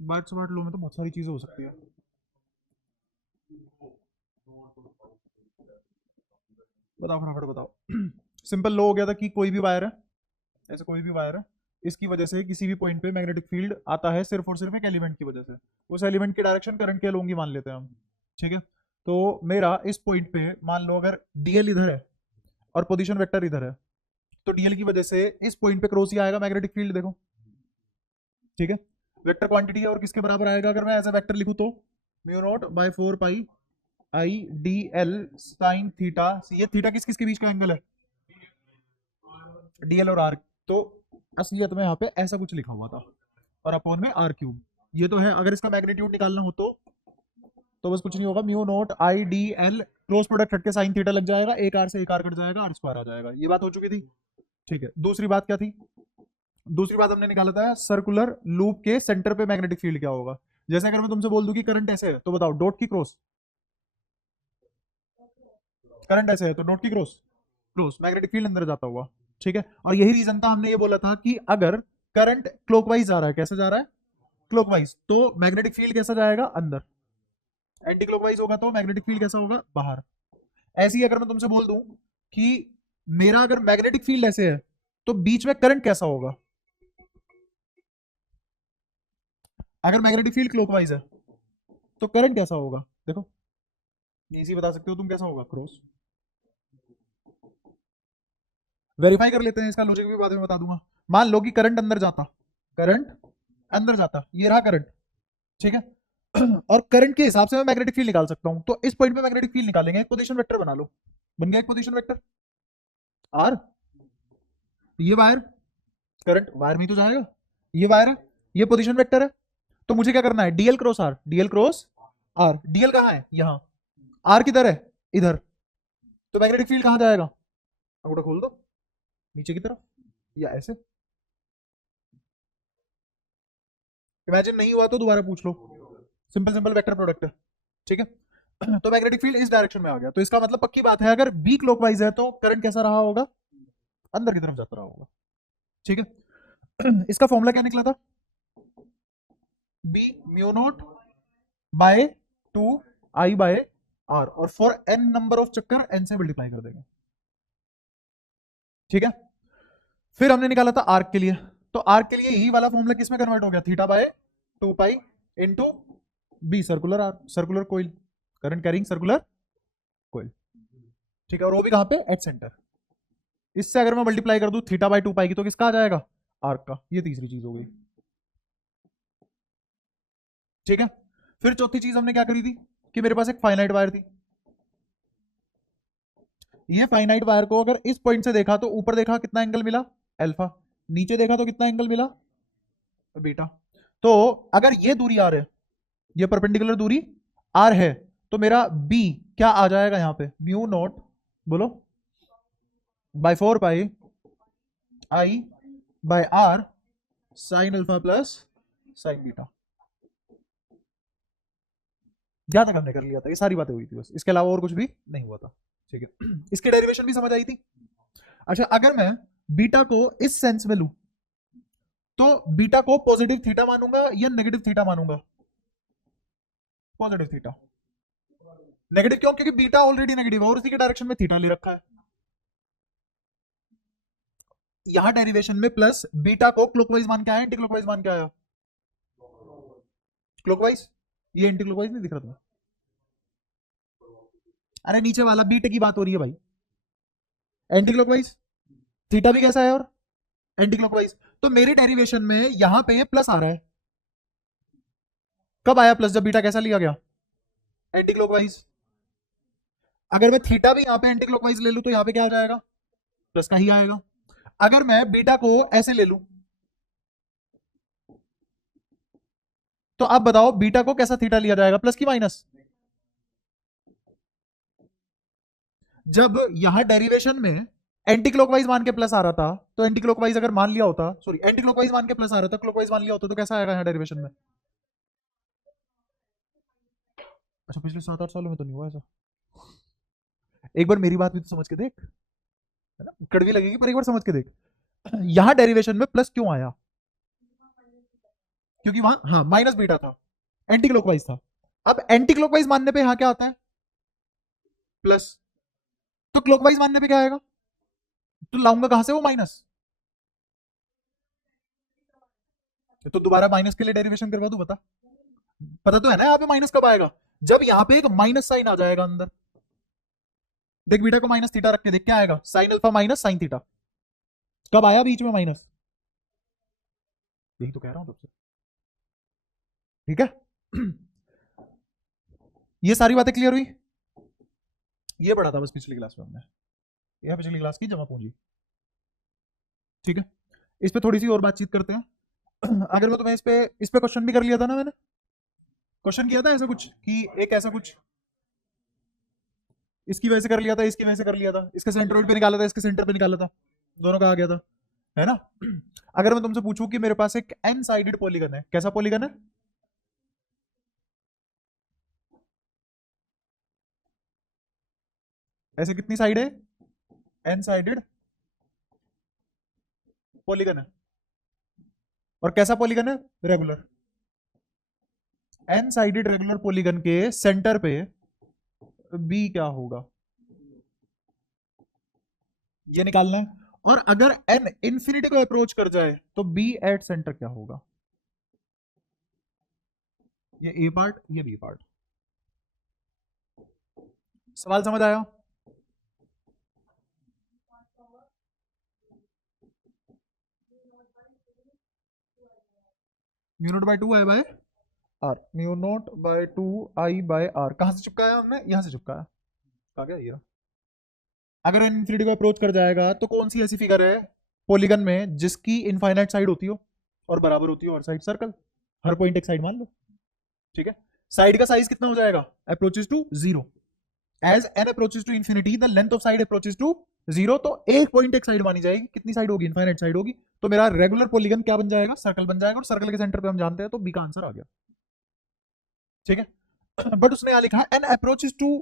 BART लो में तो बहुत सारी चीजें हो सकती है। बताओ फटाफट बताओ। सिंपल लो हो गया था कि कोई भी वायर है, ऐसे कोई भी वायर है, इसकी वजह से किसी भी पॉइंट पे मैग्नेटिक फील्ड आता है सिर्फ और सिर्फ एक एलिमेंट की वजह से। उस एलिमेंट की डायरेक्शन करंट के लूंगी मान लेते हैं हम। ठीक है। तो मेरा इस पॉइंट पे मान लो अगर डीएल इधर है और पोजीशन वेक्टर इधर है, तो डीएल की वजह से इस पॉइंट पे क्रॉस ही आएगा मैग्नेटिक फील्ड, देखो। ठीक है। वेक्टर क्वांटिटी है और किसके बराबर आएगा अगर मैं ऐसा वेक्टर लिखूं तो mu naught by 4 pi I D L sine theta. ये थीटा किस किस के बीच का एंगल है, डीएल और आर। तो असलियत में यहाँ पे ऐसा कुछ लिखा हुआ था और अपॉन में आर क्यूब। ये तो है, अगर इसका मैग्नीट्यूड निकालना हो तो बस कुछ नहीं होगा, mu naught I D L cross product हट के साइन थीटा लग जाएगा, एक आर से एक आर कट जाएगा, आर स्क्वायर आ जाएगा। ये बात हो चुकी थी। ठीक है, दूसरी बात क्या थी? दूसरी बात हमने निकाला था सर्कुलर लूप के सेंटर पे मैग्नेटिक फील्ड क्या होगा। जैसे अगर मैं तुमसे बोल दूं कि करंट ऐसे है, तो बताओ डॉट की क्रॉस, करंट ऐसे है तो डॉट की क्रॉस, क्रॉस मैग्नेटिक फील्ड अंदर जाता हुआ। ठीक है। और यही रीजन था, हमने ये बोला था कि अगर करंट क्लॉकवाइज जा रहा है, कैसे जा रहा है, क्लॉकवाइज, तो मैग्नेटिक फील्ड कैसा जाएगा, अंदर। एंटी क्लॉकवाइज होगा तो मैग्नेटिक फील्ड कैसा होगा, बाहर। ऐसे ही अगर मैं तुमसे बोल दूं कि मेरा अगर मैग्नेटिक फील्ड ऐसे है, तो बीच में करंट कैसा होगा, अगर मैग्नेटिक फील्ड क्लॉकवाइज है तो करंट कैसा होगा, देखो। इजी बता सकते हो तुम कैसा होगा, क्रॉस। वेरीफाई कर लेते हैं, इसका लॉजिक भी बाद में बता दूंगा। मान लो कि करंट अंदर जाता, करंट अंदर जाता, ये रहा करंट। ठीक है। और करंट के हिसाब से मैं मैग्नेटिक फील्ड निकाल सकता हूं, तो इस पॉइंट पे मैग्नेटिक फील्ड निकालेंगे, एक पोजीशन वेक्टर बना लो। बन गया एक पोजीशन वेक्टर आर। ये वायर करंट वायर में ही तो जाएगा, ये वायर है, ये पोजीशन वेक्टर है। तो मुझे क्या करना है, DL cross R, DL cross R. DL कहां है, यहां। आर किधर है, इधर। तो मैग्नेटिक फील्ड कहां जाएगा, अंगूठा खोल दो, नीचे की तरफ या ऐसे। इमेजिन नहीं हुआ तो दोबारा पूछ लो, सिंपल सिंपल वेक्टर प्रोडक्ट है। ठीक है। तो मैग्नेटिक फील्ड इस डायरेक्शन में आ गया, तो इसका मतलब पक्की बात है, अगर बी क्लॉकवाइज है तो करंट कैसा रहा होगा, अंदर की तरफ जाता रहा होगा। ठीक है। इसका फॉर्मूला क्या निकला था, B mu naught by 2 I by R, और फॉर एन नंबर ऑफ चक्कर एन से मल्टीप्लाई कर देंगे। ठीक है। फिर हमने निकाला था आर्क के लिए, तो आर्क के लिए यही वाला फॉर्मूला किस में कन्वर्ट हो गया, theta by 2 pi into B circular R, circular coil, current carrying circular coil. ठीक है। और वो भी कहां पे, एट सेंटर। इससे अगर मैं मल्टीप्लाई कर दूं थीटा बाय 2 पाई की, तो किसका आ जाएगा, आर्क का। ये तीसरी चीज हो गई। ठीक है। फिर चौथी चीज हमने क्या करी थी कि मेरे पास एक फाइनाइट वायर थी। ये फाइनाइट वायर को अगर इस पॉइंट से देखा तो ऊपर देखा कितना एंगल मिला, अल्फा। नीचे देखा तो कितना एंगल मिला, बीटा। तो अगर ये दूरी आर है, ये परपेंडिकुलर दूरी आर है, तो मेरा बी क्या आ जाएगा यहां पे, म्यू नॉट, बोलो, by 4 pi I by R sine alpha plus sine beta. जहां तक हमने कर लिया था, ये सारी बातें हुई थी, बस इसके अलावा और कुछ भी नहीं हुआ था। ठीक है। इसकी डेरिवेशन भी समझ आई थी। अच्छा, अगर मैं बीटा को इस सेंस में लूं, तो बीटा को पॉजिटिव थीटा मानूंगा या नेगेटिव थीटा मानूंगा, पॉजिटिव थीटा। नेगेटिव क्यों, क्योंकि बीटा ऑलरेडी नेगेटिव है और उसी के डायरेक्शन में थीटा ले रखा है। यहां डेरिवेशन में प्लस, बीटा को क्लॉकवाइज मान के आया, एंटी क्लॉकवाइज मान के आया, क्लॉकवाइज। ये एंटी क्लॉकवाइज नहीं दिख रहा तुम्हें, अरे नीचे वाला बीटे की बात हो रही है भाई, एंटी क्लॉकवाइज। थीटा भी कैसा है, और एंटी क्लॉकवाइज। तो मेरी डेरिवेशन में यहां पे प्लस आ रहा है, कब आया प्लस, जब बीटा कैसा लिया गया, एंटी क्लॉकवाइज। अगर मैं थीटा भी यहां पे एंटी क्लॉकवाइज ले लूं, तो यहां पे क्या आ जाएगा, प्लस का ही आएगा। अगर मैं बीटा को ऐसे ले लूं, तो आप बताओ बीटा को कैसा थीटा लिया जाएगा, प्लस की माइनस। जब यहां डेरिवेशन में एंटी क्लॉकवाइज मान के प्लस आ रहा था, तो एंटी क्लॉकवाइज अगर मान लिया होता, सॉरी एंटी क्लॉकवाइज मान के प्लस आ रहा था, क्लॉकवाइज मान लिया होता, तो कैसा आएगा यहां डेरिवेशन में। अच्छा, पिछले 7-8 सालों में तो नहीं हुआ ऐसा। एक बार मेरी बात भी तो समझ के देख, है ना, कड़वी लगेगी पर एक बार समझ के देख। यहां डेरिवेशन में प्लस क्यों आया, क्योंकि वहां हाँ माइनस बीटा था, एंटी क्लॉकवाइज था। अब एंटी क्लॉकवाइज मानने पे यहां क्या आता है, प्लस। तो क्लॉकवाइज मानने पे क्या आएगा, तो लाऊंगा कहां से वो माइनस, तो दोबारा माइनस के लिए डेरिवेशन करवा दूं, बता, पता तो है ना यहाँ पे माइनस कब आएगा, जब यहाँ पे एक माइनस साइन आ जाएगा अंदर। देख बीटा को माइनस थीटा रख के देख क्या आएगा, sine alpha minus sine theta. कब आया बीच में माइनस, यही तो कह रहा हूं तुमसे, ठीक है। ये सारी बातें क्लियर हुई, ये पढ़ा था बस पिछली क्लास में हमने, यह पिछली क्लास की जमा पूंजी, ठीक है। इस पे थोड़ी सी और बातचीत करते हैं। अगर मैं तुम्हें इस पे क्वेश्चन भी कर लिया था ना मैंने, क्वेश्चन किया था ऐसा कुछ कि एक ऐसा कुछ इसकी वजह से कर लिया था, इसकी वजह से कर लिया था, इसके सेंटर पे निकाला था, इसके सेंटर पे निकाला था, दोनों का आ गया था, है ना। अगर मैं तुमसे पूछूं कि मेरे पास एक एन साइडेड पॉलीगन है, कैसा पॉलीगन है, ऐसे कितनी साइड है, एन साइडेड पॉलीगन है, और कैसा पॉलीगन है, regular. N sided regular polygon के सेंटर पे बी क्या होगा, ये निकालना है। और अगर एन इंफिनिटी को अप्रोच कर जाए तो बी एट सेंटर क्या होगा, ये ए पार्ट ये बी पार्ट। सवाल समझ आया, mu naught by two I by R, mu naught by two I by R, कहां से चिपकाया हमने, यहां से चिपकाया, कहा गया ये। अगर एन इंफिनिटी को अप्रोच कर जाएगा तो कौन सी ऐसी फिगर है पॉलीगन में जिसकी इनफाइनाइट साइड होती हो और बराबर होती हो और साइड सर्कल, हर पॉइंट एक साइड मान लो, ठीक है। साइड का साइज कितना हो जाएगा, approaches to zero, as N approaches to infinity the length of side approaches to zero, तो एक पॉइंट एक साइड मानी जाएगी, कितनी साइड होगी, इनफाइनाइट साइड होगी, तो मेरा रेगुलर पॉलीगन क्या बन जाएगा, सर्कल बन जाएगा, और सर्कल के सेंटर पे हम जानते हैं, तो बी का आंसर आ गया, ठीक है। बट उसने यहां लिखा एन अप्रोचेस टू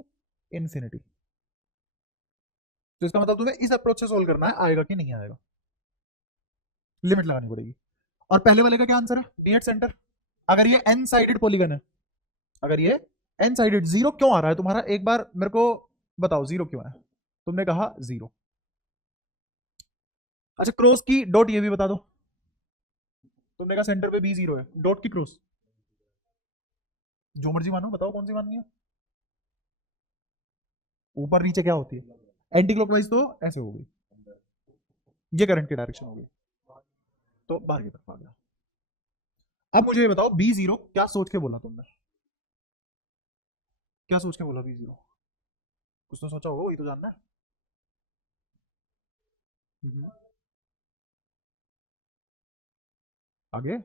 इंफिनिटी, तो इसका मतलब तुम्हें इस अप्रोच से सोल्व करना है, आएगा कि नहीं आएगा, लिमिट लगानी पड़ेगी। और पहले वाले का क्या आंसर है, बी एट सेंटर। अगर ये एन साइडेड पॉलीगन है, अगर ये एन साइडेड, जीरो क्यों आ रहा है तुम्हारा, एक बार मेरे को बताओ जीरो क्यों है, तुमने कहा जीरो। अच्छा क्रॉस की डॉट ये भी बता दो, तुमने कहा सेंटर पे बी जीरो है, डॉट की क्रॉस, जो मर्जी मानो, बताओ कौन सी माननी है, ऊपर नीचे क्या होती है, एंटी क्लॉकवाइज तो ऐसे हो गई, ये करंट की डायरेक्शन हो गई, तो बाहर की तरफ आ गया। अब मुझे ये बताओ बी जीरो क्या सोच के बोला तुमने, क्या सोच के बोला बी जीरो, कुछ तो सोचा होगा, वही तो जानना है। हम्म, आगे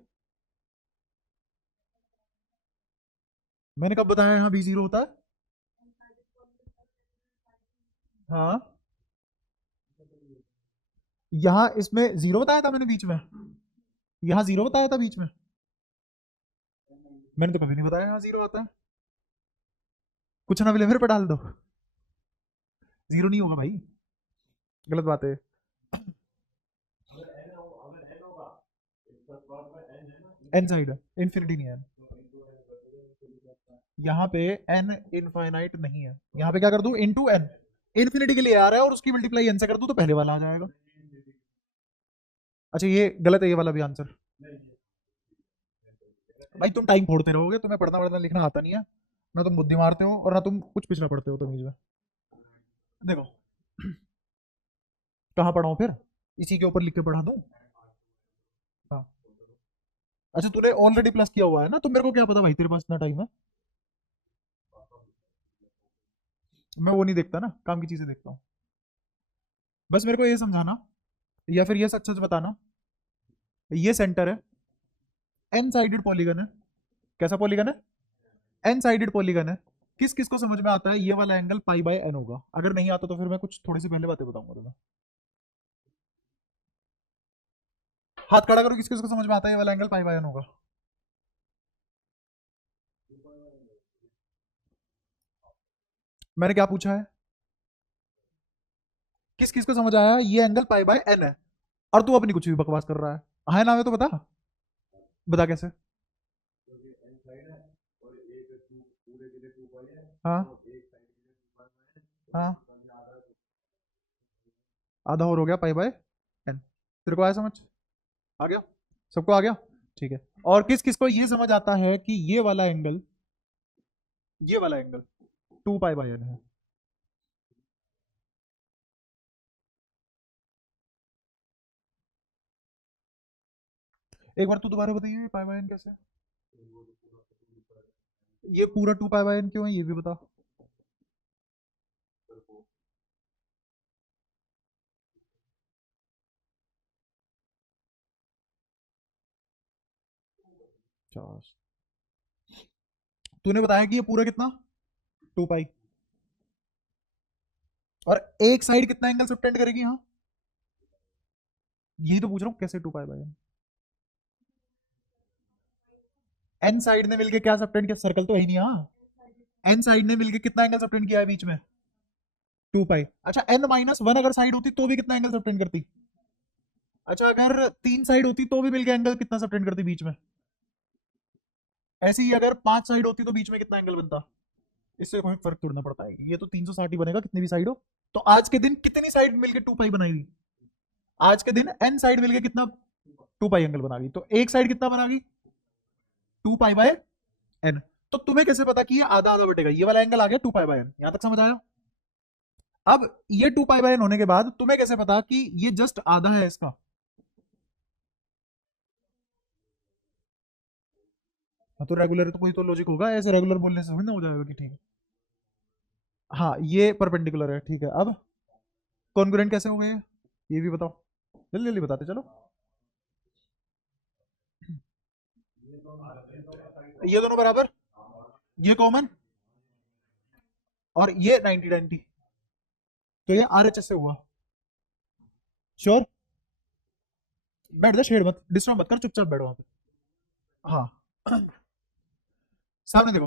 मैंने कब बताया यहाँ बी जीरो होता है, हाँ यहाँ इसमें जीरो बताया था मैंने बीच में, यहाँ जीरो बताया था बीच में, मैंने तो कभी नहीं बताया यहाँ जीरो आता है, कुछ ना मिले मेरे पे डाल दो, जीरो नहीं होगा भाई, गलत बात है। एन साइड है, इन्फिनिटी नहीं है, यहाँ पे एन इनफाइनाइट नहीं है, यहाँ पे क्या कर दूं, इनटू एन, इन्फिनिटी के लिए आ रहा है और उसकी मल्टीप्लाई एन से कर दूं तो पहले वाला आ जाएगा। अच्छा ये गलत है, ये वाला भी आंसर, भाई तुम टाइम फोड़ते रहोगे, तुम्हें पढ़ना पढ़ना लिखना आता नहीं है, ना तुम बुद्धि मारते हो और ना तुम कुछ पिछड़ा पढ़ते हो तमीज में। देखो कहाँ पढ़ाऊं फिर, इसी के ऊपर लिख के पढ़ा दूं, हाँ। अच्छा तूने ऑलरेडी प्लस किया हुआ है ना, तो मेरे को क्या पता भाई तेरे पास इतना टाइम है, मैं वो नहीं देखता ना, काम की चीजें देखता हूँ। बस मेरे को ये समझाना या फिर ये सच सच बताना, ये सेंटर है, एन साइडेड पॉलीगन है, कैसा पॉलीगन है, एन साइडेड पॉलीगन है, किस किस को समझ में आता है ये वाला एंगल पाई बाय एन होगा, अगर नहीं आता तो फिर मैं कुछ थोड़ी सी पहले बातें बताऊंगा तुम्हें। हाथ खड़ा करो, किस किस को समझ में आता है ये वाला एंगल पाई बाय एन होगा, मैंने क्या पूछा है, किस किस को समझ आया ये एंगल पाई बाय एन है, और तू अपनी कुछ भी बकवास कर रहा है, हाँ ना, मैं तो बता, बता कैसे, हाँ हाँ, आधा और हो गया पाई बाय एन। तेरे को आया समझ? आ गया? सबको आ गया? ठीक है। और किस किस को ये समझ आता है कि ये वाला एंगल 2 पाई बाय एन है? एक बार तू दोबारा बताइए पाई बाय एन कैसे है? ये पूरा 2 पाई बाय एन क्यों है ये भी बता। 50। तूने बताया कि ये पूरा कितना 2 पाई, और एक साइड कितना एंगल सबटेंड करेगी? हाँ, यही तो पूछ रहा हूँ, कैसे 2 pi by N? N side ने मिलके क्या सबटेंड किया? सर्कल तो है ही नहीं। हाँ, एन साइड ने मिलके कितना एंगल सबटेंड किया है बीच में? 2 पाई। अच्छा, n-1 अगर साइड होती तो भी कितना एंगल सबटेंड करती? अच्छा, अगर 3 साइड होती तो भी मिलके एंगल कितना सबटेंड करती बीच में? ऐसे ही अगर 5 साइड होती तो बीच में कितना एंगल बनता? इससे कोई फर्क तोड़ना पड़ता है, ये तो 360 ही बनेगा कितनी भी साइड हो। तो आज के दिन कितनी साइड मिलके 2 पाई बनाएगी? आज के दिन एन साइड मिलके कितना 2 पाई एंगल बनाएगी? तो एक साइड कितना बनाएगी? 2 पाई बाय एन। तो तुम्हें कैसे पता कि ये आधा आधा बटेगा? ये वाला एंगल आ गया 2 पाई बाय एन, यहां तक समझ आया? अब ये 2 पाई बाय एन होने के बाद तुम्हें कैसे पता कि ये जस्ट आधा है इसका? हाँ, तो रेगुलर तो कोई तो लॉजिक होगा, ऐसे रेगुलर बोलने से थोड़ी ना हो जाएगा कि ठीक है। हाँ, ये परपेंडिकुलर है, ठीक है। अब कॉन्ग्रुएंट कैसे होंगे ये भी बताओ, जल्दी जल्दी बताते चलो। ये दोनों बराबर, ये कॉमन, और ये 90-90, तो ये RHS से हुआ। श्योर? बैठ जा, शेड मत, डिस्टर्ब मत कर, चुपचाप बैठो वहां पे। हाँ, सामने देखो,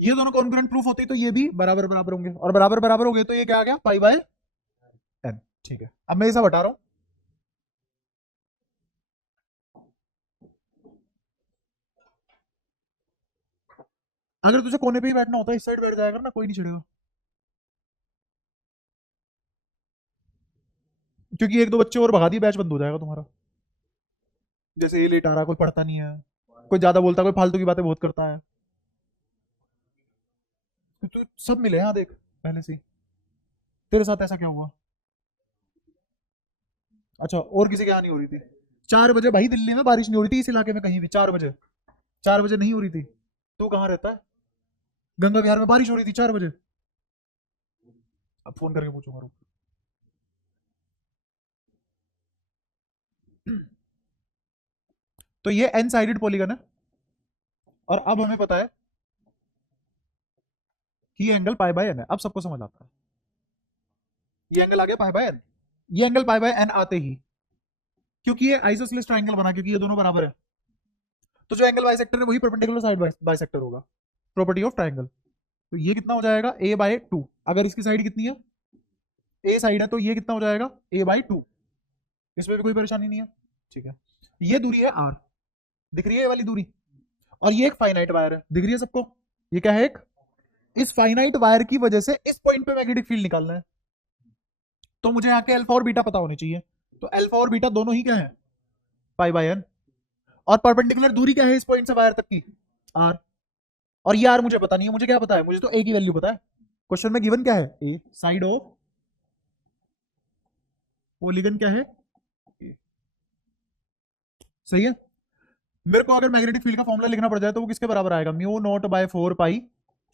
ये दोनों कॉन्ग्रुएंट प्रूफ होती तो ये भी बराबर बराबर होंगे, और बराबर बराबर हो गए तो ये क्या आ गया? Pi by N. ठीक है, अब मैं ये सब हटा रहा हूं। अगर तुझे कोने पे ही बैठना होता इस साइड बैठ जाएगा ना, कोई नहीं छेड़ेगा, क्योंकि एक दो बच्चे और भगा दिए, बैच बंद हो जाएगा तुम्हारा। जैसे ये लेट आ रहा, कोई पढ़ता नहीं है, कोई ज्यादा बोलता, कोई फालतू की बातें बहुत करता है। तो सब मिले यहाँ देख, पहले से ही। तेरे साथ ऐसा क्या हुआ? अच्छा, और किसी के यहाँ नहीं हो रही थी? 4 बजे भाई दिल्ली में बारिश नहीं हो रही थी, इस इलाके में कहीं भी 4 बजे? 4 बजे नहीं हो रही थी? तू कहाँ रहता है? गंगा विहार में बारिश हो रही थी 4 बजे? अब फोन करके पूछूंगा, रुक। तो ये एन साइडेड पॉलीगन है, और अब हमें पता है कि ये एंगल पाई बाय एन है। अब सबको समझ आता है, ये एंगल आ गया पाई बाय एन। ये एंगल पाई बाय एन आते ही, क्योंकि ये आइसोसेलेस ट्राइंगल बना, क्योंकि ये दोनों बराबर है, तो जो एंगल बाइसेक्टर है वही परपेंडिकुलर साइड बाइसेक्टर होगा। Property of triangle. तो ये कितना हो जाएगा? A/2। अगर इसकी साइड कितनी है? ए साइड है, तो ये कितना हो जाएगा? A/2। इसमें भी कोई परेशानी नहीं है, ठीक है। ये दूरी है R, दिख रही है ये वाली दूरी, और ये एक फाइनाइट वायर है, दिख रही है सबको? ये क्या है? एक, इस फाइनाइट वायर की वजह से इस पॉइंट पे मैग्नेटिक फील्ड निकालना है, तो मुझे यहाँ के अल्फा और बीटा पता होने चाहिए। तो अल्फा और बीटा दोनों ही क्या है? Pi by N. और परपेंडिकुलर दूरी क्या है इस पॉइंट से वायर तक की? R। और ये R मुझे पता नहीं है, मुझे क्या पता है? मुझे तो A की वैल्यू पता है। क्वेश्चन में गिवन क्या है? A साइड ऑफ पॉलीगन क्या है? A। सही है। मेरे को अगर मैग्नेटिक फील्ड का फॉर्मूला लिखना पड़ जाए तो वो किसके बराबर आएगा? Mu naught by 4 pi,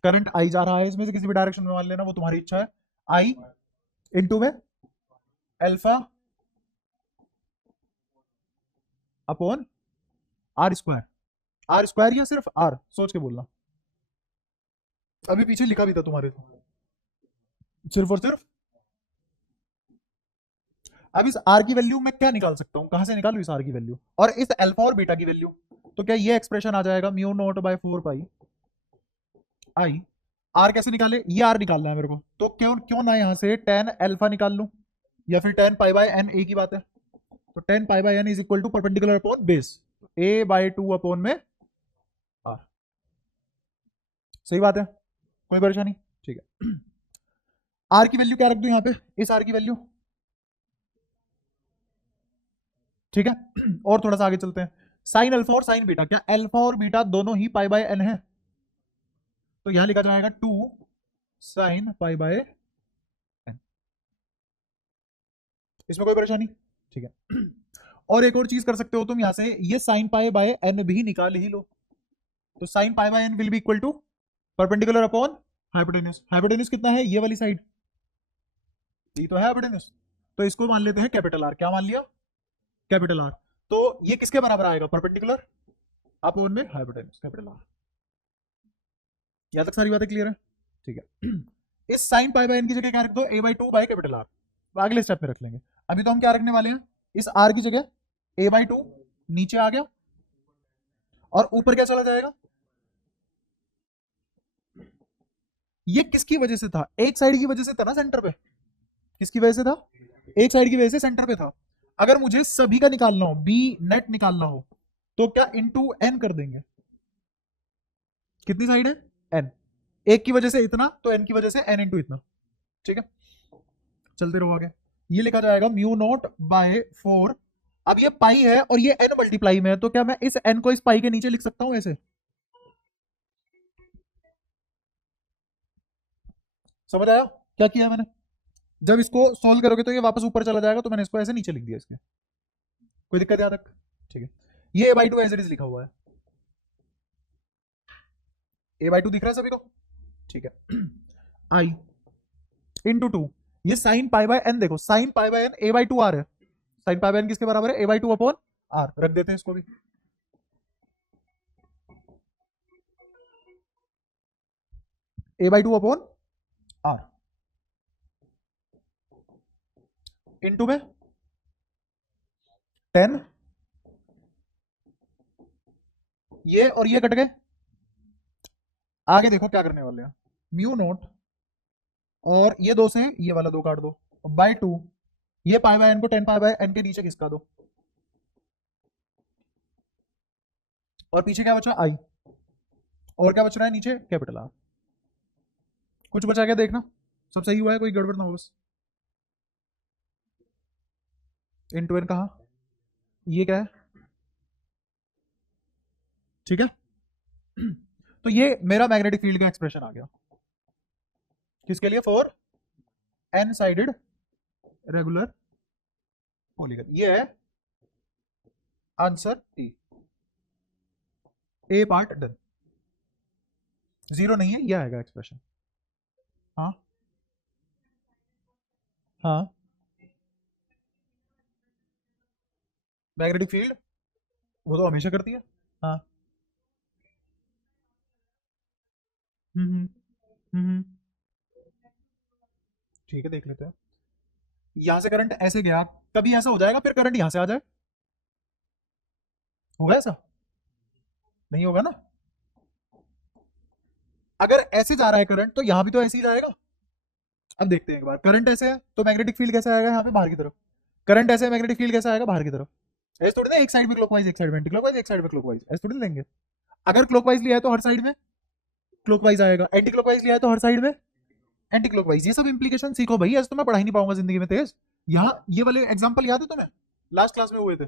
current I जा रहा है इसमें से किसी भी डायरेक्शन में मान लेना, वो तुम्हारी इच्छा है, आई इंटू में अल्फा अपॉन R²। R² या सिर्फ R? सोच के बोलना, अभी पीछे लिखा भी था तुम्हारे तो, सिर्फ और सिर्फ। अब इस R की वैल्यू मैं क्या निकाल सकता हूं? कहां से निकालू इस R की वैल्यू और इस अल्फा और बीटा की वैल्यू? तो क्या ये एक्सप्रेशन आ जाएगा? Mu naught by 4 pi I. R कैसे निकाले? ये R निकालना है मेरे को, तो क्यों क्यों ना यहां से टेन अल्फा निकाल लूं, या फिर tan pi by N, A की बात है। तो tan pi by N is equal to perpendicular upon base, A/2 upon में R। सही बात है। कोई परेशानी? ठीक है। आर की वैल्यू क्या रख दूं यहाँ पे, इस आर की वैल्यू, ठीक है। और थोड़ा सा आगे चलते हैं, साइन अल्फा और साइन बीटा, क्या अल्फा और बीटा दोनों ही पाई बाय एन है? तो यहां लिखा जाएगा 2 साइन पाई बाय एन। इसमें कोई परेशानी? ठीक है। और एक और चीज कर सकते हो तुम यहां से, ये साइन पाई बाय एन भी निकाल ही लो। तो sine pi by N will be equal to perpendicular upon hypotenuse. Hypotenuse कितना है, ये वाली साइड, ये तो है हाइपोटेन्यूज। तो इसको मान लेते हैं कैपिटल आर। क्या मान लिया? Capital R. तो ये किसके बराबर आएगा, परपेंडिकुलर अपॉन में हाइपोटेन्यूज, कैपिटल आर। यहां तक सारी बातें क्लियर है? ठीक है। इस साइन पाई बाय एन की जगह क्या रख दो, a by 2 by capital R. अगले स्टेप में रख लेंगे। अभी तो हम क्या रखने वाले हैं, इस आर की जगह a बाई 2 नीचे आ गया, और ऊपर क्या चला जाएगा, ये किसकी वजह से था, एक साइड की वजह से था ना सेंटर पे। किसकी वजह से था, एक साइड की वजह से सेंटर पे था। अगर मुझे सभी का निकालना हो, बी नेट निकालना हो, तो क्या इनटू एन कर देंगे। कितनी साइड है, एन। एक की वजह से इतना, तो एन की वजह से एन इंटू इतना। ठीक है, चलते रहो आगे। ये लिखा जाएगा म्यू नॉट बाय 4। अब ये पाई है और ये एन मल्टीप्लाई में है, तो क्या मैं इस एन को इस पाई के नीचे लिख सकता हूं ऐसे? समझ आया क्या किया मैंने? जब इसको सोल्व करोगे तो ये वापस ऊपर चला जाएगा, तो मैंने इसको ऐसे नीचे लिख दिया इसके। कोई दिक्कत यहां तक? ठीक है। ये a by 2 as it is लिखा हुआ है। a बाई 2 दिख रहा है सभी को? ठीक है। आई इंटू 2, ये साइन पाई बाय एन, देखो sine pi by N a by 2 R है। साइन पाई बाय एन किसके बराबर है, a बाई 2 अपॉन आर। रख देते हैं इसको भी, a by 2 upon R into में 10, ये और ये कट गए। आगे देखो क्या करने वाले हैं, म्यू नोट, और ये दो से ये वाला दो काट दो, बाय 2, ये पाई बाय एन को 10 पाई बाय एन के नीचे खिसका दो, और पीछे क्या बचा, आई। और क्या बच रहा है नीचे, कैपिटल आर। कुछ बचा क्या देखना, सब सही हुआ है, कोई गड़बड़ ना हो बस। इनटू एन कहा, ये क्या है, ठीक है। तो ये मेरा मैग्नेटिक फील्ड का एक्सप्रेशन आ गया, किसके लिए, for N sided regular polygon. ये है answer A part done. Zero नहीं है, ये आएगा एक्सप्रेशन। हाँ हाँ, मैग्नेटिक फील्ड वो तो हमेशा करती है। हाँ, हम्म हम्म हम्म, ठीक है, देख लेते हैं। यहां से करंट ऐसे गया, कभी ऐसा हो जाएगा फिर करंट यहां से आ जाए, होगा ऐसा? नहीं होगा ना। अगर ऐसे जा रहा है करंट, तो यहां भी तो ऐसे ही जाएगा। अब देखते हैं एक बार, करंट ऐसे है तो मैग्नेटिक फील्ड कैसे आएगा यहाँ पे, बाहर की तरफ। करंट ऐसे है, मैग्नेटिक फील्ड कैसे आएगा, बाहर की तरफ। ऐसे थोड़ी ना, एक साइड में क्लॉकवाइज, एक साइड में एंटी क्लॉकवाइज, एक साइड में क्लॉकवाइज, ऐसे थोड़ी ना लेंगे। अगर क्लॉकवाइज लिया है तो हर साइड में क्लॉकवाइज आएगा, एंटी क्लॉकवाइज लिया है तो हर साइड में एंटी क्लॉकवाइज। ये सब इंप्लीकेशन सीखो भाई, ऐसे तो मैं पढ़ा ही नहीं पाऊंगा जिंदगी में तेज। यहाँ ये वाले एग्जांपल याद है तुम्हें, लास्ट क्लास में हुए थे,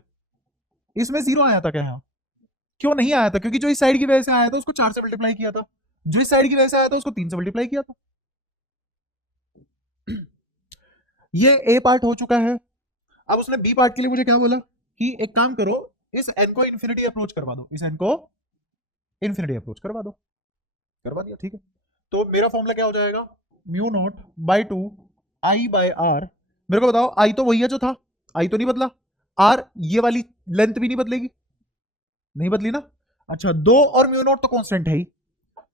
इसमें जीरो आया था क्या यहाँ? क्यों नहीं आया था, क्योंकि जो इस साइड की वजह से आया था उसको 4 से मल्टीप्लाई किया था, जो इस साइड की वजह से आया था उसको 3 से मल्टीप्लाई किया था। ये ए पार्ट हो चुका है। अब उसने बी पार्ट के लिए मुझे क्या बोला कि एक काम करो, इस एन को इन्फिनिटी अप्रोच करवा दो, इस एन को इन्फिनिटी अप्रोच करवा दो। करवा दिया, ठीक है। तो मेरा फॉर्मूला क्या हो जाएगा, mu naught by 2 I by R. मेरे को बताओ, आई तो वही है जो था, आई तो नहीं बदला, आर ये वाली लेंथ भी नहीं बदलेगी, नहीं बदली ना। अच्छा, दो और म्यू नॉट तो कांस्टेंट है ही,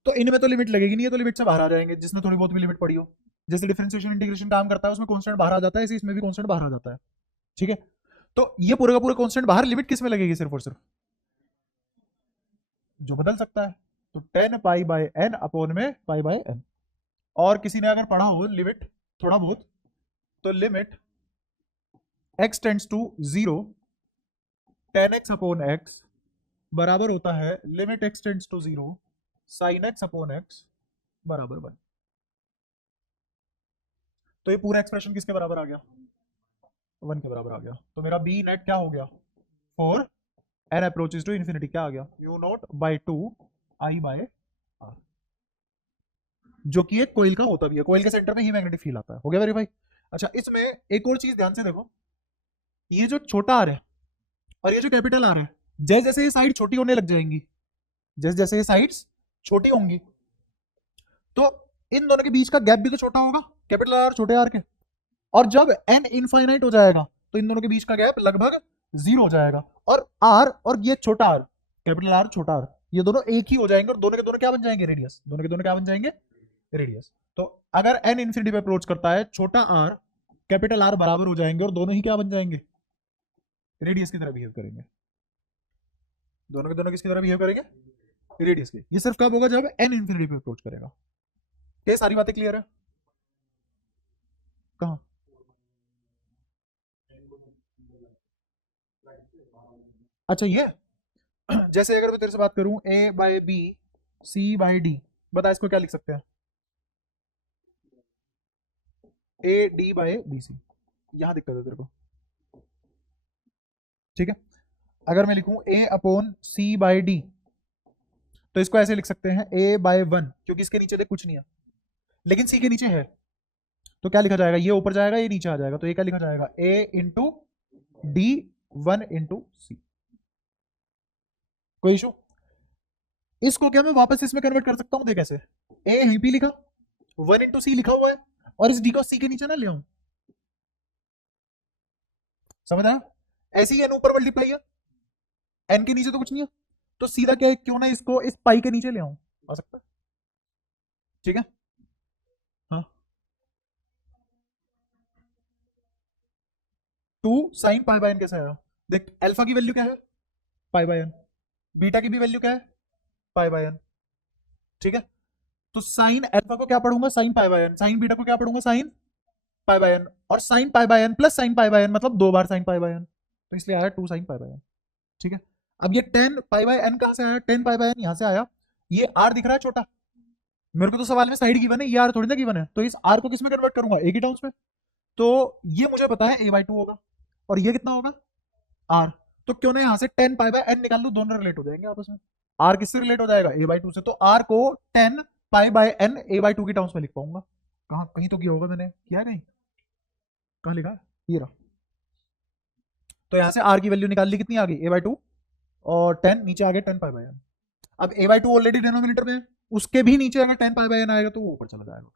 तो इनमें तो लिमिट लगेगी नहीं, ये तो लिमिट से बाहर आ जाएंगे, जिसमें थोड़ी बहुत भी लिमिट पड़ी हो। जैसे डिफरेंशिएशन इंटीग्रेशन काम करता है उसमें कांस्टेंट बाहर आ जाता है, ऐसे इसमें भी कांस्टेंट बाहर आ जाता है। ठीक है, तो ये पूरे का पूरा कांस्टेंट बाहर, लिमिट किस में लगेगी, सिर्फ और सिर्फ जो बदल सकता है, तो 10 पाई बाय एन अपॉन में पाई बाय एन। और किसी ने अगर पढ़ा हो लिमिट थोड़ा बहुत, तो limit x tends to 0 10x upon x बराबर होता है limit x tends to 0 sin x upon x बराबर 1। तो ये पूरा एक्सप्रेशन किसके बराबर आ गया? 1 के बराबर आ गया। तो मेरा बी नेट क्या हो गया? 4 एन अप्रोचेस टू इन्फिनिटी, क्या आ गया? Mu naught by 2 I by R, जो कि एक कोइल का होता भी है। कोइल के सेंटर में ही मैग्नेटिक फील्ड आता है। हो गया वेरीफाई? अच्छा, इसमें एक और चीज ध्यान से देखो, ये जो छोटा आर है और ये जो कैपिटल आर है, जैसे जैसे ये साइड छोटी होने लग जाएंगी, जैसे जैसे ये साइड्स छोटी होंगी, तो इन दोनों के बीच का गैप भी तो छोटा होगा, कैपिटल आर छोटे आर के। और जब एन इनफाइनाइट हो जाएगा तो इन दोनों के बीच का गैप लगभग 0 हो जाएगा। और आर और ये छोटा आर, कैपिटल आर छोटा आर, ये दोनों एक ही हो जाएंगे और दोनों के दोनों क्या बन जाएंगे? रेडियस। दोनों के दोनों क्या बन जाएंगे? रेडियस। तो अगर एन इन्फिनिटी पे अप्रोच करता है, छोटा आर कैपिटल आर बराबर हो जाएंगे और दोनों ही क्या बन जाएंगे? रेडियस की तरह बिहेव करेंगे। दोनों के दोनों किसकी तरह बिहेव करेंगे? रेडियस की। ये सिर्फ कब होगा? जब एन इन्फिनिटी पे अप्रोच करेगा। ये सारी बातें क्लियर है? कहाँ? अच्छा, ये जैसे अगर मैं तेरे से बात करूं A by B C by D, बता इसको क्या लिख सकते हैं? A D by B C. यहां दिक्कत है तेरे को, ठीक है? अगर मैं लिखूं ए अपॉन सी बाय डी, तो इसको ऐसे लिख सकते हैं ए बाय 1, क्योंकि इसके नीचे देख कुछ नहीं है, लेकिन सी के नीचे है। तो क्या लिखा जाएगा? ये ऊपर जाएगा, ये नीचे आ जाएगा, तो ये क्या लिखा जाएगा? ए इंटू डी 1 इंटू सी। कोई इशू? इसको क्या मैं वापस इसमें कन्वर्ट कर सकता हूं? देख कैसे, ए यहीं पे लिखा, 1 इंटू सी लिखा हुआ है, और इस डी को सी के नीचे ना ले आऊं। समझ आया? ऐसे ही एन ऊपर मल्टीप्लाई है, एन के नीचे तो कुछ नहीं है, तो सीधा क्या है, क्यों ना इसको इस पाई के नीचे ले आऊं। आ सकता है? ठीक है। हाँ, 2 साइन पाई बाय एन कैसे आया? देख, अल्फा की वैल्यू क्या है? Pi by N. बीटा की भी वैल्यू क्या है? Pi by N. ठीक है। तो साइन अल्फा को क्या पढ़ूंगा? Sine pi by N. Sine beta को क्या पढ़ूंगा? Sine pi by N. और sine pi by N plus sine pi by N मतलब 2 बार साइन पाई बाय एन, तो इसलिए आया 2 साइन पाई बाय एन। ठीक है। अब ये 10 पाई बाय एन कहां से आया? 10 पाई बाय एन यहां से आया। ये आर दिख रहा है छोटा, मेरे को तो सवाल में साइड गिवन है, ये आर थोड़ी ना गिवन है, तो इस आर को किस में कन्वर्ट करूंगा? एक ही टर्म्स में। तो ये मुझे पता है ए बाई 2 होगा, और ये कितना होगा? आर। तो क्यों ना यहां से 10 पाई बाय एन निकाल लूं, दोनों रिलेट हो जाएंगे आपस में। आर किससे रिलेट हो जाएगा? ए बाई 2 से। तो आर को 10 pi by N A by 2 की टर्म्स में लिख पाऊंगा। कहां? कहीं तो किया होगा मैंने, किया नहीं? कहां लिखा है? ये रहा। तो यहां से आर की वैल्यू निकाल ली, कितनी आ गई? ए बाई 2, और 10 नीचे आ गए 10 पाई बाय एन। अब ए बाई 2 ऑलरेडी डिनोमिनेटर में है, उसके भी नीचे अगर 10 पाई बाय एन आएगा तो वो ऊपर चला जाएगा।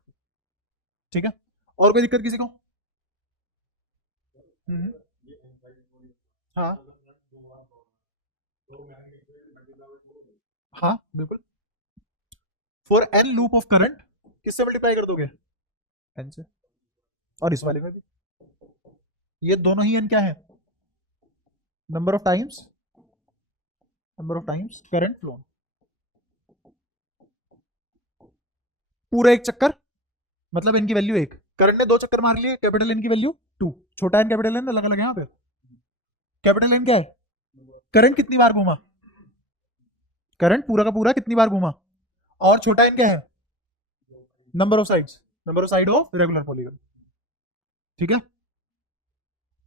ठीक है। और कोई दिक्कत किसी को? हम्म, हाँ हाँ बिल्कुल। For N loop of current किससे मल्टीप्लाई कर दोगे? एन से। और इस वाले में भी, ये दोनों ही एन क्या है? Number of times, number of times current flow. पूरा एक चक्कर, मतलब इनकी वैल्यू 1, करंट ने 2 चक्कर मार लिए, कैपिटल एन की वैल्यू 2। छोटा एन कैपिटल एन अलग अलग है यहाँ पे। कैपिटल एन क्या है? करंट कितनी बार घूमा, करंट पूरा का पूरा कितनी बार घूमा। और छोटा एन क्या है? Number of sides, number of side of regular polygon. ठीक है।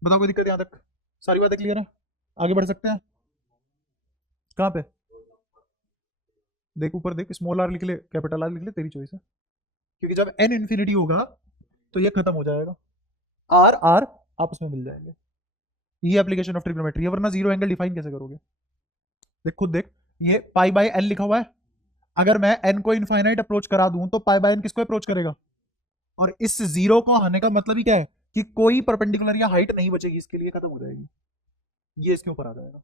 बताओ कोई दिक्कत यहां तक? सारी बातें क्लियर है? आगे बढ़ सकते हैं? कहां पे? देख ऊपर देख, स्मॉल आर लिख ले, कैपिटल आर लिख ले, तेरी चॉइस है। क्योंकि जब एन इन्फिनिटी होगा तो ये खत्म हो जाएगा, आर आर आपस में मिल जाएंगे। ये एप्लीकेशन ऑफ ट्रिग्नोमेट्री है, वरना जीरो एंगल डिफाइन कैसे करोगे? देख खुद देख, ये पाई बाय एन लिखा हुआ है, अगर मैं एन को इनफाइनाइट अप्रोच करा दूं तो पाई बाय एन किसको अप्रोच करेगा? और इस जीरो को आने का मतलब ही क्या है? कि कोई परपेंडिकुलर या हाइट नहीं बचेगी इसके लिए, खत्म हो जाएगी, ये इसके ऊपर आ जाएगा।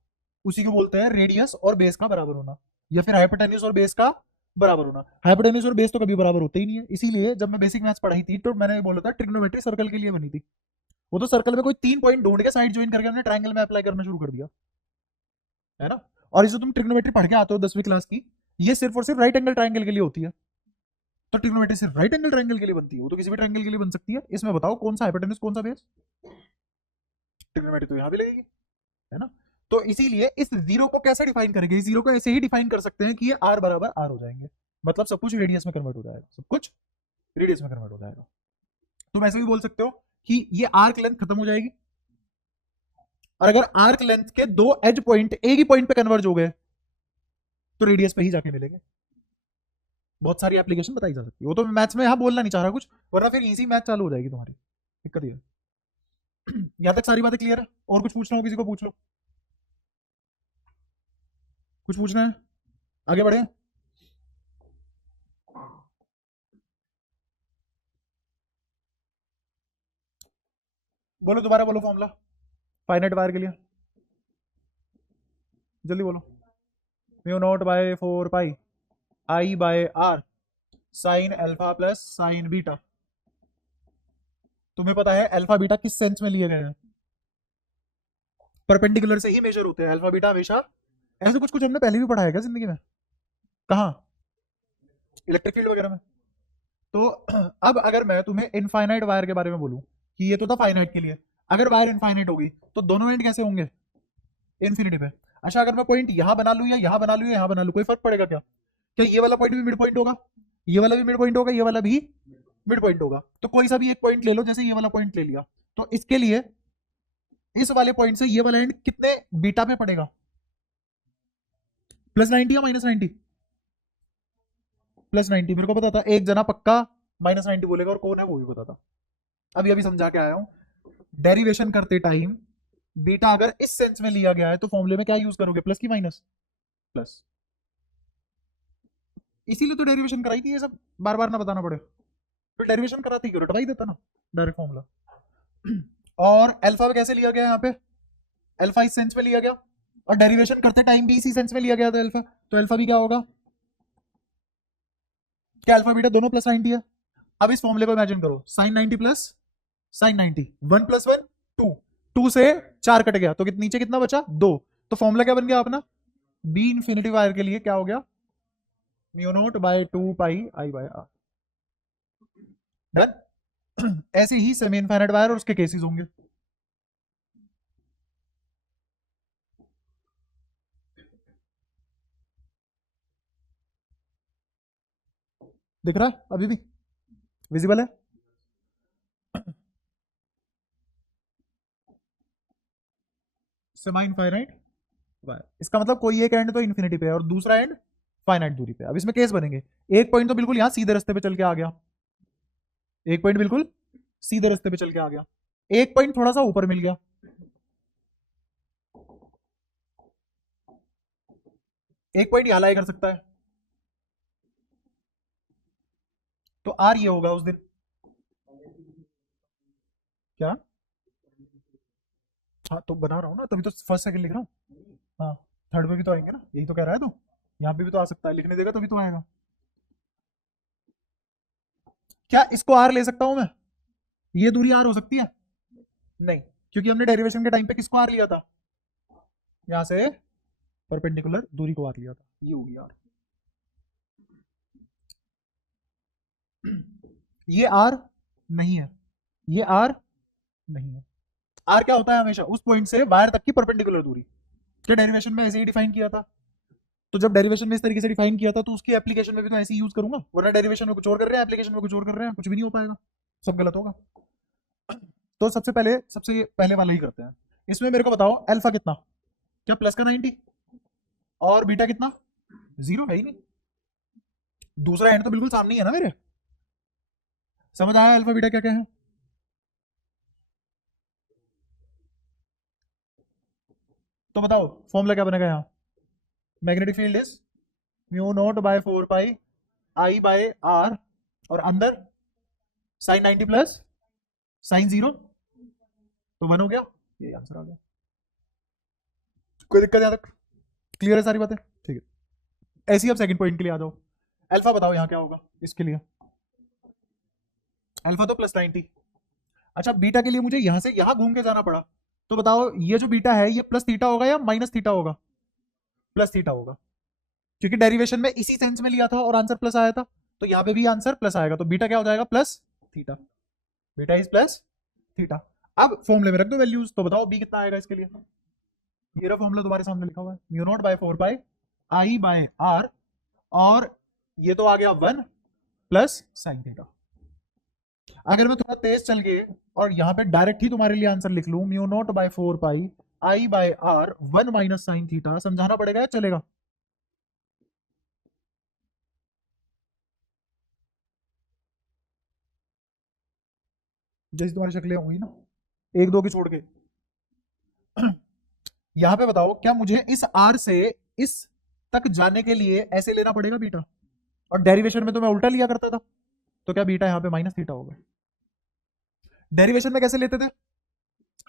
उसी को बोलते हैं रेडियस और बेस का बराबर होना, या फिर हाइपोटेन्यूज और बेस का बराबर होना। हाइपोटेन्यूज और बेस तो कभी बराबर होते ही नहीं है, इसीलिए जब मैं बेसिक मैथ्स पढ़ाई थी तो मैंने बोला था ट्रिग्नोमेट्री सर्कल के लिए बनी थी। वो तो सर्कल में कोई 3 पॉइंट ढूंढ के साइड ज्वाइन करके हमने ट्रायंगल में अप्लाई करना शुरू कर दिया, है ना? और ये जो तुम ट्रिग्नोमेट्री पढ़ के आते हो 10वीं क्लास की, ये सिर्फ और सिर्फ राइट एंगल ट्रायंगल के लिए होती है। तो ट्रिग्नोमेट्री सिर्फ राइट एंगल ट्रायंगल के लिए बनती है, वो तो किसी भी ट्रायंगल के लिए बन सकती है। इसमें बताओ कौन सा हाइपोटेन्यूज कौन सा बेस? ट्रिग्नोमेट्री तो यहाँ भी लगेगी, है ना? तो इसीलिए इस जीरो को कैसे डिफाइन करेंगे? इस जीरो को ऐसे ही डिफाइन कर सकते हैं कि ये आर बराबर आर हो जाएंगे। मतलब सब कुछ रेडियस में कन्वर्ट हो जाएगा, सब कुछ रेडियस में कन्वर्ट हो जाएगा। तुम ऐसे भी बोल सकते हो कि ये आर्क लेंथ खत्म हो जाएगी, और अगर आर्क लेंथ के दो एज पॉइंट एक ही पॉइंट पे कन्वर्ज हो गए तो रेडियस पे ही जाके मिलेंगे। बहुत सारी एप्लीकेशन बताई जा सकती है, वो तो मैथ्स में यहां बोलना नहीं चाह रहा कुछ, वरना फिर इजी मैथ चालू हो जाएगी तुम्हारी, दिक्कत ये है। यहां तक सारी बातें क्लियर है? और कुछ पूछना हो किसी को पूछ लो, कुछ पूछना है, आगे बढ़े। बोलो दोबारा बोलो फॉर्मूला फाइनाइट वायर के लिए, जल्दी बोलो। Mu naught by 4 pi I by R sine alpha plus sine beta. तुम्हें पता है अल्फा बीटा किस सेंस में लिए गए हैं? परपेंडिकुलर से ही मेजर होते हैं अल्फा बीटा हमेशा। ऐसे कुछ कुछ हमने पहले भी पढ़ा है क्या जिंदगी में? कहाँ? इलेक्ट्रिक फील्ड वगैरह में। तो अब अगर मैं तुम्हें इनफाइनाइट वायर के बारे में बोलूं कि ये तो था फाइनाइट के लिए, अगर वायर इनफाइनाइट होगी तो दोनों एंड कैसे होंगे? इन्फिनिटी पे। अच्छा अगर मैं पॉइंट यहां बना लूं या यहां बना लूं या यहां बना लूं, कोई फर्क पड़ेगा क्या? क्या ये वाला पॉइंट भी मिड पॉइंट होगा, ये वाला भी मिड पॉइंट होगा, ये वाला भी मिड पॉइंट होगा? तो कोई सा भी एक पॉइंट ले लो, जैसे ये वाला पॉइंट ले लिया, तो इसके लिए इस वाले पॉइंट से ये वाला एंड कितने बीटा पे पड़ेगा? +90 या -90? +90। मेरे को पता था एक जना पक्का -90 बोलेगा, और कौन है वो भी पता था। अभी समझा के आया हूं। डेरिवेशन करते टाइम बीटा अगर इस सेंस में लिया गया है तो फॉर्मूले में क्या यूज करोगे, प्लस की माइनस? प्लस। इसीलिए तो डेरिवेशन कराई थी, ये सब बार बार ना बताना पड़े। फिर डेरिवेशन कराती क्यों, रटवा ही देता ना डायरेक्ट फॉर्मूला। और अल्फा में कैसे लिया गया यहाँ पे? अल्फा इस सेंस में लिया गया, और डेरिवेशन करते टाइम भी इसी सेंस में लिया गया था अल्फा, तो अल्फा भी क्या होगा? क्या अल्फा बीटा दोनों +90 है? अब इस फॉर्मूले को इमेजिन करो, साइन 90 प्लस साइन 90, 1 + 1 2, 2 से 4 कट गया तो नीचे कितना बचा? 2। तो फॉर्मूला क्या बन गया अपना? बी इंफिनिटी वायर के लिए क्या हो गया? Mu naught by 2 pi I by R. Done. ऐसे ही सेमी इनफाइनाइट वायर और उसके केसेस होंगे। दिख रहा है अभी भी? विजिबल है? सेमी इनफाइनाइट वायर, इसका मतलब कोई एक एंड तो इन्फिनिटी पे है और दूसरा एंड फाइनाइट दूरी पे। अब इसमें केस बनेंगे, एक पॉइंट तो बिल्कुल यहां सीधे रास्ते पे चल के आ गया, एक पॉइंट बिल्कुल सीधे रास्ते पे चल के आ गया, एक पॉइंट थोड़ा सा ऊपर मिल गया, एक पॉइंट यहां लाई कर सकता है, तो आर ये होगा उस दिन। क्या? हाँ तो बना रहा हूँ ना, तभी तो फर्स्ट सेकंड लिख रहा हूँ। हाँ, थर्ड पे भी तो आएंगे ना, यही तो कह रहा है तो। यहाँ पे भी तो आ सकता है, लिखने देगा तभी तो आएगा। क्या इसको आर ले सकता हूं मैं? ये दूरी आर हो सकती है? नहीं, क्योंकि हमने डेरिवेशन के टाइम पे किसको आर लिया था? यहां से परपेंडिकुलर दूरी को आर लिया था, ये होगी आर। ये आर नहीं है, ये आर नहीं है। आर क्या होता है? हमेशा उस पॉइंट से वायर तक की परपेंडिकुलर दूरी, जो डेरिवेशन में ऐसे ही डिफाइन किया था। तो जब डेरिवेशन में इस तरीके से डिफाइन किया था तो उसकी एप्लीकेशन में भी तो ऐसे ही यूज करूंगा, वरना डेरिवेशन में कुछ और कर रहे हैं, एप्लीकेशन में कुछ और कर रहे हैं, कुछ भी नहीं हो पाएगा, सब गलत होगा। तो सबसे पहले वाला ही करते हैं। इसमें मेरे को बताओ अल्फा कितना? क्या प्लस का 90? और बीटा कितना? 0 है ही नहीं। दूसरा एंड तो बिल्कुल सामने ही है ना मेरे। समझ आया अल्फा बीटा क्या क्या है? तो बताओ फॉर्मूला क्या बनेगा यहाँ? Magnetic field is mu naught by 4 pi I by R, और अंदर साइन 90 प्लस साइन 0, तो 1 हो गया, ये आंसर आ गया। कोई दिक्कत यहाँ तक? क्लियर है सारी बातें? ठीक है। ऐसे ही अब सेकंड पॉइंट के लिए आ जाओ। अल्फा बताओ यहाँ क्या होगा इसके लिए? अल्फा तो +90। अच्छा बीटा के लिए मुझे यहां से यहां घूम के जाना पड़ा, तो बताओ ये जो बीटा है ये प्लस थीटा होगा या माइनस थीटा होगा? प्लस थीटा होगा, क्योंकि डेरिवेशन में इसी सेंस में लिया था और आंसर प्लस आया था, तो यहाँ पे भी आंसर प्लस आएगा, तो बीटा क्या हो जाएगा? Plus theta. Beta is plus theta. अब फॉर्मूले में रख दो वैल्यूज, तो बताओ बी कितना आएगा इसके लिए? ये रहा फॉर्मूला तुम्हारे सामने लिखा हुआ है, mu naught by 4 pi I by R, और ये तो आ गया 1 प्लस साइन थीटा। अगर मैं थोड़ा तेज चल के और यहां पे डायरेक्ट ही तुम्हारे लिए आंसर लिख लूं, mu naught by 4 pi I by R 1 minus sine theta, समझाना पड़ेगा या चलेगा? जैसी तुम्हारी शक्लें होंगी ना, एक दो की छोड़ के। यहां पे बताओ, क्या मुझे इस आर से इस तक जाने के लिए ऐसे लेना पड़ेगा बीटा? और डेरिवेशन में तो मैं उल्टा लिया करता था, तो क्या बीटा यहां पे माइनस थीटा होगा? डेरिवेशन में कैसे लेते थे?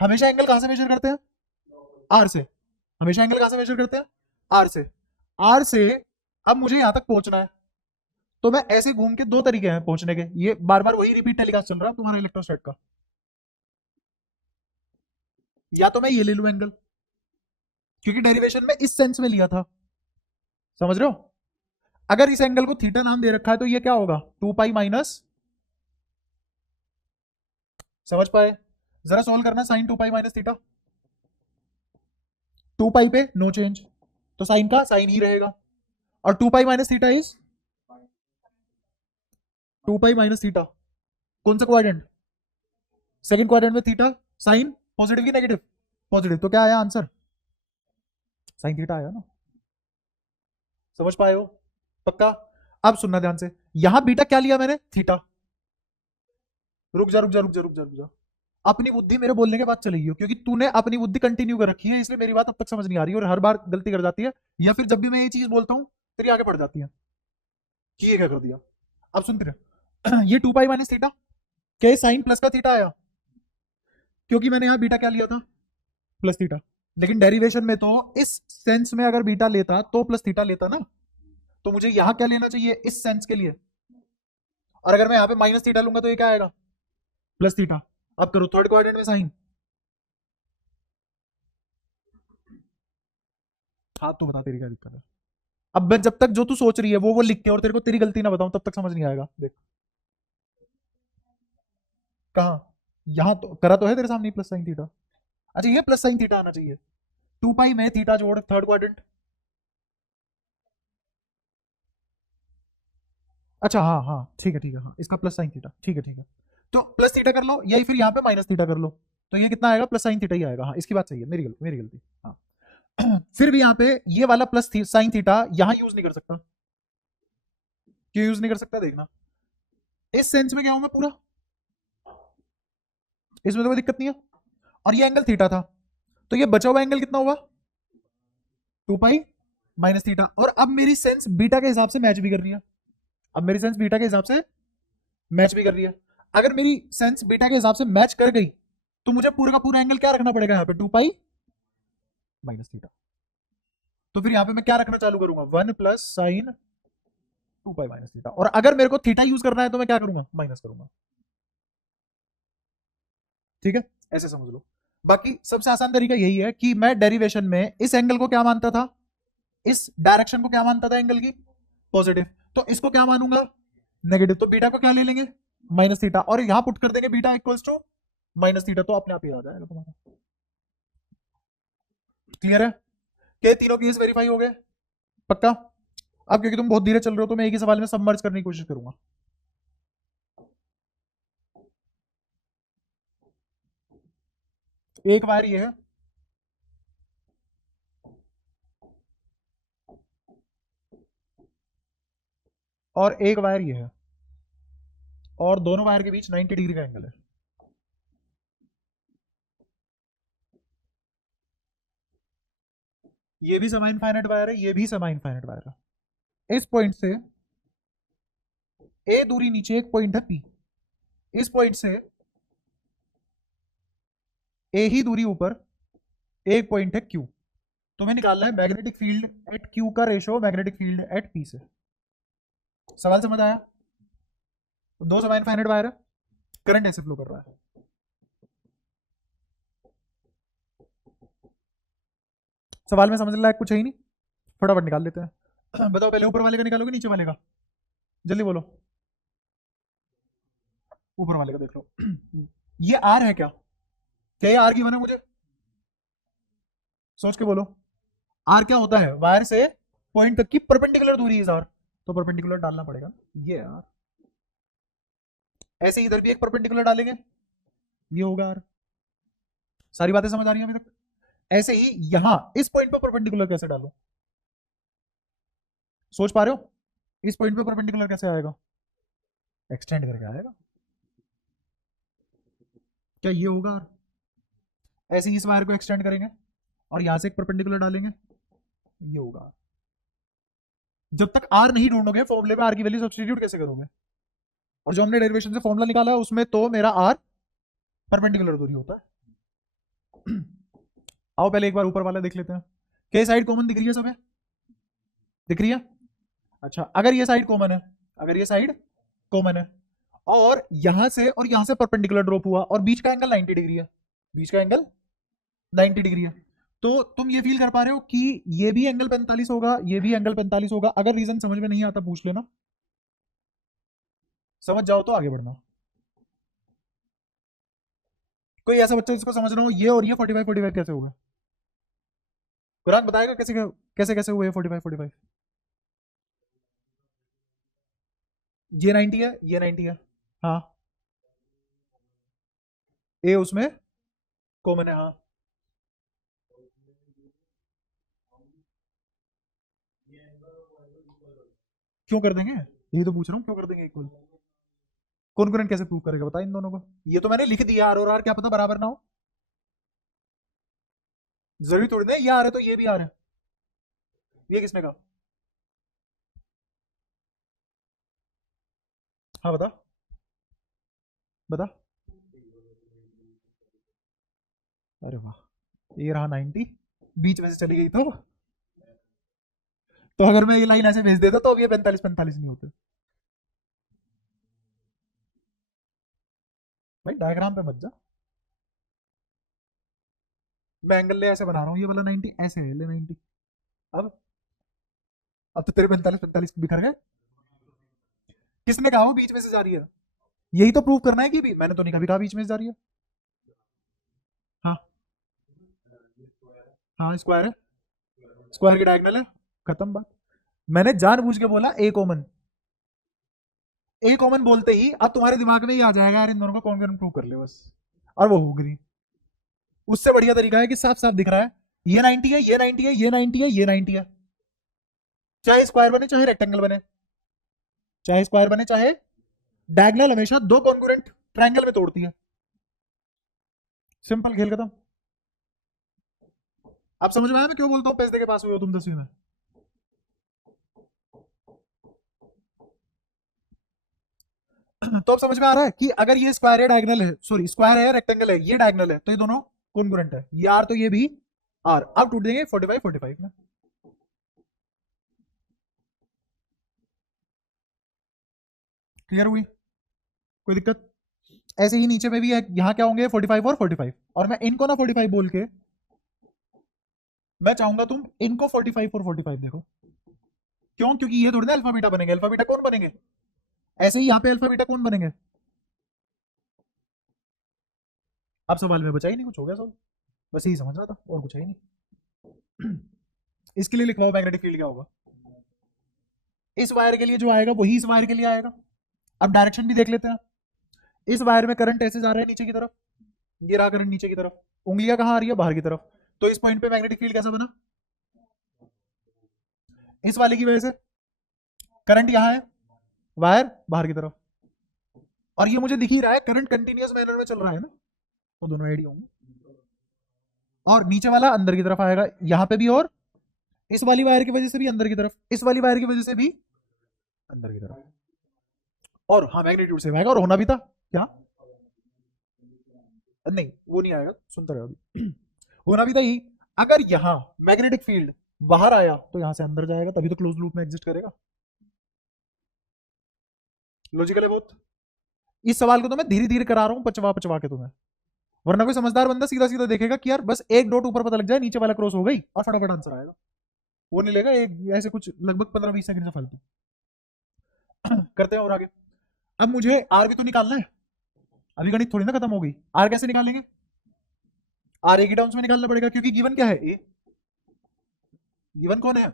हमेशा एंगल कहां से मेजर करते हैं? आर से। हमेशा एंगल कहां से मेजर करते हैं? आर से। आर से अब मुझे यहां तक पहुंचना है, तो मैं ऐसे घूम के, दो तरीके हैं पहुंचने के, ये बार बार वही रिपीट टेलीकास्ट चल रहा है तुम्हारा इलेक्ट्रोस्टैट का। या तो मैं ये ले लूं एंगल, क्योंकि डेरिवेशन में इस सेंस में लिया था, समझ रहे हो? अगर इस एंगल को थीटा नाम दे रखा है तो ये क्या होगा? 2 पाई माइनस, समझ पाए? जरा सोल्व करना, साइन 2 पाई माइनस थीटा। 2 पाई पे नो चेंज, तो साइन का साइन ही रहेगा, और 2 pi minus theta is 2 pi minus theta. कौन सा क्वाड्रेंट? सेकंड क्वाड्रेंट में थीटा, साइन पॉजिटिव की नेगेटिव? पॉजिटिव, तो क्या आया आंसर? साइन थीटा आया ना। समझ पाए हो? पक्का? अब सुनना ध्यान से, यहां बीटा क्या लिया मैंने? थीटा। रुक जा रुक जा रुक जा रुक जा रुक जा, अपनी बुद्धि मेरे बोलने के बाद चलेगी, क्योंकि तूने अपनी बुद्धि कंटिन्यू कर रखी है, इसलिए मेरी बात अब तक समझ नहीं आ रही है और हर बार गलती कर जाती है, या फिर जब भी मैं ये चीज बोलता हूं तेरी आगे बढ़ जाती है कि ये क्या कर दिया। अब सुनते रहे। ये 2 पाई माइनस थीटा, क्या साइन प्लस का थीटा आया? क्योंकि मैंने यहां बीटा क्या लिया था? Plus theta. लेकिन डेरिवेशन में तो इस सेंस में अगर बीटा लेता तो प्लस थीटा लेता ना, तो मुझे यहां क्या लेना चाहिए इस सेंस के लिए? और अगर मैं यहां पे माइनस थीटा लूंगा तो ये क्या आएगा? Plus theta. अब करो थर्ड क्वाड्रेंट में साइन। हाँ तो बता तेरी क्या दिक्कत है? अब मैं जब तक जो तू सोच रही है वो लिख के और तेरे को तेरी गलती ना बताऊं तब तक समझ नहीं आएगा। देख कहा, यहां तो करा तो है तेरे सामने प्लस साइन थीटा। अच्छा ये प्लस साइन थीटा आना चाहिए। 2 पाई में थीटा जोड़ थर्ड क्वाड्रेंट। अच्छा हाँ हाँ ठीक है हाँ, इसका प्लस साइन थीटा, ठीक है, तो प्लस थीटा कर लो, या फिर यहाँ पे माइनस थीटा कर लो, तो ये कितना आएगा? प्लस साइन थीटा ही आएगा। हाँ इसकी बात सही है, मेरी गलती हाँ। फिर भी यहाँ पे ये वाला प्लस साइन थीटा यहाँ यूज नहीं कर सकता। क्यों यूज नहीं कर सकता? देखना, इस सेंस में क्या हूं मैं पूरा, इसमें तो कोई दिक्कत नहीं है, और ये एंगल थीटा था, तो ये बचा हुआ एंगल कितना हुआ? 2 पाई माइनस थीटा। और अब मेरी सेंस बीटा के हिसाब से मैच भी कर रही है, अब मेरी सेंस बीटा के हिसाब से मैच भी कर रही है। अगर मेरी सेंस बीटा के हिसाब से मैच कर गई तो मुझे पूरा का पूरा एंगल क्या रखना पड़ेगा यहाँ पे? 2 पाई माइनस थीटा। तो फिर यहाँ पे मैं क्या रखना चालू करूंगा? 1 plus sign 2 pi minus theta. और अगर मेरे को थीटा यूज करना है तो मैं क्या करूंगा? माइनस करूंगा। ठीक है, ऐसे समझ लो। बाकी सबसे आसान तरीका यही है कि मैं डेरिवेशन में इस एंगल को क्या मानता था? इस डायरेक्शन को क्या मानता था एंगल की? पॉजिटिव। तो इसको क्या मानूंगा? नेगेटिव। तो बीटा को क्या ले लेंगे? Minus theta. और यहां पुट कर देंगे beta equals to minus theta, तो अपने आप ही आ जाएगा तुम्हारा। क्लियर है? क्या तीनों केस वेरीफाई हो गए? पक्का? अब क्योंकि तुम बहुत धीरे चल रहे हो तो मैं एक ही सवाल में सबमर्ज करने की कोशिश करूंगा। एक वायर ये है, और एक वायर ये है, और दोनों वायर के बीच 90 डिग्री का एंगल है। ये भी सेमी इनफाइनाइट वायर है, ये भी सेमी इनफाइनाइट वायर है। इस पॉइंट से ए दूरी नीचे एक पॉइंट है पी, इस पॉइंट से ए ही दूरी ऊपर एक पॉइंट है क्यू। तुम्हें निकालना है मैग्नेटिक फील्ड एट क्यू का ratio magnetic field at P से। सवाल समझ आया? तो दो समान इनफाइनाइट वायर है, करंट ऐसे फ्लो कर रहा है। सवाल में समझ लायक कुछ है ही नहीं, फटाफट निकाल लेते हैं। बताओ पहले ऊपर वाले का निकालोगे नीचे वाले का? जल्दी बोलो। ऊपर वाले का देख लो। ये आर है क्या? क्या ये आर गिवन है मुझे? सोच के बोलो। आर क्या होता है? वायर से पॉइंट तक की परपेंडिकुलर दूरी इज आर। तो परपेंडिकुलर डालना पड़ेगा ये यार। ऐसे इधर भी एक परपेंडिकुलर डालेंगे, ये होगा यार। सारी बातें समझ आ रही हैं अभी तक? ऐसे ही यहां इस पॉइंट पे परपेंडिकुलर कैसे डालूं, सोच पा रहे हो? इस पॉइंट पे परपेंडिकुलर कैसे आएगा? एक्सटेंड करके आएगा। क्या ये होगा यार? ऐसे ही इस वायर को एक्सटेंड करेंगे और यहां से एक परपेंडिकुलर डालेंगे, ये होगा। जब तक आर नहीं ढूंढोगे फॉर्मूले में आर की वैल्यू सब्स्टिट्यूट कैसे करोगे? और जो हमने डेरिवेशन से फॉर्मूला निकाला है उसमें तो मेरा आर परपेंडिकुलर दूरी होता है। आओ पहले एक बार ऊपर वाला देख लेते हैं। क्या साइड कॉमन दिख रही है सब? दिख रही है? अच्छा, अगर ये साइड कॉमन है, अगर ये साइड कॉमन है और यहां से और यहां से परपेंडिकुलर ड्रॉप हुआ और बीच का एंगल 90 डिग्री है, बीच का एंगल 90 डिग्री है, तो तुम ये फील कर पा रहे हो कि ये भी एंगल 45 होगा, ये भी एंगल 45 होगा। अगर रीजन समझ में नहीं आता पूछ लेना, समझ जाओ तो आगे बढ़ना। कोई ऐसा बच्चा जिसको समझ रहा हो ये और ये 45 45 कैसे होगा? कुरान बताएगा कैसे कैसे कैसे हुए 45 45? ये 90 है, ये 90 है, हाँ। ए उसमें कॉमन है, हाँ। क्यों कर देंगे? यही तो पूछ रहा हूँ, क्यों कर देंगे इक्वल? कॉन्करेंट कैसे प्रूव करेगा बता इन दोनों को? ये तो मैंने लिख दिया आर और आर, क्या पता बराबर ना हो। जरूरी थोड़ी ना ये आ रहा है तो ये भी आ रहा है। ये किसने कहा? हाँ बता, बता। अरे वाह, ये रहा 90, बीच में से चली गई तो अगर मैं ये लाइन ऐसे भेज देता तो अब ये 45 45 नहीं होते। भाई डायग्राम पे मत जा, मैं एंगल ले ऐसे बना रहा हूँ, ये वाला 90 ऐसे है, ले 90। अब अब तो तेरे 45 45 बिखर गए। किसने कहा वो बीच में से जा रही है? यही तो प्रूव करना है कि भी मैंने तो नहीं कभी कहा बीच में से जा रही है। हाँ, हाँ स्क्वायर है, स्क्वायर की डायगोनल है, खत्म बात। मैंने जानबूझ के बोला ए कॉमन, ए कॉमन बोलते ही अब तुम्हारे दिमाग में ये आ जाएगा यार इन दोनों को कौन कौन प्रूव कर ले बस, और वो हो गई। उससे बढ़िया तरीका है कि साफ साफ दिख रहा है ये 90 है, ये 90 है, ये 90 है, ये 90 है। चाहे स्क्वायर बने चाहे रेक्टेंगल बने, चाहे स्क्वायर बने चाहे डायगोनल, हमेशा दो कॉन्ग्रुएंट ट्रायंगल में तोड़ती है। सिंपल खेल खत्म। अब समझ में आया मैं क्यों बोलता हूँ पैसे के पास हुए हो तुम 10वीं में? तो अब समझ में आ रहा है कि अगर ये स्क्वायर है डायगोनल है, सॉरी स्क्वायर है रेक्टेंगल है, ये डायगोनल है, तो ये दोनों कॉन्ग्रुएंट है, ये आर तो ये भी आर। अब टूट देंगे 45 45 में। क्लियर हुई? कोई दिक्कत? ऐसे ही नीचे में भी है, यहां क्या होंगे 45 और 45, और मैं इनको ना 45 बोल के मैं चाहूंगा तुम इनको 45 और 45 देखो। क्यों? क्योंकि ये थोड़ी ना अल्फा बीटा बनेंगे, अल्फा बीटा कौन बनेंगे? ऐसे ही यहाँ पे अल्फा बीटा कौन बनेंगे? अब सवाल में बचा ही नहीं कुछ, हो गया सब, बस यही समझना था और कुछ है ही नहीं। इसके लिए लिखवाओ मैग्नेटिक फील्ड क्या होगा। इस वायर के लिए जो आएगा वही इस वायर के लिए आएगा। अब डायरेक्शन भी देख लेते हैं। इस वायर में करंट ऐसे जा रहा है नीचे की तरफ, ये रहा करंट नीचे की तरफ, उंगलियां कहाँ आ रही है? बाहर की तरफ। तो इस पॉइंट पे मैग्नेटिक फील्ड कैसा बना? इस वाले की वजह से करंट यहाँ है, वायर बाहर की तरफ, और ये मुझे दिख ही रहा है करंट कंटिन्यूअस मैनर में चल रहा है ना, तो दोनों एडी होंगे। और नीचे वाला अंदर की तरफ आएगा यहां पे भी, और इस वाली वायर की वजह से भी अंदर की तरफ, इस वाली वायर की वजह से भी अंदर की तरफ, और हाँ मैग्नीट्यूड सेम आएगा। और होना भी था क्या? नहीं वो नहीं आएगा, सुनते रहो अभी। होना भी था ही, अगर यहाँ मैग्नेटिक फील्ड बाहर आया तो यहां से अंदर जाएगा, तभी तो क्लोज लूप में एग्जिस्ट करेगा। लॉजिकल है बहुत। इस सवाल को तो मैं धीरे धीरे करा रहा हूँ, पचवा पचवा के तुम्हें, वरना कोई समझदार बंदा सीधा सीधा देखेगा कि यार बस एक डॉट ऊपर पता लग जाए, नीचे वाला क्रॉस हो गई और फटाफट आंसर आएगा। वो नहीं लेगा एक ऐसे कुछ लगभग 15-20 सेकंड से फालतू। करते हैं और आगे। अब मुझे आर भी तो निकालना है, अभी गणित थोड़ी ना खत्म हो गई। आर कैसे निकालेंगे? आर ए की टर्म्स में निकालना पड़ेगा, क्योंकि गिवन क्या है? ए। गिवन कौन है?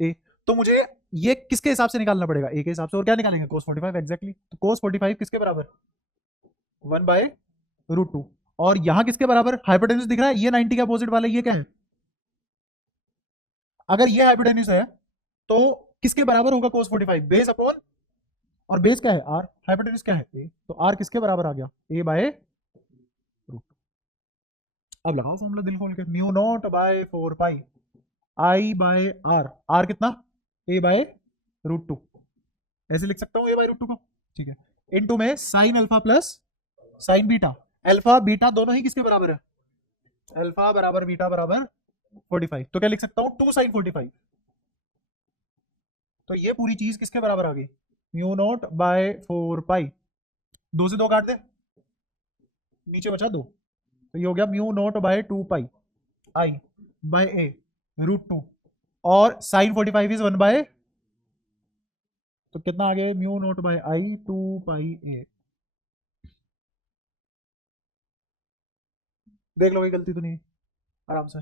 ए। तो मुझे ये किसके हिसाब से निकालना पड़ेगा, ए के हिसाब से। और क्या निकालेंगे, cos 45 एग्जैक्टली। तो cos 45 किसके बराबर, 1/√2। और यहां किसके बराबर, हाइपोटेन्यूज दिख रहा है, ये 90 के अपोजिट वाला, ये क्या है, अगर ये हाइपोटेन्यूज है तो किसके बराबर होगा cos 45, बेस अपॉन, और बेस क्या है आर, हाइपोटेन्यूज क्या है ए, तो आर किसके बराबर आ गया, a/√2। अब लगाओ फॉर्मूला दिल खोल के, mu naught by 4 pi I/r, R कितना, a/√2, ऐसे लिख सकता हूँ a/√2 को, ठीक है। इनटू में sign alpha plus sine beta, alpha beta दोनों ही किसके बराबर है, अल्फा बराबर बीटा बराबर 45, तो क्या लिख सकता हूँ 2 sin 45। तो ये पूरी चीज किसके बराबर आ गई, म्यू नॉट बाय 4 पाई, 2 से 2 काट दे, नीचे बचा 2, तो ये हो गया mu naught by 2 pi I/a√2, और साइन 45 इज 1/, तो कितना आ गया, mu naught by I 2 pi a। देख लो, कोई गलती तो नहीं, आराम से।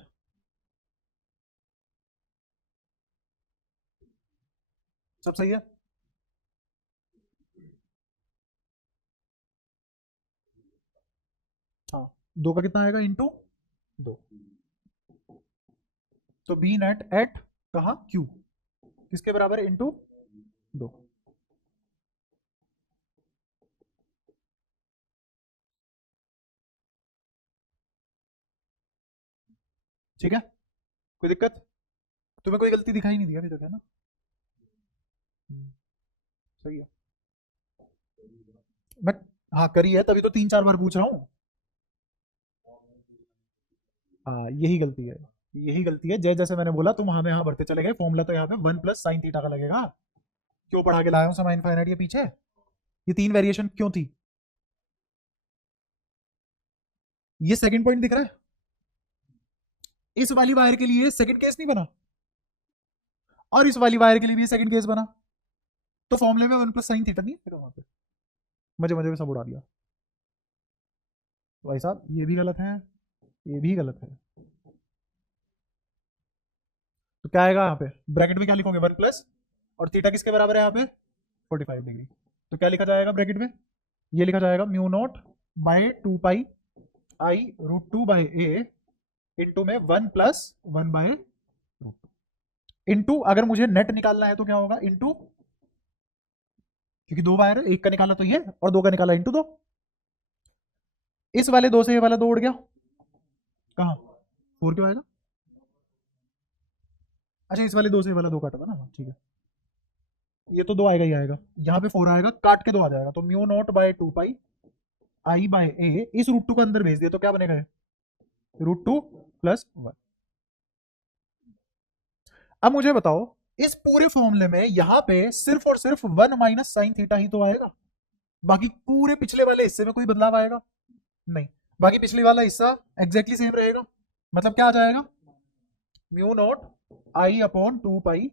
सब सही है। हाँ, 2 का कितना आएगा, इंटू 2, तो बी नेट एट कहा क्यू किसके बराबर है, इंटू 2। ठीक है, कोई दिक्कत, तुम्हें कोई गलती दिखाई नहीं दी अभी तक, है ना। सही है। मैं, हाँ करी है, तभी तो 3-4 बार पूछ रहा हूँ। हाँ यही गलती है, यही गलती है, जैसे मैंने बोला तुम हमें यहाँ बढ़ते चले गए, फॉर्मूला तो यहाँ पे 1 + sin θ का लगेगा। क्यों पढ़ा के लाया हूँ सम इनफाइनाइट के पीछे, ये 3 वेरिएशन क्यों थी, ये सेकंड पॉइंट दिख रहा है, इस वाली वायर के लिए सेकंड केस नहीं बना, और इस वाली वायर के लिए भी सेकंड केस बना, तो फॉर्मूले में 1 + sin θ नहीं है वहां पे, मजे मजे में सब उड़ा दिया। तो भाई साहब ये भी गलत है, ये भी गलत है, तो क्या आएगा यहाँ पे, ब्रैकेट में क्या लिखोगे, 1+, और थीटा किसके बराबर है यहाँ पे, 45 डिग्री, तो क्या लिखा जाएगा ब्रैकेट में, ये लिखा जाएगा mu naught by 2 pi I√2/a into में 1+1/√2, इंटू अगर मुझे नेट निकालना है तो क्या होगा, इंटू, क्योंकि 2 वायर है, एक का निकाला तो ये, और 2 का निकाला इंटू 2, इस वाले 2 से ये वाला 2 उड़ गया, कहाँ 4 क्यों आएगा, अच्छा इस वाले 2 से ये वाला 2 काटा था ना, ठीक है, ये तो 2 आएगा ही आएगा, यहाँ पे 4 आएगा, काट के 2 आ जाएगा, तो mu naught by 2 pi I/a, इस √2 का अंदर भेज दिया तो क्या बनेगा, √2 + 1। अब मुझे बताओ, इस पूरे फॉर्मूले में यहां पे सिर्फ और सिर्फ 1 - sin θ ही तो आएगा, बाकी पूरे पिछले वाले हिस्से में कोई बदलाव आएगा नहीं, बाकी पिछले वाला हिस्सा एग्जैक्टली सेम रहेगा, मतलब क्या आ जाएगा, म्यू नॉट I/2 पाई।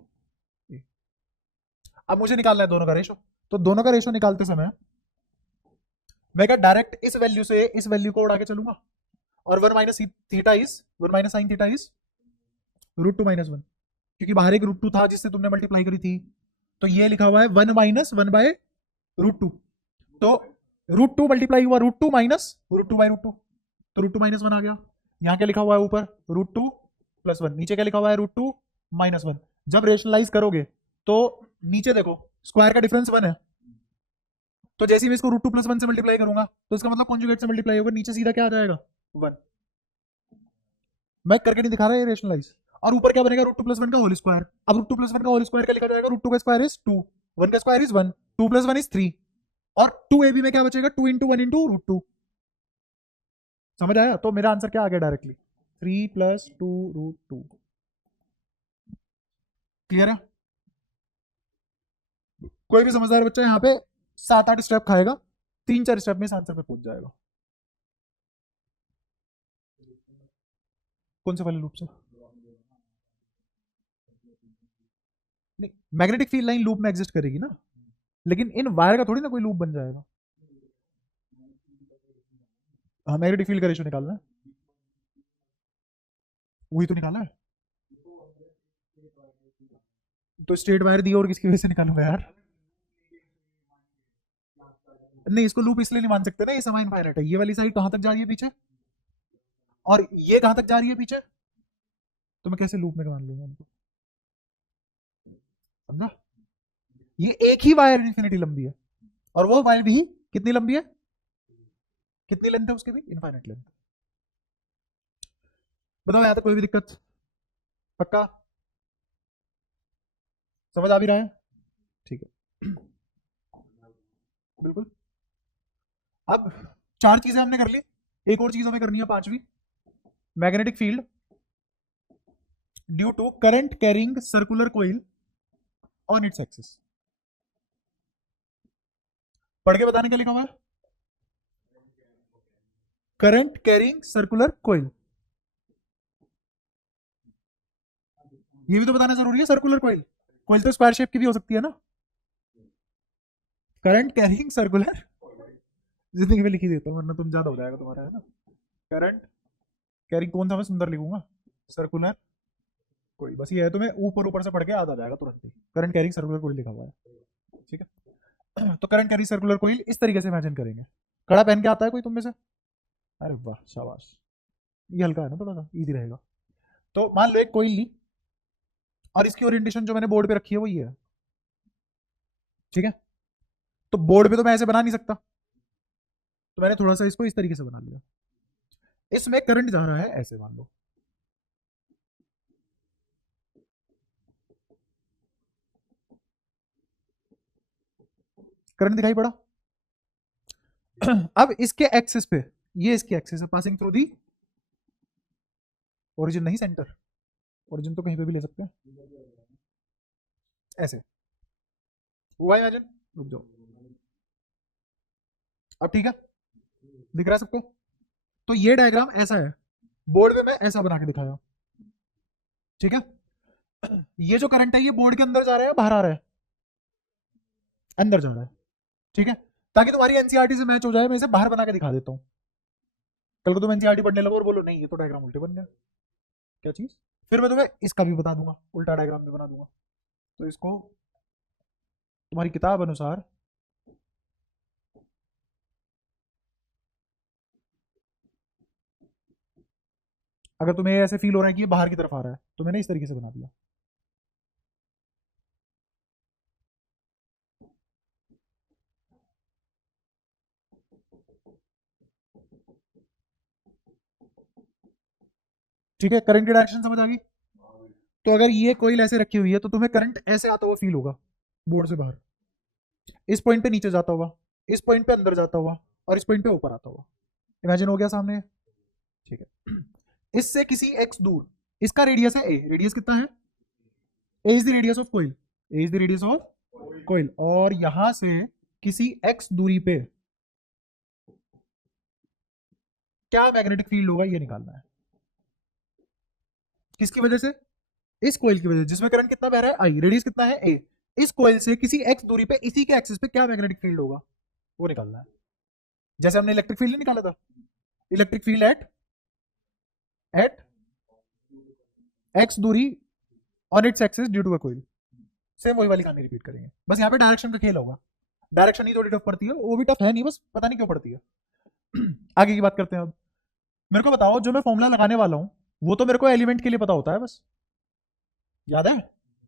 अब मुझे निकालना है दोनों का रेशो, तो दोनों का रेशो निकालते समय मैं क्या डायरेक्ट इस वैल्यू से इस वैल्यू को उड़ा के चलूंगा, और 1 - sin θ इज √2 - 1, क्योंकि बाहर एक √2 था जिससे तुमने मल्टीप्लाई करी थी, तो ये लिखा हुआ है 1 - 1/√2, तो √2 मल्टीप्लाई हुआ √2 माइनस √2/√2, तो √2 - 1 आ गया, यहाँ क्या लिखा हुआ है ऊपर, √2 + 1, नीचे क्या लिखा हुआ है, √2 - 1। जब रेशनलाइज करोगे तो नीचे देखो स्क्वायर का डिफरेंस 1 है, तो जैसे ही मैं इसको √2 + 1 से मल्टीप्लाई करूंगा तो इसका मतलब कॉन्जुगेट से मल्टीप्लाई होगा, नीचे सीधा क्या आ जाएगा, 1। मैं करके नहीं दिखा रहा, ये रेशनलाइज, और ऊपर क्या बनेगा, √2 + 1 का होल स्क्वायर, अब √2 + 1 का होल स्क्वायर क्या लिखा जाएगा, √2 का स्क्वायर इज 2, 1 का स्क्वायर इज 1, 2 + 1 इज 3, और 2ab में क्या बचेगा, 2 × 1 × √2, समझ आया, तो मेरा आंसर क्या आ गया डायरेक्टली, 3 + 2√2। क्लियर है, कोई भी समझदार बच्चा यहाँ पे 7-8 स्टेप खाएगा, 3-4 स्टेप में इस आंसर पे पहुंच जाएगा। कौन से वाले लूप से, नहीं मैग्नेटिक फील्ड लाइन लूप में एग्जिस्ट करेगी ना, लेकिन इन वायर का थोड़ी ना कोई लूप बन जाएगा, हाँ मैग्नेटिक फील्ड का रेशो निकालना है, वही तो निकाला है, तो स्ट्रेट वायर दी और किसकी वजह से निकालूंगा यार? नहीं, इसको लूप इसलिए नहीं मान सकते ना, ये समा इनफाइनाइट है। ये वाली साइड कहां तक जा रही है पीछे, और ये कहां तक जा रही है पीछे, तो मैं कैसे लूप में मान लूंगा उनको? समझा? ये एक ही वायर इन्फिनिटी लंबी है, और वो वायर भी कितनी लंबी है, कितनी लेंथ है उसके भी, इनफाइनाइट लेंथ। बताओ यहां तक कोई भी दिक्कत? पक्का समझ आ भी रहा है? ठीक है। बिल्कुल। अब 4 चीजें हमने कर ली, एक और चीज हमें करनी है, 5वीं, magnetic field due to current carrying circular coil on its axis. पढ़ के बताने के लिए कहा है, करंट कैरिंग सर्कुलर कोइल। ये भी तो बताना जरूरी है, सर्कुलर कोइल, कोइल तो स्क्वायर शेप की भी हो सकती है ना। करंट कैरिंग सर्कुलर, जिंदगी में लिख ही देता हूँ वरना तुम ज्यादा हो जाएगा तुम्हारा, है ना। करंट कैरिंग कौन सा मैं सुंदर लिखूंगा, सर्कुलर कोई, बस ये है, तुम्हें ऊपर ऊपर से पढ़ के याद आ जाएगा तुरंत ही, करंट कैरिंग सर्कुलर कोइल लिखा हुआ है। ठीक है। तो करंट कैरिंग सर्कुलर कोइल इस तरीके से इमेजिन करेंगे। कड़ा पहन के आता है कोई तुम में से? अरे वाह शाबाश, ये हल्का है ना, थोड़ा सा इजी रहेगा। तो मान लो एक कोइल ली, और इसकी ओरिएंटेशन जो मैंने बोर्ड पे रखी है वो ये है, ठीक है। तो बोर्ड पे तो मैं ऐसे बना नहीं सकता, तो मैंने थोड़ा सा इसको इस तरीके से बना लिया। इसमें करंट जा रहा है ऐसे, मान लो, करंट दिखाई पड़ा। अब इसके एक्सिस पे, ये इसकी एक्सिस है, पासिंग थ्रू दी ओरिजिन, नहीं सेंटर, ओरिजिन तो कहीं पे भी ले सकते हैं, ऐसे हुआ इमेजिन। रुक जाओ, अब ठीक है, दिख रहा है सबको? तो ये डायग्राम ऐसा है, बोर्ड पे मैं ऐसा बना के दिखाया, ठीक है। ये जो करंट है ये बोर्ड के अंदर जा रहा है, बाहर आ रहा है, अंदर जा रहा है, ठीक है। ताकि तुम्हारी एनसीईआरटी से मैच हो जाए, मैं इसे बाहर बना के दिखा देता हूँ। कल को तुम एनसीईआरटी पढ़ने लगो और बोलो नहीं ये तो डायग्राम उल्टे बन गया, क्या चीज, फिर मैं तुम्हें इसका भी बता दूंगा, उल्टा डायग्राम भी बना दूंगा। तो इसको तुम्हारी किताब अनुसार अगर तुम्हें ऐसे फील हो रहा है कि ये बाहर की तरफ आ रहा है, तो मैंने इस तरीके से बना दिया। ठीक है, करंट की डायरेक्शन समझ आ गई? तो अगर ये कोईल ऐसे रखी हुई है, तो तुम्हें करंट ऐसे आता हुआ फील होगा, बोर्ड से बाहर, इस पॉइंट पे नीचे जाता हुआ, इस पॉइंट पे अंदर जाता हुआ, और इस पॉइंट पे ऊपर आता हुआ। इमेजिन हो गया सामने? ठीक है। इससे किसी एक्स दूर, इसका रेडियस है ए, रेडियस कितना है, A is the radius of coil, A is the radius of coil, और यहां से किसी एक्स दूरी पे क्या मैग्नेटिक फील्ड होगा ये निकालना है। किसकी वजह से? इस कोइल की वजह से, जिसमें करंट कितना बह रहा है, आई, रेडियस कितना है, ए। इस कोइल से किसी एक्स दूरी पे इसी के एक्सिस पे क्या मैग्नेटिक फील्ड होगा वो निकालना है। जैसे हमने इलेक्ट्रिक फील्ड निकाला था, electric field at at X दूरी on its axis due to a coil, same वही वाली कहानी रिपीट करेंगे, बस यहाँ पे डायरेक्शन का खेल होगा। डायरेक्शन ही थोड़ी टफ पड़ती है, वो भी टफ है नहीं, बस पता नहीं क्यों पड़ती है। आगे की बात करते हैं अब। मेरे को बताओ, जो मैं फॉर्मूला लगाने वाला हूँ वो तो मेरे को एलिमेंट के लिए पता होता है बस, याद है?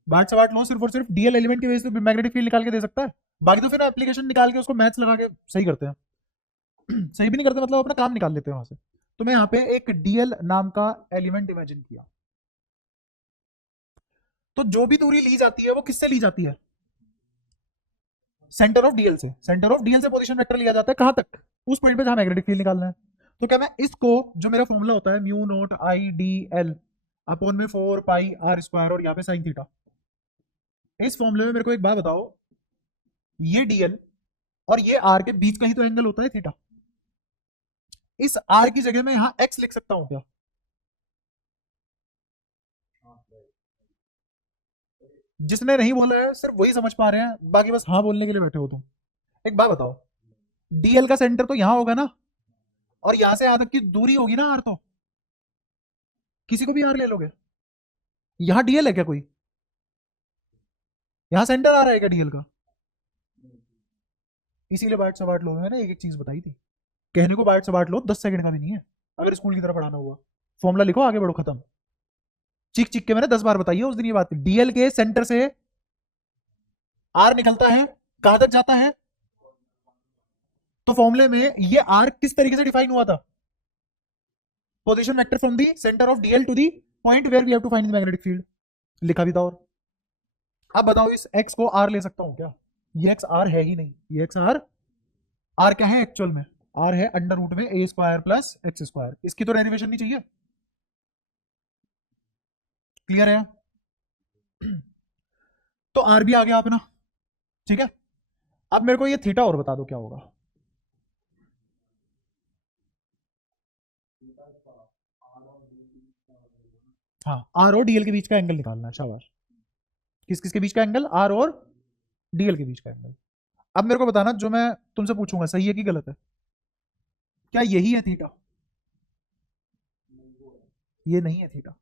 बाट से बाट लो, सिर्फ और सिर्फ डीएल एलिमेंट की वजह से मैग्नेटिक फील्ड निकाल के दे सकता है, बाकी तो फिर एप्लीकेशन निकाल के उसको मैथ्स लगा के सही करते हैं। सही भी नहीं करते, मतलब अपना काम निकाल लेते हैं वहां से। तो मैं यहाँ पे एक डीएल नाम का एलिमेंट इमेजिन किया। तो जो भी दूरी ली जाती है वो किससे ली जाती है, सेंटर ऑफ डीएल से। सेंटर ऑफ डीएल से पोजीशन वेक्टर लिया जाता है कहां तक, उस पॉइंट पे जहां मैग्नेटिक फील्ड निकालना है। तो क्या मैं इसको, जो मेरा फॉर्मूला होता है म्यू नोट आई डी एल अपॉन में 4 पाई आर स्क्वायर और यहाँ पे साइन थीटा, इस फॉर्मूले में मेरे को एक बात बताओ, ये डीएल और ये आर के बीच का ही तो एंगल होता है थीटा, इस आर की जगह में यहां एक्स लिख सकता हूं क्या? जिसने नहीं बोला है सिर्फ वही समझ पा रहे हैं, बाकी बस हाँ बोलने के लिए बैठे हो तुम। एक बात बताओ, डीएल का सेंटर तो यहां होगा ना, और यहां से यहां तक की दूरी होगी ना आर, तो किसी को भी आर ले लोगे। यहां डीएल है क्या कोई? यहां सेंटर आ रहा है क्या डीएल का? इसीलिए बाइट से बांट लो, मैंने एक एक चीज बताई थी। कहने को बाइट से बांट लो 10 सेकंड का भी नहीं है, अगर स्कूल की तरह पढ़ाना हुआ। फॉर्मूला लिखो, आगे बढ़ो, खत्म। चीख चीख के मैंने 10 बार बताई है उस दिन ये बात। डीएल के सेंटर से आर निकलता है, कहां तक जाता है? तो फॉर्मूले में ये आर किस तरीके से डिफाइन हुआ था? Position vector from the centre of DL to the point where we have to find the magnetic field, लिखा भी था। और अब बताओ, इस एक्स को आर ले सकता हूं क्या? ये एक्स आर है ही नहीं, ये एक्स आर, आर क्या है एक्चुअल में? आर है अंडर रूट में ए स्क्वायर प्लस एक्स स्क्वायर। इसकी तो डेरिवेशन नहीं चाहिए, क्लियर है? तो आर भी आ गया अपना, ठीक है। अब मेरे को ये थीटा और बता दो क्या होगा। हाँ, आर और डीएल के बीच का एंगल निकालना है, शाबाश। किस किस के बीच का एंगल? आर और डीएल के बीच का एंगल। अब मेरे को बताना, जो मैं तुमसे पूछूंगा सही है कि गलत है? क्या यही है थीटा? ये नहीं है थीटा।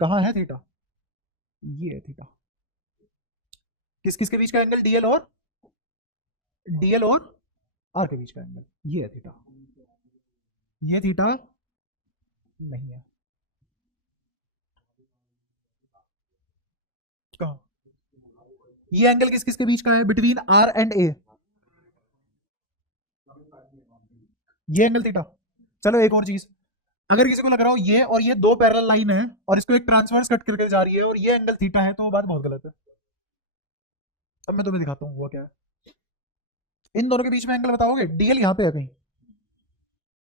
कहाँ है थीटा? ये है थीटा। किस किस के बीच का एंगल? डीएल और आर के बीच का एंगल, ये है थीटा। ये थीटा नहीं है। कहाँ? ये एंगल किस किस के बीच का है? बिटवीन आर एंड ए, ये एंगल थीटा। चलो एक और चीज, अगर किसी को लग रहा हो ये और ये दो पैरेलल लाइन है और इसको एक ट्रांसवर्स कट करके जा रही है और ये एंगल थीटा है, तो वो बात बहुत गलत है। अब मैं तुम्हें दिखाता हूँ वो क्या है। इन दोनों के बीच में एंगल बताओगे? डीएल यहाँ पे है कहीं,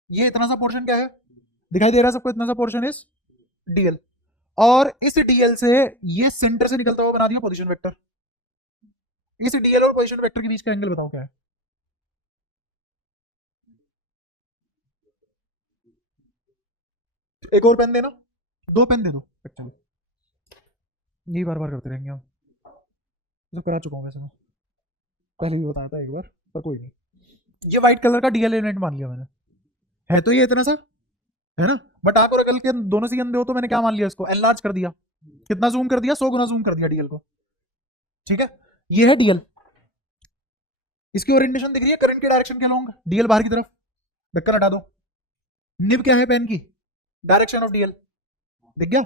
ये इतना सा पोर्शन क्या है? दिखाई दे रहा है सबको? इतना सा पोर्शन इस डीएल, और इस डीएल से ये सेंटर से निकलता हुआ बना दिया पोजीशन वेक्टर। इस डीएल और पोजीशन वेक्टर के बीच का एंगल बताओ क्या है? एक और पेन देना, दो पेन दे दो एक्चुअली, यही बार बार करते रहेंगे हम। तो करा चुका हूँ वैसे मैं, पहले भी बताया था एक बार, पर कोई नहीं। ये व्हाइट कलर का डीएल एलिमेंट मान लिया मैंने, है तो ये इतना सा, है ना? बट आंख और अकल के दोनों से अंधे हो, तो मैंने क्या मान लिया इसको? एनलार्ज कर दिया। कितना जूम कर दिया? 100 गुना जूम कर दिया डीएल को, ठीक है। ये है डीएल, इसकी ओरिएंटेशन दिख रही है करंट के डायरेक्शन के अलोंग, डीएल बाहर की तरफ, ढक्कन हटा दो। निब क्या है पेन की? डायरेक्शन ऑफ डीएल, दिख गया?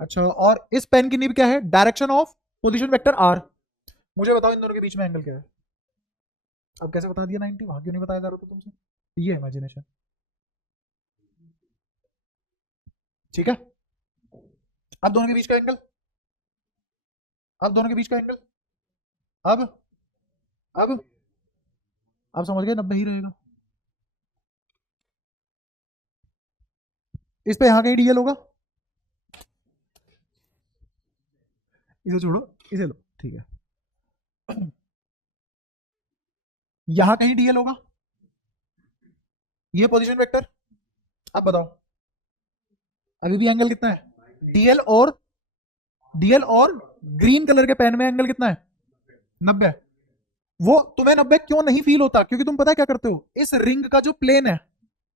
अच्छा, और इस पेन की निब क्या है? Direction of position vector R. मुझे बताओ इन दोनों के बीच में एंगल क्या है? अब कैसे बता दिया 90? वहां क्यों नहीं बताया जा रहा था तुमसे? ये इमेजिनेशन, ठीक है। अब दोनों के बीच का एंगल, अब दोनों के बीच का एंगल, अब अब अब समझ गए, 90 ही रहेगा। इस पे यहाँ कहीं डीएल होगा, इसे छोड़ो, इसे लो, ठीक है। यहां कहीं डीएल होगा, ये पोजीशन वेक्टर। अब बताओ अभी भी एंगल कितना है? डीएल और ग्रीन कलर के पेन में एंगल कितना है? 90। वो तुम्हें 90 क्यों नहीं फील होता? क्योंकि तुम पता है क्या करते हो, इस रिंग का जो प्लेन है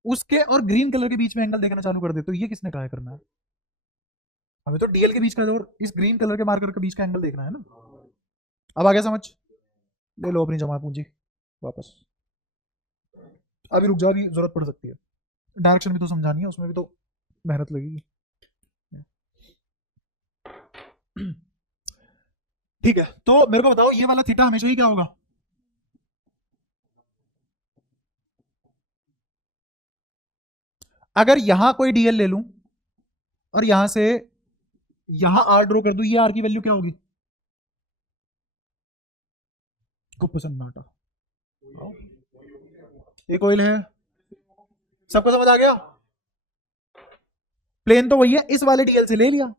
उसके और ग्रीन कलर के बीच में एंगल देखना चालू कर देते हो। ये किसने कहा है करना है? हमें तो डीएल के बीच का और इस ग्रीन कलर के मार्कर के बीच का एंगल देखना है ना। अब आ गया समझ? ले लो अपनी जमा पूंजी वापस। अभी रुक जाओ, अभी जरूरत पड़ सकती है, डायरेक्शन भी तो समझानी है, उसमें भी तो मेहनत लगेगी। ठीक है, तो मेरे को बताओ ये वाला थीटा हमेशा ही क्या होगा? अगर यहां कोई डीएल ले लूं और यहां से यहां आर ड्रॉ कर दूं, ये आर की वैल्यू क्या होगी? खूब पसंद नाटा। ये कोयल है, सबको समझ आ गया? प्लेन तो वही है, इस वाले डीएल से ले लिया,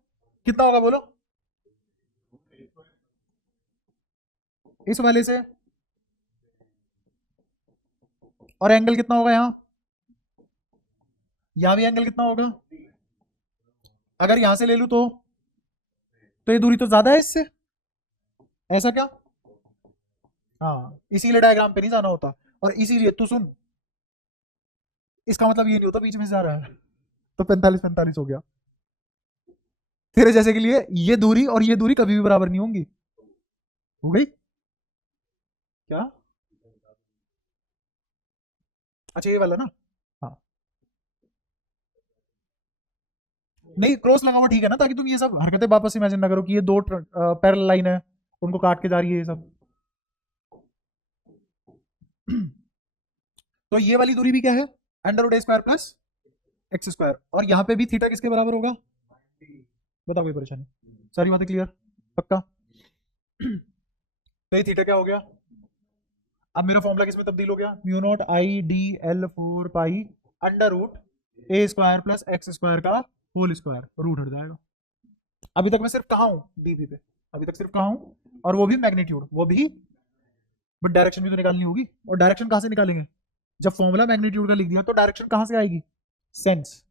कितना होगा बोलो? इस वाले से, और एंगल कितना होगा यहां? यहां भी एंगल कितना होगा? अगर यहां से ले लूं तो ये दूरी तो ज्यादा है इससे, ऐसा क्या? हाँ, इसीलिए डायग्राम पे नहीं जाना होता। और इसीलिए तू सुन, इसका मतलब ये नहीं होता बीच में से जा रहा है तो 45-45 हो गया। तेरे जैसे के लिए ये दूरी और ये दूरी कभी भी बराबर नहीं होंगी। हो गई क्या? अच्छा ये वाला ना, हाँ। नहीं क्रॉस लगा हुआ ठीक है ना, ताकि तुम ये सब हरकतें वापस इमेजिन ना करो कि ये दो पैरेलल लाइन है, उनको काट के जा रही है ये सब। तो ये वाली दूरी भी क्या है? Under root A square plus X square, और यहाँ पे भी थीटा किसके बराबर होगा? बताओ कोई परेशानी? सारी बातें क्लियर? पक्का? तो ये थीटा क्या हो गया? अब मेरा फॉर्मूला किस में तब्दील हो गया? Mu naught I D L 4 pi under root A square plus X square का होल स्क्वायर, रूट हट जाएगा। अभी तक मैं सिर्फ कहाँ हूँ? डीवी पे। अभी तक सिर्फ कहाँ हूँ? और वो भी मैग्नीट्यूड, वो भी, बट डायरेक्शन भी तो निकालनी होगी, और डायरेक्शन कहाँ से निकालेंगे? जब फॉर्मूला मैग्नीट्यूड का लिख दिया तो डायरेक्शन कहाँ से आएगी? सेंस।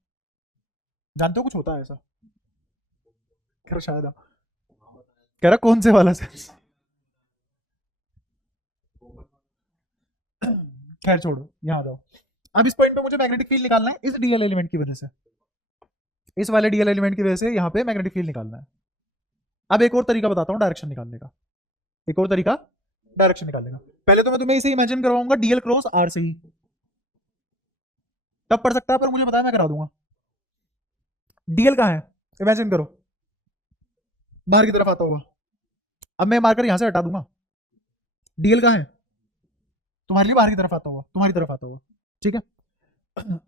जानते हो कुछ होता है ऐसा? खैर शायद आप कह रहा कौन से वाला सेंस? खैर छोड़ो, यहाँ आ जाओ। अब इस पॉइंट पे मुझे मैग्नेटिक फील्ड निकालना है इस डीएल एलिमेंट की वजह से, इस वाले डीएल एलिमेंट की वजह से यहाँ पे मैग्नेटिक फील्ड निकालना है। अब एक और तरीका बताता हूँ डायरेक्शन निकालने का, एक और तरीका डायरेक्शन निकालने का। पहले तो मैं तुम्हें इसे इमेजिन करवाऊंगा डीएल क्रॉस आर से ही, तब पढ़ सकता है, पर मुझे बताया मैं करा दूंगा। डीएल कहाँ है? इमेजिन करो बाहर की तरफ आता हुआ। अब मैं मार्कर यहां से हटा दूंगा। डीएल कहाँ है? तुम्हारे लिए बाहर की तरफ आता हुआ, तुम्हारी तरफ आता हुआ, ठीक है।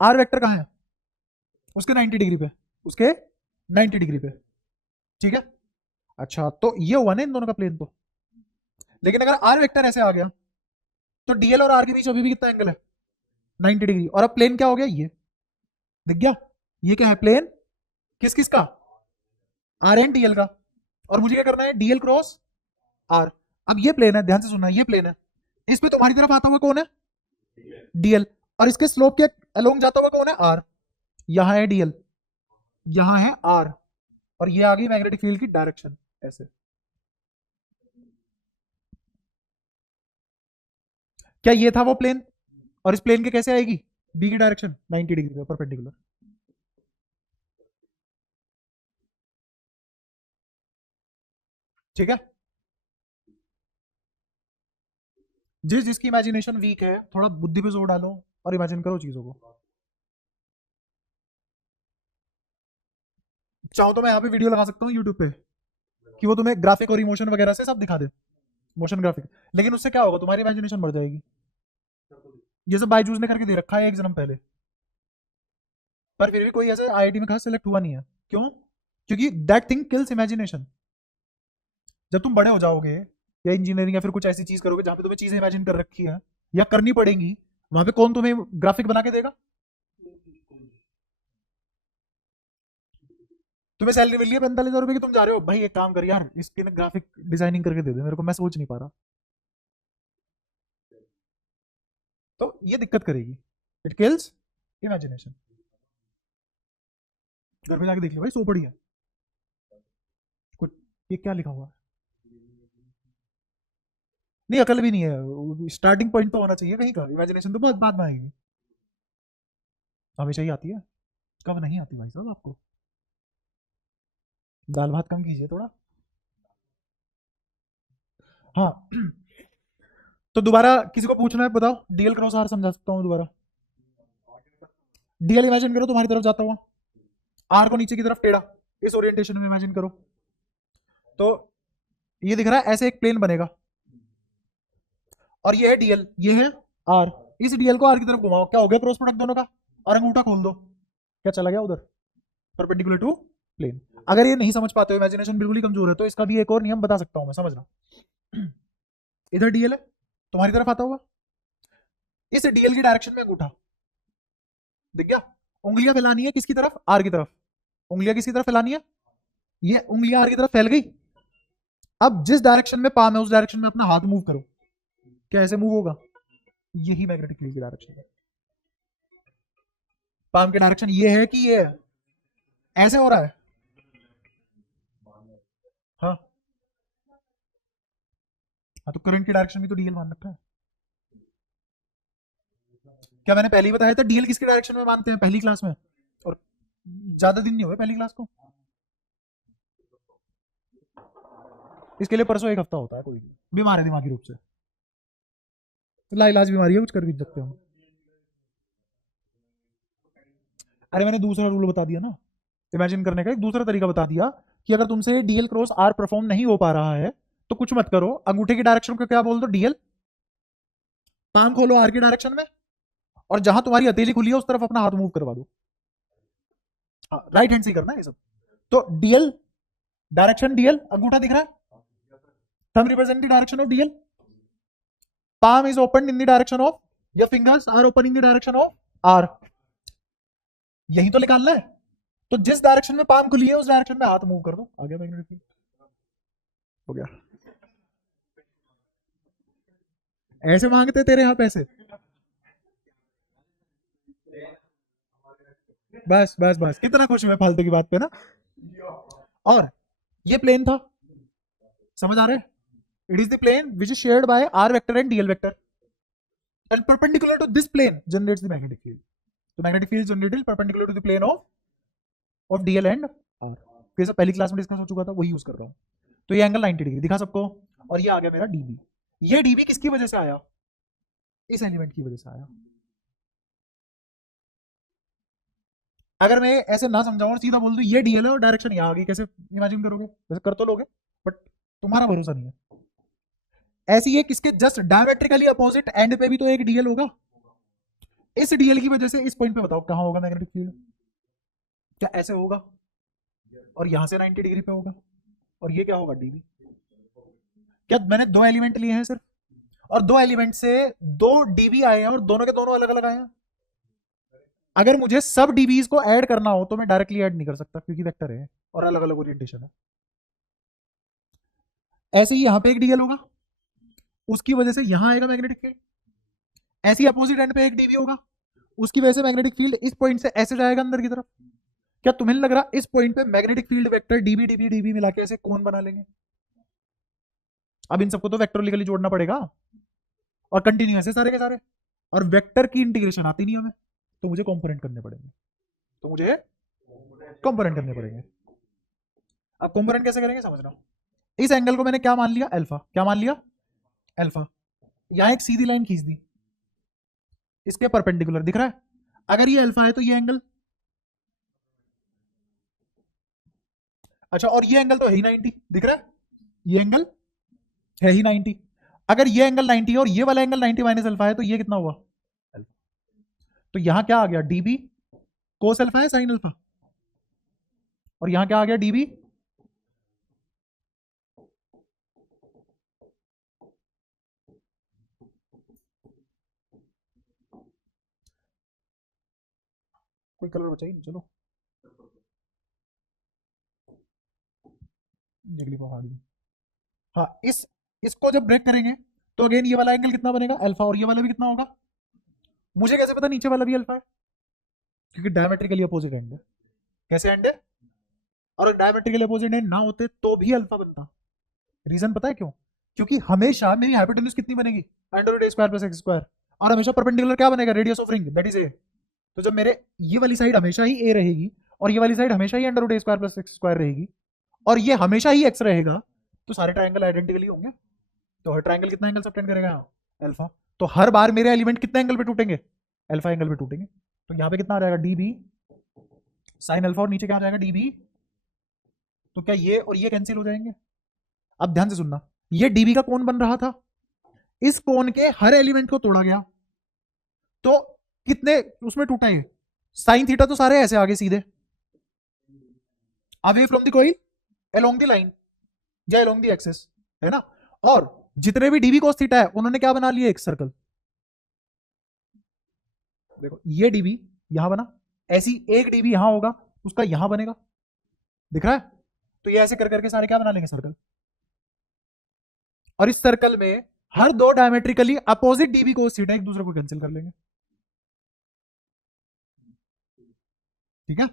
आर वेक्टर कहाँ है? उसके 90 डिग्री पे, उसके 90 डिग्री पे, ठीक है। अच्छा तो ये हुआ ना इन दोनों का प्लेन तो, लेकिन अगर आर वेक्टर ऐसे आ गया तो डीएल और आर के बीच अभी भी कितना एंगल है? 90 डिग्री। और अब प्लेन क्या हो गया? ये दिख गया? ये क्या है? प्लेन किस किस का? आर एंड डीएल का। और मुझे क्या करना है? DL cross R. अब ये प्लेन है, ध्यान से सुनना, ये प्लेन है, इस पे तुम्हारी तरफ आता हुआ कौन है? डीएल। और इसके स्लोप के अलोंग जाता हुआ कौन है? आर। यहां है डीएल, यहां है आर, और ये आ गई मैग्नेटिक फील्ड की डायरेक्शन ऐसे। क्या ये था वो प्लेन? और इस प्लेन के कैसे आएगी? बी की डायरेक्शन 90 डिग्री पे परपेंडिकुलर। ठीक है। जिस जिसकी इमेजिनेशन वीक है थोड़ा बुद्धि पे जोर डालो और इमेजिन करो चीजों को। चाहो तो मैं यहाँ पे वीडियो लगा सकता हूँ यूट्यूब पे कि वो तुम्हें ग्राफिक और इमोशन वगैरह से सब दिखा दे, मोशन ग्राफिक। लेकिन उससे क्या होगा? तुम्हारी इमेजिनेशन बढ़ जाएगी। ये सब बायजूस ने करके दे रखा है एक जन्म पहले, पर फिर भी कोई ऐसे आईआईटी में खास सिलेक्ट हुआ नहीं है। क्यों? क्योंकि दैट थिंग किल्स इमेजिनेशन। जब तुम बड़े हो जाओगे या इंजीनियरिंग या फिर कुछ ऐसी चीज करोगे जहां पे तुम्हें चीजें इमेजिन कर रखी है या करनी पड़ेंगी, वहां पे कौन तुम्हें ग्राफिक बना के देगा? तुम्हें सैलरी मिल रही है 45,000 रुपए की, तुम जा रहे हो भाई एक काम कर यार इसकी ना ग्राफिक डिजाइनिंग करके दे दे मेरे को, मैं सोच नहीं पा रहा। तो ये दिक्कत करेगी, इट किल्स इमेजिनेशन। घर में जाके देख लियो भाई, सो पड़ी है कुछ। ये क्या लिखा हुआ है? नहीं अकल भी नहीं है, स्टार्टिंग पॉइंट तो होना चाहिए कहीं का, इमेजिनेशन तो बहुत बाद में आएगी। हमेशा ही आती है, कब नहीं आती भाई साहब आपको? दाल भात कम कीजिए थोड़ा। हाँ। तो दोबारा किसी को पूछना है बताओ, डीएल क्रॉस आर समझा सकता हूँ दोबारा। डीएल इमेजिन करो तुम्हारी तरफ जाता हुआ, आर को नीचे की तरफ टेढ़ा, इस ओरिएंटेशन में इमेजिन करो। तो ये दिख रहा है ऐसे एक प्लेन बनेगा, और ये है डीएल, ये है आर। इस डीएल को आर की तरफ घुमाओ, क्या हो गया? क्रॉस प्रोडक्ट दोनों का। और अंगूठा खोल दो, क्या चला गया उधर? Perpendicular to plane. अगर ये नहीं समझ पाते हो, इमेजिनेशन बिल्कुल ही कमजोर है, तो इसका भी एक और नियम बता सकता हूं मैं, समझना। इधर डीएल है तुम्हारी तरफ आता हुआ, इस डीएल की डायरेक्शन में अंगूठा दिख गया। उंगलियां फैलानी है किसकी तरफ? आर की तरफ। उंगलियां किसकी तरफ फैलानी है? ये उंगलियां आर की तरफ फैल गई। अब जिस डायरेक्शन में पाम है उस डायरेक्शन में अपना हाथ मूव करो, क्या ऐसे मूव होगा? यही मैग्नेटिक फील्ड की डायरेक्शन है। पाम की डायरेक्शन ये है कि ये है? ऐसे हो रहा है। हाँ। हाँ तो करंट की डायरेक्शन भी तो डीएल मान रखा है। क्या मैंने पहले ही बताया था डीएल किसकी डायरेक्शन में मानते हैं पहली क्लास में? और ज्यादा दिन नहीं हुए पहली क्लास को। इसके लिए परसों एक हफ्ता होता है, कोई भी बीमार है दिमागी रूप से, तो लाइलाज बीमारी है, कुछ कर भी नहीं सकते हम। अरे मैंने दूसरा रूल बता दिया ना, इमेजिन करने का एक दूसरा तरीका बता दिया कि अगर तुमसे डीएल क्रॉस आर परफॉर्म नहीं हो पा रहा है तो कुछ मत करो, अंगूठे की डायरेक्शन को क्या बोल दो, डीएल, पाम खोलो आर की डायरेक्शन में, और जहां तुम्हारी हथेली खुली है उस तरफ अपना हाथ मूव करवा दो, राइट हैंड से करना है ये सब। तो डीएल डायरेक्शन, डीएल अंगूठा दिख रहा है, thumb represent the direction of DL, palm is opened in the direction of, your fingers are open in the direction of R, यही तो निकालना है। तो जिस डायरेक्शन में पाम खुली है उस डायरेक्शन में हाथ मूव कर दो, आ गया मैग्नेटिक फील्ड, हो गया। ऐसे मांगते तेरे यहां पैसे, बस बस बस, कितना खुश मैं फालतू की बात पे ना। और ये प्लेन था, समझ आ रहा है, it is the plane which is shared by R vector and DL vector, and perpendicular to this plane generates the magnetic field. So magnetic field is generated perpendicular to the plane of DL and R. ये सब पहली class में discuss हो चुका था, वही use कर रहा हूँ। तो ये एंगल 90 डिग्री दिखा सबको, और ये आ गया मेरा डीबी। ये डीबी किसकी वजह से आया, इस एलिमेंट की वजह से आया। अगर मैं ऐसे ना समझाऊं और सीधा बोल दूं ये डीएल है और डायरेक्शन यहाँ आ गई, कैसे इमेजिन करोगे, वैसे कर तो लोगे, बट तुम्हारा भरोसा नहीं है। ऐसी ये किसके जस्ट डायमेट्रिकली अपोजिट एंड पे भी तो एक डीएल होगा, इस डीएल की वजह से इस पॉइंट पे बताओ कहां होगा मैग्नेटिक फील्ड, क्या ऐसे होगा और यहां से 90 डिग्री पे होगा, और ये क्या होगा डीबी। क्या मैंने दो एलिमेंट लिए हैं सिर्फ, और दो एलिमेंट से दो डीबी आए हैं और दोनों के दोनों अलग अलग आए हैं। अगर मुझे सब डीबीज को ऐड करना हो तो मैं डायरेक्टली ऐड नहीं कर सकता क्योंकि वेक्टर है और अलग अलग ओरिएंटेशन है। ऐसे ही यहां पे एक डीएल होगा, उसकी वजह से यहां आएगा मैग्नेटिक फील्ड, ऐसी अपोजिट एंड पे एक डीबी होगा, उसकी वजह से मैग्नेटिक फील्ड इस पॉइंट से ऐसे जाएगा अंदर की तरफ। क्या तुम्हें लग रहा इस पॉइंट पे magnetic field vector dB dB dB मिला के ऐसे कौन बना लेंगे। अब इन सबको तो वेक्टोरिकली जोड़ना पड़ेगा और कंटिन्यूअस है सारे के सारे, और वेक्टर की इंटीग्रेशन आती नहीं हमें, तो मुझे कंपोनेंट करने पड़ेंगे, तो मुझे कंपोनेंट करने पड़ेंगे। अब कंपोनेंट कैसे करेंगे समझना। इस एंगल को मैंने क्या मान लिया, अल्फा, क्या मान लिया, अल्फा। यहां एक सीधी लाइन खींच दी, इसके परपेंडिकुलर दिख रहा है, अगर ये अल्फा है तो ये एंगल, अच्छा, और ये एंगल तो है ही 90, दिख रहा है, ये एंगल है ही 90। अगर ये एंगल 90 है और ये वाला एंगल 90 माइनस अल्फा है तो ये कितना हुआ, तो यहां क्या आ गया, डीबी कोस अल्फा है साइन अल्फा, और यहां क्या आ गया, डीबी कोई कलर बचाइए, चलो जगली पहाड़ दी। हाँ, इसको जब ब्रेक करेंगे तो अगेन ये वाला एंगल कितना बनेगा, अल्फा, और ये वाला भी कितना होगा। मुझे कैसे पता नीचे वाला भी अल्फा है, क्योंकि डायमेट्रिकली अपोजिट एंड है। कैसे एंड है, और डायमेट्रिकली अपोजिट एंड ना होते तो भी अल्फा बनता। रीजन पता है क्यों, क्योंकि हमेशा मेरी हाइपोटेन्यूज कितनी बनेगी, √a² + x², और हमेशा परपेंडिकुलर क्या बनेगा, radius of ring, that is a. तो जब मेरे ये वाली साइड हमेशा ही ए रहेगी और ये वाली साइड हमेशा ही √a² + x² रहेगी, और ये हमेशा ही x रहेगा, तो सारे ट्रायंगल आइडेंटिकली होंगे। तो हर ट्रायंगल कितना एंगल सबटेंड करेगा, अल्फा। तो हर बार मेरे एलिमेंट कितने एंगल पे टूटेंगे, अल्फा एंगल पे टूटेंगे। तो यहाँ पे कितना आ जाएगा, डीबी साइन अल्फा, और नीचे क्या आ जाएगा, डीबी। तो क्या ये और ये कैंसिल हो जाएंगे। अब ध्यान से सुनना, ये डीबी का कोण बन रहा था, इस कोण के हर एलिमेंट को तोड़ा गया, तो कितने उसमें टूटा ये, साइन थीटा तो सारे ऐसे आगे सीधे, away from the coil along the line या अलोंग द एक्सिस, है ना। और जितने भी डीबी cos थीटा है उन्होंने क्या बना लिया, एक सर्कल। देखो ये डीबी यहां बना, ऐसी एक डीबी यहां होगा, उसका यहां बनेगा, दिख रहा है। तो ये ऐसे कर करके सारे क्या बना लेंगे, सर्कल। और इस सर्कल में हर दो diametrically opposite dB cos theta एक दूसरे को कैंसिल कर लेंगे, ठीक है।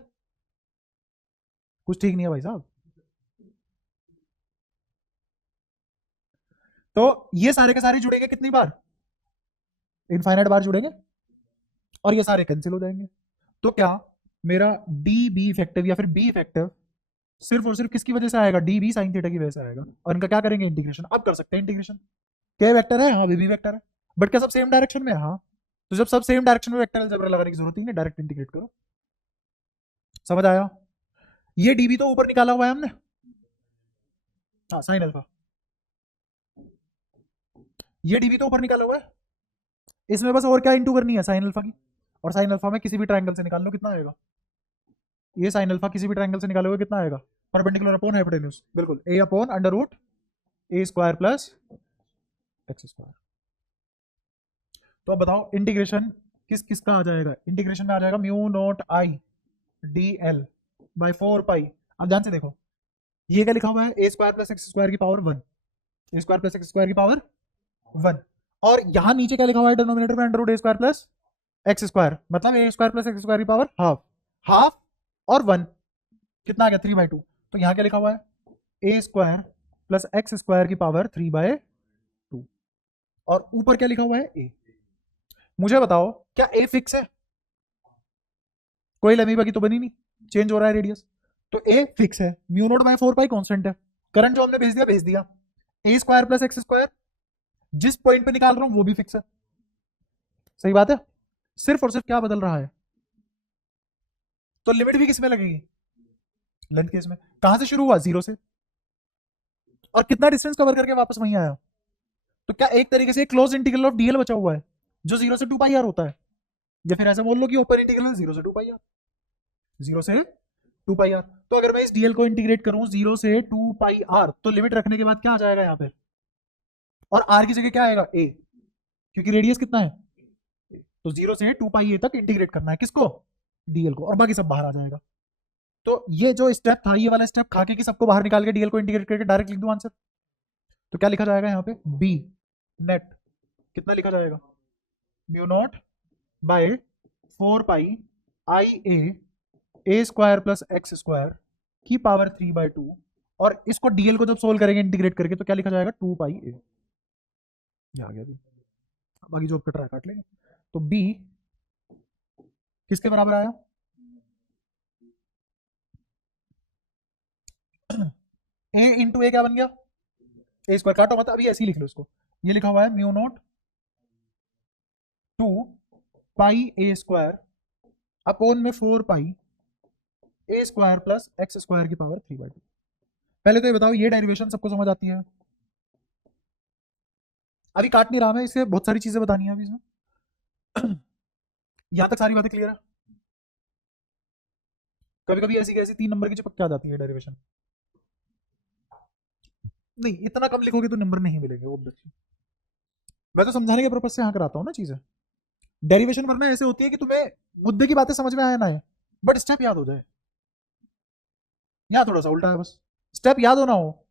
कुछ ठीक नहीं है भाई साहब। तो ये सारे के सारे जुड़ेंगे कितनी बार, इनफाइनाइट बार जुड़ेंगे, और ये सारे कैंसिल हो जाएंगे। तो क्या मेरा डी बी इफेक्टिव या फिर बी इफेक्टिव सिर्फ और सिर्फ किसकी वजह से आएगा, डी बी साइन थीटा की वजह से आएगा। और इनका क्या करेंगे, इंटीग्रेशन। अब कर सकते हैं इंटीग्रेशन। क्या वेक्टर है, हाँ बी वेक्टर है, बट क्या सब सेम डायरेक्शन में है, हाँ। तो जब सब सेम डायरेक्शन में वेक्टर अलजेब्रा लगाने की जरूरत ही नहीं, डायरेक्ट इंटीग्रेट करो। समझ आया। ये डीबी तो ऊपर निकाला हुआ है हमने, हाँ साइन अल्फा, ये डीबी तो ऊपर निकाला हुआ है, इसमें बस और क्या इंटू करनी है, साइन अल्फा की। और साइन अल्फा में किसी भी ट्रायंगल से निकाल लो कितना आएगा, ये साइन अल्फा किसी भी ट्रायंगल से निकालोगे कितना आएगा, परपेंडिकुलर अपॉन हाइपोटेन्यूज, बिल्कुल ए upon under root A square plus X square. तो अब बताओ इंटीग्रेशन किस किस का आ जाएगा, इंटीग्रेशन में आ जाएगा mu naught I D L by 4 पाई। अब ध्यान से देखो, ये क्या लिखा हुआ है, ए स्क्वायर प्लस एक्स स्क्वायर की पावर 1, ए स्क्वायर प्लस एक्स स्क्वायर की पावर 1। और यहां नीचे क्या लिखा हुआ है डिनोमिनेटर में, under root A square plus X square, मतलब ए स्क्वायर प्लस एक्स स्क्वायर की पावर हाफ, हाफ और 1 कितना आ गया 3/2। तो यहां क्या लिखा हुआ है, ए स्क्वायर प्लस एक्स स्क्वायर की पावर 3/2, और ऊपर क्या लिखा हुआ है ए। मुझे बताओ क्या ए फिक्स है, कोई लमी बगी तो बनी नहीं, चेंज हो रहा है रेडियस। तो ए फिक्स है, mu naught by 4 pi constant है, करंट जो हमने भेज दिया A square plus X square, जिस पॉइंट पे निकाल रहा हूं वो भी फिक्स है। सही बात है, सिर्फ और सिर्फ क्या बदल रहा है, तो लिमिट भी किस में लगेगी, लेंथ केस में। कहां से शुरू हुआ, 0 से, और कितना डिस्टेंस कवर करके वापस वहीं आया। तो क्या एक तरीके से क्लोज इंटीग्रल ऑफ डीएल बचा हुआ है, जो 0 से 2 पाई आर होता है, या फिर ऐसा बोल लो कि ओपन इंटीग्रल 0 से 2 पाई आर, 0 से 2 पाई आर। तो अगर मैं इस डीएल को इंटीग्रेट करूं 0 से 2 पाई आर, तो लिमिट रखने के बाद क्या आ जाएगा यहाँ पे, और आर की जगह क्या आएगा, ए, क्योंकि रेडियस कितना है, तो 0 से 2 पाई ए तक इंटीग्रेट करना है किसको, डीएल को, और बाकी सब बाहर आ जाएगा। तो ये जो स्टेप था, ये वाला स्टेप खा के कि सबको बाहर निकाल के डीएल को इंटीग्रेट करके डायरेक्ट लिख दूं आंसर। तो क्या लिखा जाएगा यहाँ पे, बी नेट कितना लिखा जाएगा, mu naught by 4 pi I A square plus X square की पावर 3/2, और इसको डीएल को जब सोल्व करेंगे इंटीग्रेट करके तो क्या लिखा जाएगा, 2 पाई ए। आ गया, बाकी जो कट रहा है काट लेंगे। तो बी किसके बराबर आया, ए इंटू ए क्या बन गया, ए स्क्वायर, काटो मत अभी ऐसे ही लिख लो इसको। ये लिखा हुआ है mu not 2 pi A square upon में 4 पाई ए स्क्वायर प्लस एक्स स्क्वायर की पावर 3/2। पहले तो ये बताओ, ये डेरिवेशन सबको समझ आती है, अभी काट नहीं रहा मैं, इससे बहुत सारी चीजें बतानी है अभी इसमें। यहां तक सारी बातें क्लियर है। कभी कभी ऐसी कैसी 3 नंबर की चिपक के आ जाती है डेरिवेशन, नहीं इतना कम लिखोगे तो नंबर नहीं मिलेंगे ऑब्वियसली। मैं तो समझाने के पर्पज से यहाँ कराता हूँ ना चीजें। डेरिवेशन वरना ऐसे होती है कि तुम्हें मुद्दे की बातें समझ में आया ना है, बट स्टेप याद हो जाए। यहाँ थोड़ा सा उल्टा है, बस स्टेप याद हो ना हो,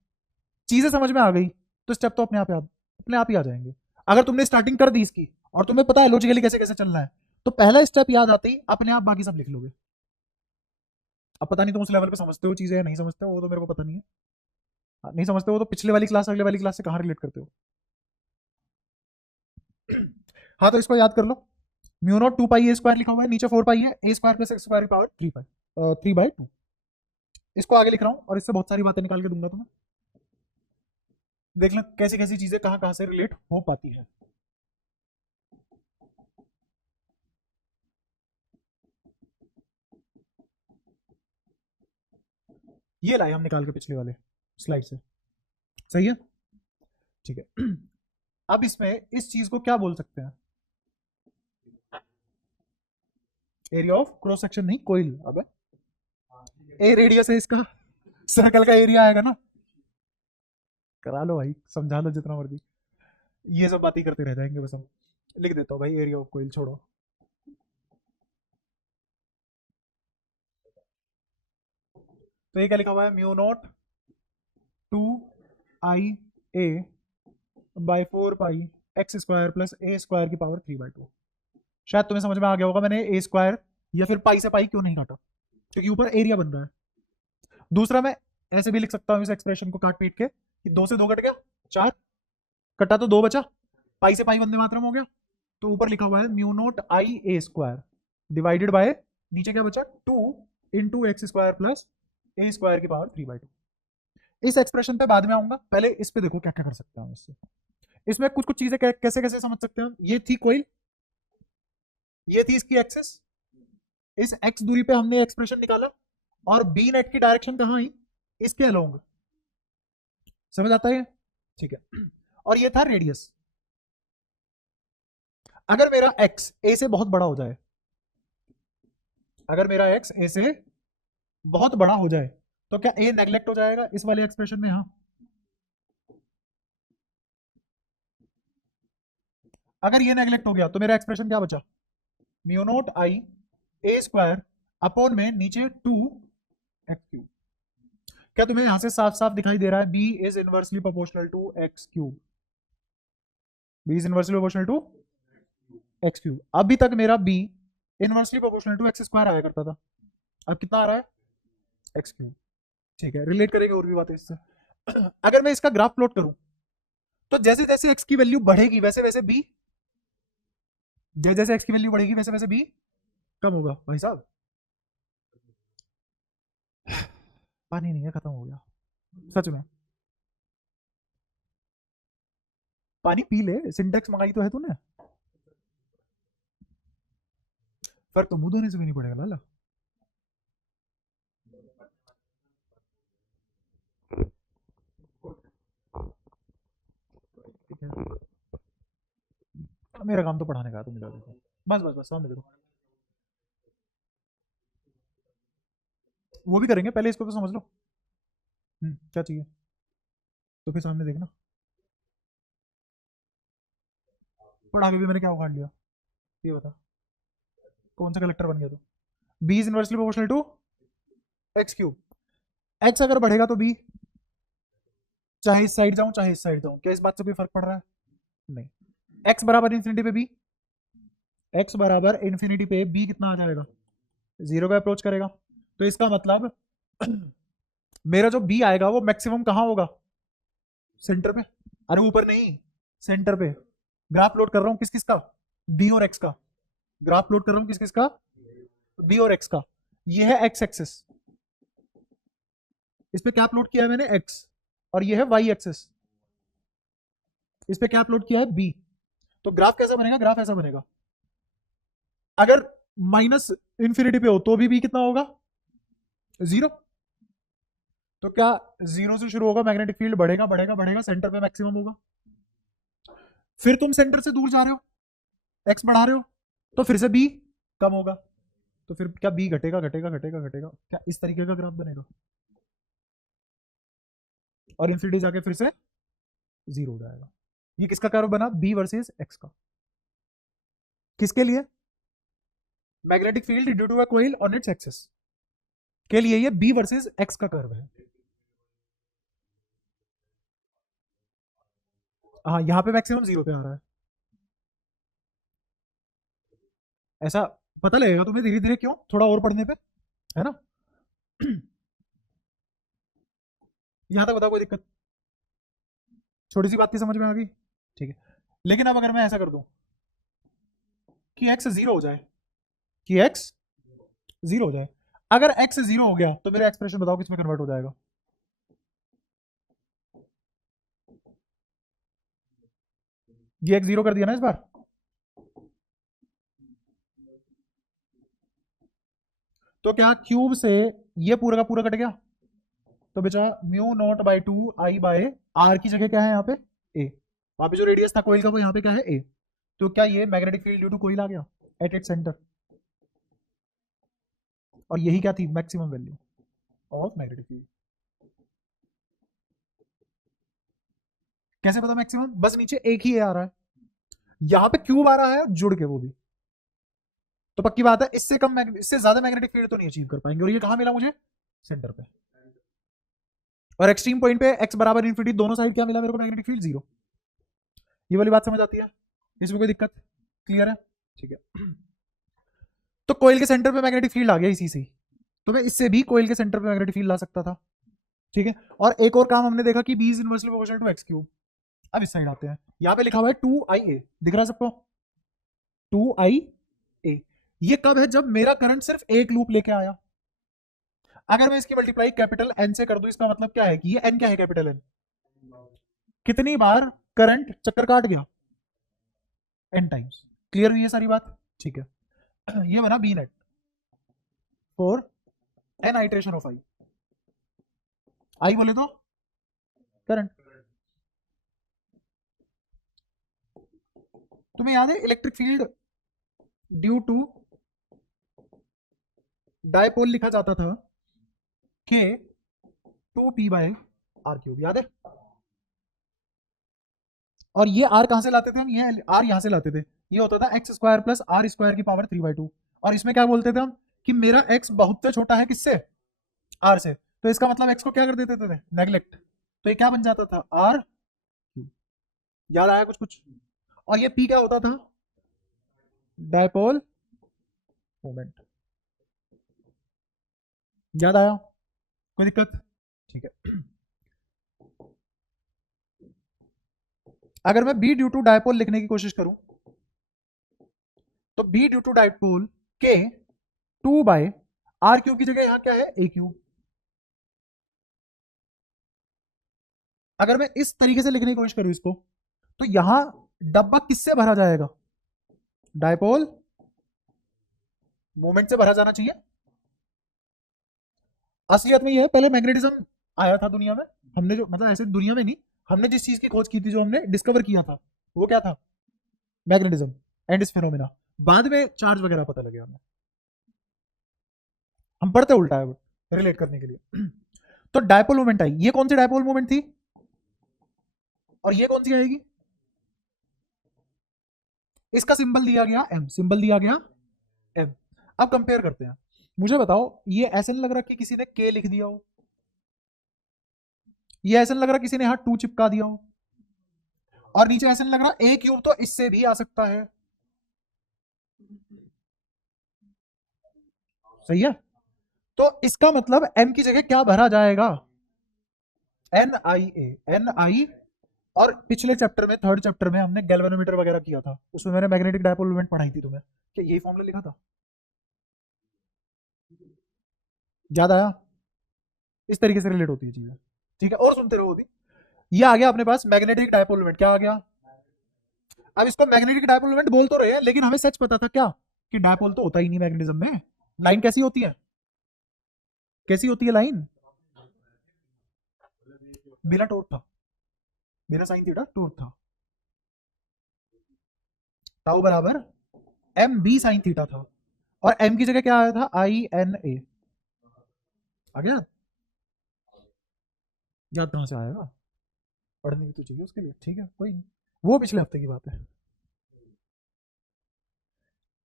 चीजें समझ में आ गई तो स्टेप तो अपने आप ही आ जाएंगे। अगर तुमने स्टार्टिंग कर दी इसकी और तुम्हें पता है लॉजिकली कैसे कैसे चलना है, तो पहला स्टेप याद आते ही अपने आप बाकी सब लिख लोगे। अब पता नहीं तुम उस लेवल पे समझते हो चीजें या नहीं समझते हो, वो तो मेरे को पता नहीं है। नहीं समझते हो तो पिछले वाली क्लास अगले वाली क्लास से कहाँ रिलेट करते हो। हाँ तो इसको याद कर लो, म्यू नॉट 2 पाई ए स्क्वायर लिखा हुआ है, नीचे 4 पाई है, ए स्क्वायर प्लस एक्स स्क्वायर की पावर 3/2। इसको आगे लिख रहा हूँ और इससे बहुत सारी बातें निकाल के दूंगा तुम्हें, देख लो कैसी कैसी चीजें कहाँ कहाँ से रिलेट हो पाती है। ये लाए हम निकाल के पिछले वाले स्लाइड से, सही है, ठीक है। अब इसमें इस चीज को क्या बोल सकते हैं, एरिया ऑफ क्रॉस सेक्शन नहीं कोइल, अब ए रेडियस है इसका, सर्कल का एरिया आएगा ना, करा लो भाई, समझा लो जितना मर्जी, ये सब बातें करते रह जाएंगे बस हम। लिख देता हूँ भाई एरिया ऑफ कोइल, छोड़ो। तो ये क्या लिखा हुआ है, mu not 2 I A by 4 pi x square plus A square की पावर 3/2। शायद तुम्हें समझ में आ गया होगा मैंने ए स्क्वायर या फिर पाई से पाई क्यों नहीं काटा, क्योंकि ऊपर एरिया बन रहा है। दूसरा मैं ऐसे भी लिख सकता हूँ इस एक्सप्रेशन को काट पीट के कि 2 से 2 कट गया 4, कटा तो 2 बचा, पाई से पाई वंदे मातरम हो गया, तो ऊपर लिखा हुआ है mu not I A square divided by नीचे क्या बचा 2 इंटू एक्स स्क्वायर प्लस ए स्क्वायर की पावर 3/2। इस एक्सप्रेशन पे बाद में आऊंगा, पहले इस पे देखो क्या क्या कर सकता हूं इससे। इसमें कुछ कुछ चीजें कैसे कैसे समझ सकते हैं। ये थी कोई, ये थी इसकी एक्सिस, इस एक्स दूरी पे हमने एक्सप्रेशन निकाला, और बी नेट की डायरेक्शन कहां आई, इसके अलोंग। समझ आता है, ठीक है। और ये था रेडियस। अगर मेरा एक्स ए से बहुत बड़ा हो जाए, अगर मेरा एक्स ए से बहुत बड़ा हो जाए, तो क्या ए नेग्लेक्ट हो जाएगा इस वाले एक्सप्रेशन में? हाँ। अगर ये नेग्लेक्ट हो गया तो मेरा एक्सप्रेशन क्या बचा, म्यू नोट आई ए स्क्वायर अपॉन में नीचे 2x3। क्या तुम्हें यहां से साफ साफ दिखाई दे रहा है, b is inversely proportional to x3, b is inversely proportional to x3। अभी तक मेरा b inversely proportional to x square आया करता था, अब कितना आ रहा है, x3। ठीक है, रिलेट करेंगे और भी बातें इससे। अगर मैं इसका ग्राफ प्लॉट करूं, तो जैसे जैसे x की वैल्यू बढ़ेगी वैसे वैसे b, जैसे जैसे x की वैल्यू बढ़ेगी वैसे वैसे b कम होगा। भाई साहब पानी नहीं है, खत्म हो गया सच में। पानी पी ले, सिंटेक्स मंगाई तो है तूने। फर्क तो मुंह धोने से भी नहीं पड़ेगा लाला। ठीक है, मेरा काम तो पढ़ाने का, तुम मिला देखो, बस बस बस सामने देखो। वो भी करेंगे, पहले इसको तो समझ लो। क्या चाहिए, तो फिर सामने देखना। पढ़ा के भी मैंने क्या उखाड़ लिया, ये बता कौन सा कलेक्टर बन गया तू। B is inversely proportional to x3। x अगर बढ़ेगा तो b, चाहे इस साइड जाऊं चाहे इस साइड जाऊं, क्या इस बात से कोई फर्क पड़ रहा है? नहीं। x बराबर इंफिनिटी पे b, x बराबर इंफिनिटी पे b कितना आ जाएगा, 0 का अप्रोच करेगा। तो इसका मतलब मेरा जो b आएगा वो मैक्सिमम कहां होगा, सेंटर पे। अरे ऊपर नहीं, सेंटर पे। ग्राफ लोड कर रहा हूं किस किस का, b और x का। ग्राफ लोड कर रहा हूं किस किस का, b और x का। ये है x एक्सिस, इस पे क्या प्लॉट किया है मैंने, x, और ये है y एक्सिस, इस पे क्या प्लॉट किया है, b। तो ग्राफ कैसा बनेगा, ग्राफ ऐसा बनेगा। अगर माइनस इंफिनिटी पे हो तो भी b कितना होगा, 0। तो क्या 0 से शुरू होगा, मैग्नेटिक फील्ड बढ़ेगा बढ़ेगा बढ़ेगा, सेंटर पे मैक्सिमम होगा। फिर तुम सेंटर से दूर जा रहे हो, x बढ़ा रहे हो, तो फिर से b कम होगा। तो फिर क्या b घटेगा घटेगा घटेगा घटेगा, क्या इस तरीके का ग्राफ बनेगा, और इंफिनिटी जाके फिर से 0 हो जाएगा। ये किसका कर्व बना, b वर्सेस x का। किसके लिए, magnetic field due to a coil on its axis के लिए, ये b वर्सेस x का कर्व है। हाँ, यहां पे मैक्सिमम 0 पे आ रहा है, ऐसा पता लगेगा तुम्हें धीरे धीरे, क्यों, थोड़ा और पढ़ने पे, है ना। यहां तक बताओ कोई दिक्कत, छोटी सी बात की समझ में आ गई, ठीक है। लेकिन अब अगर मैं ऐसा कर दूं कि x 0 हो जाए, कि x 0 हो जाए, अगर x 0 हो गया तो मेरा एक्सप्रेशन बताओ किस में कन्वर्ट हो जाएगा। ये x 0 कर दिया ना इस बार, तो क्या क्यूब से ये पूरा का पूरा कट गया, तो बेचा mu naught by 2 I by R की जगह क्या है यहाँ पे, ए। वहां पे जो रेडियस था कोइल का वो यहाँ पे क्या है, ए। तो क्या ये magnetic field due to coil आ गया एट इट सेंटर, और यही क्या थी, maximum value of magnetic field. कैसे पता मैक्सिमम, बस नीचे एक ही ए आ रहा है, यहां पे क्यूब आ रहा है जुड़ के वो भी, तो पक्की बात है इससे कम इससे ज्यादा मैग्नेटिक फील्ड तो नहीं अचीव कर पाएंगे। और ये कहां मिला मुझे, सेंटर पे। और एक्सट्रीम पॉइंट पे x बराबर इन्फिनिटी, दोनों साइड क्या मिला मेरे को, मैग्नेटिक फील्ड 0। ये वाली बात समझ आती है, इसमें कोई दिक्कत, क्लियर है, ठीक है। तो कोयल के सेंटर पे मैग्नेटिक फील्ड आ गया इसी से, तो मैं इससे भी कोयल के सेंटर पे मैग्नेटिक फील्ड ला सकता था, ठीक है। और एक और काम हमने देखा कि b is inversely proportional to x3। अब इस साइड आते हैं, यहां पे लिखा हुआ है 2ia, दिख रहा है सबको, 2ia। ये कब है, जब मेरा करंट सिर्फ एक लूप लेके आया। अगर मैं इसकी मल्टीप्लाई कैपिटल एन से कर दूं, इसका मतलब क्या है कि ये एन क्या है, कैपिटल एन। कितनी बार करंट चक्कर काट गया, एन टाइम्स। क्लियर हुई है सारी बात? ठीक है। ये बना B net for N iteration of I. I बोले तो करंट। तुम्हें याद है electric field due to dipole लिखा जाता था के 2p/r³, याद है? और ये आर कहां से लाते थे हम, ये आर यहां से लाते थे। ये होता था x² प्लस r² की पावर 3/2। और इसमें क्या बोलते थे हम कि मेरा x बहुत से छोटा है किससे, r से, तो इसका मतलब x को क्या कर देते थे, नेग्लेक्ट। तो ये क्या बन जाता था, r। याद आया कुछ कुछ? और ये p क्या होता था, डायपोल मोमेंट। याद आया? कोई दिक्कत? ठीक है। अगर मैं b ड्यू टू डायपोल लिखने की कोशिश करूं, तो b ड्यू टू डायपोल के 2/r³ की जगह यहां क्या है, a³। अगर मैं इस तरीके से लिखने की कोशिश करूं इसको, तो यहां डब्बा किससे भरा जाएगा, डायपोल मोमेंट से भरा जाना चाहिए। असलियत में यह है, पहले मैग्नेटिज्म आया था दुनिया में, हमने जो मतलब ऐसे दुनिया में नहीं, हमने जिस चीज की खोज की थी, जो हमने डिस्कवर किया था, वो क्या था, मैग्नेटिज्म एंड इट्स फिनोमेना। बाद में चार्ज वगैरह पता लगे हमें, हम पढ़ते उल्टा है रिलेट करने के लिए। तो डायपोल मोमेंट आई, ये कौन सी डायपोल मोमेंट थी, और ये कौन सी आएगी, इसका सिंबल दिया गया m, सिंबल दिया गया m। अब कंपेयर करते हैं। मुझे बताओ, ये ऐसे नहीं लग रहा कि किसी ने k लिख दिया हो, ये ऐसे नहीं लग रहा किसी ने यहां 2 चिपका दिया हो, और नीचे ऐसे नहीं लग रहा a³ तो इससे भी आ सकता है, सही है? तो इसका मतलब n की जगह क्या भरा जाएगा, NiA। और पिछले चैप्टर में, थर्ड चैप्टर में, हमने गैल्वेनोमीटर वगैरह किया था, उसमें मैंने मैग्नेटिक डायपोल मोमेंट पढ़ाई थी तुम्हें, क्या यही फॉर्मूला लिखा था, याद आया? इस तरीके से रिलेट होती है चीजें, ठीक है? और सुनते रहो अभी। ये आ गया अपने पास मैग्नेटिक डायपोल मोमेंट, क्या आ गया? अब इसको मैग्नेटिक डायपोल मोमेंट बोल तो रहे हैं, लेकिन हमें सच पता था क्या, कि डायपोल तो होता ही नहीं मैग्नेटिज्म में। लाइन कैसी होती है, कैसी होती है लाइन, बिना टोट था, बिना साइन थीटा, टोट था। टाउ बराबर एम बी साइन थीटा था, और एम की जगह क्या आया था, INA। आ गया? याद कहां से आएगा, पढ़ने की तो चाहिए उसके लिए, ठीक है, कोई नहीं, वो पिछले हफ्ते की बात है।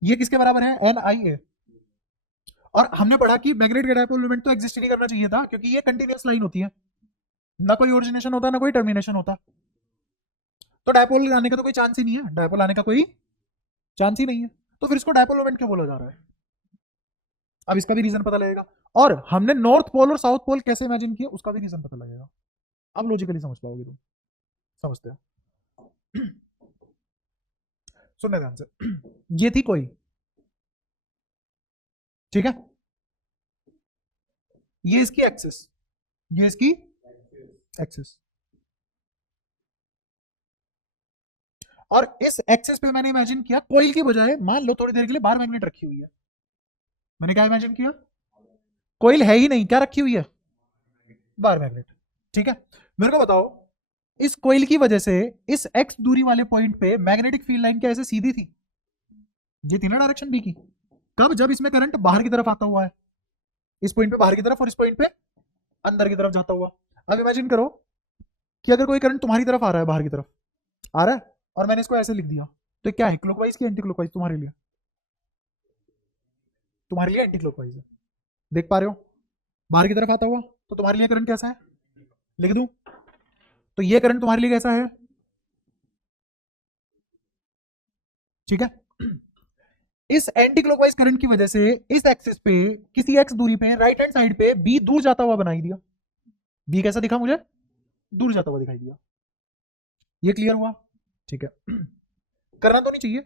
ये किसके बराबर है, NiA। और हमने पढ़ा कि मैग्नेटिक डायपोल मोमेंट तो एग्जिस्ट नहीं करना चाहिए था, क्योंकि ये कंटिन्यूअस लाइन होती है, ना कोई ओरिजिनेशन होता, ना कोई टर्मिनेशन होता। तो डायपोल आने का तो कोई चांस ही नहीं है, डायपोल आने का कोई चांस ही नहीं है, तो फिर इसको डायपोल मोमेंट क्यों बोला जा रहा है? अब इसका भी रीजन पता लगेगा, और हमने नॉर्थ पोल और साउथ पोल कैसे इमेजिन किया, उसका भी रीजन पता लगेगा। अब लॉजिकली समझ पाओगे तुम, समझते हो? सुनने ध्यान से। ये थी कोई, ठीक है, ये इसकी एक्सिस, ये इसकी एक्सिस, और इस एक्सिस पे मैंने इमेजिन किया कोयल की बजाय, मान लो थोड़ी देर के लिए बार मैग्नेट रखी हुई है। मैंने क्या इमेजिन किया, कोयल है ही नहीं, क्या रखी हुई है, बार मैग्नेट। ठीक है, मेरे को बताओ, इस कोयल की वजह से इस एक्स दूरी वाले पॉइंट पे मैग्नेटिक फील्ड लाइन क्या ऐसे सीधी थी, ये थी ना डायरेक्शन बी की। कब, जब इसमें करंट बाहर की तरफ आता हुआ है, इस पॉइंट पे बाहर की तरफ, और इस पॉइंट पे अंदर की तरफ जाता हुआ। अब इमेजिन करो कि अगर कोई करंट तुम्हारी तरफ आ रहा है, बाहर की तरफ आ रहा है, और मैंने इसको ऐसे लिख दिया, तो क्या है, क्लॉकवाइज की एंटी क्लॉकवाइज, तुम्हारे लिए, तुम्हारे लिए एंटी क्लॉकवाइज है। देख पा रहे हो, बाहर की तरफ आता हुआ, तो तुम्हारे लिए करंट कैसा है, लिख दूं, तो ये करंट तुम्हारे लिए कैसा है, ठीक है? इस एंटी क्लॉकवाइज करंट की वजह से इस एक्सिस पे, किसी एक्स दूरी पे, राइट हैंड साइड पे बी दूर जाता हुआ बनाई दिया। बी कैसा दिखा मुझे, दूर जाता हुआ दिखाई दिया। ये क्लियर हुआ? ठीक है। करना तो नहीं चाहिए,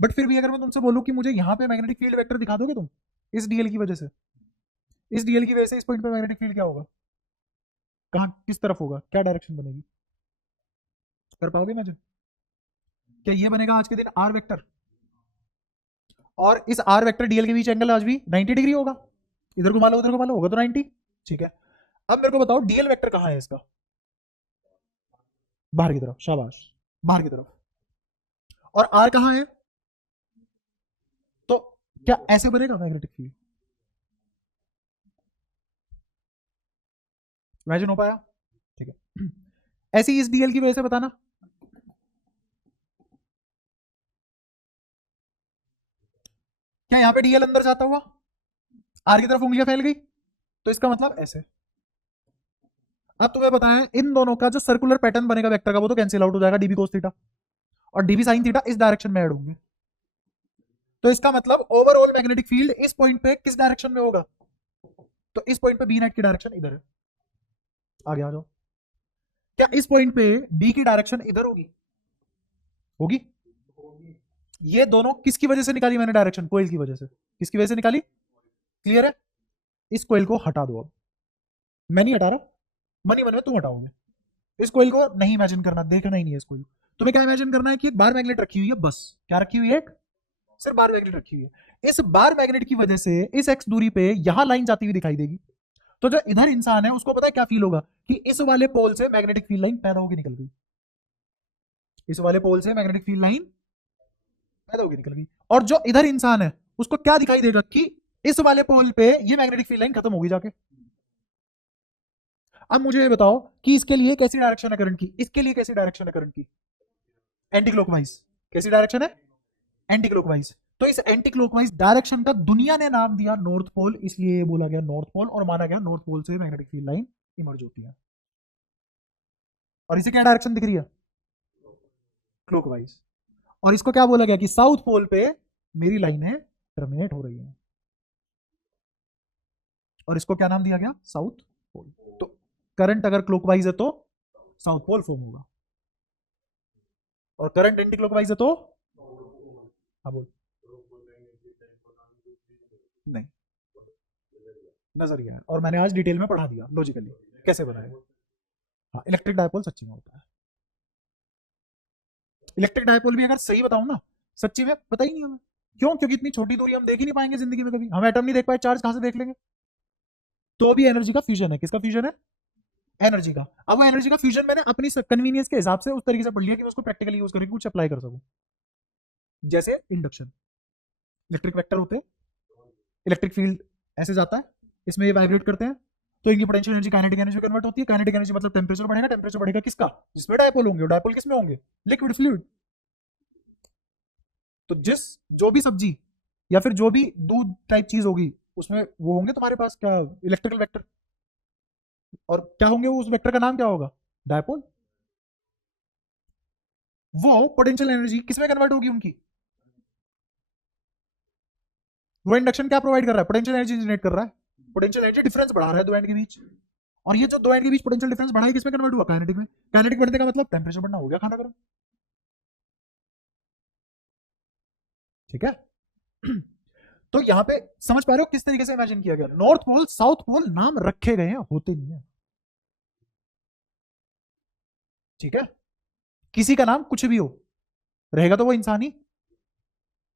बट फिर भी अगर मैं तुमसे बोलूं कि मुझे यहां पे मैग्नेटिक फील्ड वेक्टर दिखा दोगे तुम, इस डीएल की वजह से, इस डीएल की वजह से इस पॉइंट पे मैग्नेटिक फील्ड क्या होगा, कहां किस तरफ होगा, क्या डायरेक्शन बनेगी, कर पाओगे इमेजिन? क्या ये बनेगा आज के दिन आर वेक्टर, और इस आर वेक्टर डीएल के बीच एंगल आज भी 90 डिग्री होगा, इधर घुमा लो उधर घुमा लो, होगा तो 90। ठीक है, अब मेरे को बताओ डीएल वेक्टर कहां है इसका, बाहर की तरफ, शाबाश, बाहर की तरफ, और आर कहां है, तो क्या ऐसे बनेगा मैग्नेटिक फील्ड, इमेजिन हो पाया? ठीक है, ऐसी इस डीएल की वजह से बताना, क्या यहां पे डीएल अंदर जाता हुआ आर की तरफ उंगलियां फैल गई, तो इसका मतलब ऐसे। अब तुम्हें बताएं इन दोनों का जो सर्कुलर पैटर्न बनेगा वेक्टर का वो तो कैंसिल आउट हो जाएगा, डीबी कोस थीटा और डीबी साइन थीटा इस डायरेक्शन में ऐड होंगे, तो इसका मतलब ओवरऑल मैग्नेटिक फील्ड इस पॉइंट पे किस डायरेक्शन में होगा, तो इस पॉइंट पे बी नेट की डायरेक्शन इधर है, आगे आ जाओ, क्या इस पॉइंट पे बी की डायरेक्शन इधर होगी, होगी? ये दोनों किसकी वजह से निकाली मैंने डायरेक्शन, कोइल की वजह से, किसकी वजह से निकाली, क्लियर है? इस कोइल को हटा दो, अब मैं नहीं हटा रहा, मन ही मन में तुम हटाओगे, इस कोइल को नहीं इमेजिन करना, देखना ही नहीं है इस कोइल को, तुम्हें क्या इमेजिन करना है कि एक बार मैग्नेट रखी हुई है, बस क्या रखी हुई है, एक सिर्फ बार मैग्नेट रखी हुई है, इस बार मैग्नेट की वजह से इस एक्स दूरी पे यहां लाइन जाती हुई दिखाई देगी, तो जो इधर इंसान है उसको पता है क्या फील होगा कि इस वाले पोल से मैग्नेटिक फील्ड लाइन पैदा होकर निकल गई, इस वाले पोल से मैग्नेटिक फील्ड लाइन पैदा होकर निकल गई, और जो इधर इंसान है उसको क्या दिखाई देगा कि इस वाले पोल पे ये मैग्नेटिक फील्ड लाइन खत्म होगी जाके। अब मुझे ये बताओ कि इसके लिए कैसी डायरेक्शन है करंट की, इसके लिए कैसी डायरेक्शन है करंट की, एंटी क्लॉकवाइज, कैसी डायरेक्शन है, एंटी क्लॉकवाइज, तो इस एंटी क्लॉकवाइज डायरेक्शन का दुनिया ने नाम दिया नॉर्थ पोल, इसलिए ये बोला गया नॉर्थ पोल और माना गया नॉर्थ पोल से मैग्नेटिक फील्ड लाइन इमर्ज होती है, और इसे क्या डायरेक्शन दिख रही है, क्लॉकवाइज, और इसको क्या बोला गया कि साउथ पोल पे मेरी लाइनें टर्मिनेट हो रही है, और इसको क्या नाम दिया गया, साउथ पोल, तो करंट अगर क्लॉकवाइज है तो साउथ पोल फॉर्म होगा, और करंट एंटी क्लॉकवाइज है तो, हाँ बोल, नहीं, नजरिया है, और मैंने आज डिटेल में पढ़ा दिया लॉजिकली कैसे बनाए, हाँ इलेक्ट्रिक डायपोल सच्ची में होता है, इलेक्ट्रिक डायपोल भी अगर सही बताऊं ना सच्ची में पता ही नहीं हमें, क्यों, क्योंकि इतनी छोटी दूरी हम देख ही नहीं पाएंगे जिंदगी में कभी, हम एटम नहीं देख पाए, चार्ज कहां से देख लेंगे, तो भी एनर्जी का फ्यूजन है, किसका फ्यूजन है, एनर्जी का, अब वो एनर्जी का फ्यूजन मैंने अपनी कन्वीनियंस के हिसाब से उस तरीके से पढ़ लिया कि मैं उसको प्रैक्टिकली यूज करके कुछ अप्लाई कर सकूं, जैसे इंडक्शन, इलेक्ट्रिक वेक्टर होते हैं, इलेक्ट्रिक फील्ड ऐसे जाता है, इसमें ये वाइब्रेट करते हैं, तो इनकी पोटेंशियल एनर्जी काइनेटिक एनर्जी में कन्वर्ट होती है, काइनेटिक एनर्जी मतलब टेंपरेचर बढ़ेगा, टेंपरेचर बढ़ेगा किसका, जिसमें डायपोल होंगे, डायपोल किसमें होंगे, लिक्विड फ्लूइड, तो जिस जो भी सब्जी या फिर जो भी दूध टाइप चीज होगी उसमें वो होंगे तुम्हारे पास क्या, इलेक्ट्रिकल वेक्टर, और क्या होंगे उस वेक्टर का नाम क्या होगा, डायपोल, वो पोटेंशियल एनर्जी किसमें कन्वर्ट होगी उनकी, वो इंडक्शन क्या प्रोवाइड कर रहा है, पोटेंशियल एनर्जी जनरेट कर रहा है, पोटेंशियल एनर्जी डिफरेंस बढ़ा रहा है दो एंड के बीच, और ये जो दो एंड के बीच पोटेंशियल डिफरेंस बढ़ा है किसमें कन्वर्ट हुआ, काइनेटिक में, काइनेटिक बढ़ने का मतलब टेंपरेचर बढ़ना, हो गया खाना गर्म, ठीक है। तो यहां पे समझ पा रहे हो किस तरीके से इमेजिन किया गया, नॉर्थ पोल साउथ पोल नाम रखे गए हैं, होते नहीं है, ठीक है, किसी का नाम कुछ भी हो रहेगा तो वो इंसान ही,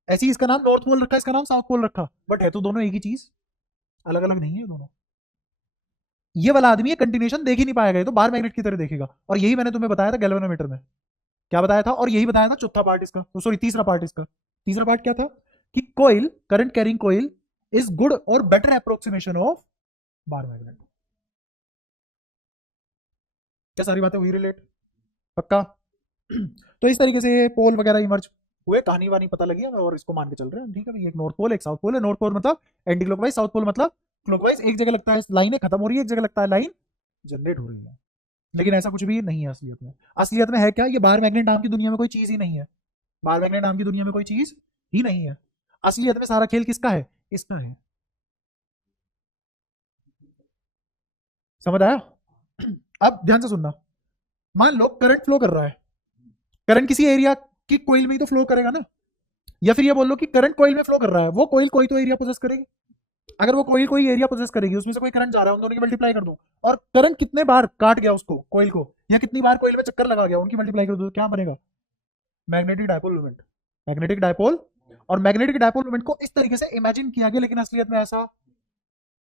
ऐसे ही इसका नाम नॉर्थ पोल रखा, इसका नाम साउथ पोल रखा, बट है तो दोनों एक ही चीज, अलग अलग नहीं है दोनों, ये वाला आदमी ये कंटिन्यूएशन देख ही नहीं पाएगा, तो बार मैग्नेट की तरह देखेगा, और यही मैंने तुम्हें बताया था गैल्वेनोमीटर में, क्या बताया था, और यही बताया था चौथा पार्ट इसका, तो सॉरी तीसरा पार्ट इसका, तीसरा पार्ट क्या था कि coil, current carrying coil is good और better approximation of bar magnet, क्या सारी बातें हुई रिलेट, पक्का? तो इस तरीके से पोल वगैरह इमर्ज हुए, कहानी वानी पता लगी और इसको मान के चल रहे हैं, ठीक है, एक नॉर्थ पोल एक साउथ पोल है, नॉर्थ पोल मतलब एंटी क्लॉकवाइज, साउथ पोल मतलब क्लॉकवाइज, एक जगह लगता है लाइनें खत्म हो रही है, एक जगह लगता है लाइन जनरेट हो रही है, लेकिन ऐसा कुछ भी नहीं है असलियत में, असलियत में है क्या, ये बार मैग्नेट नाम की दुनिया में कोई चीज ही नहीं है, बार मैग्नेट नाम की दुनिया में कोई चीज ही नहीं है, असलियत में सारा खेल किसका है, इसका है, समझ आया? अब ध्यान से सुनना, मान लो करंट फ्लो कर रहा है, करंट किसी एरिया की कोइल में ही तो फ्लो करेगा ना, या फिर ये बोल लो कि करंट कोइल में फ्लो कर रहा है, वो कोइल कोई तो एरिया पोजेस करेगी, अगर वो कोई एरिया पोजेस करेगी, उसमें से कोई करंट जा रहा है, उन दोनों की मल्टीप्लाई कर दूं, और करंट कितने बार काट गया उसको, कोयल को, या कितनी बार कोयल में चक्कर लगा गया, उनकी मल्टीप्लाई कर दो, तो क्या बनेगा? Magnetic dipole moment. Magnetic dipole. और मैग्नेटिक डायपोल मोमेंट को इस तरीके से इमेजिन किया गया, लेकिन असलियत में ऐसा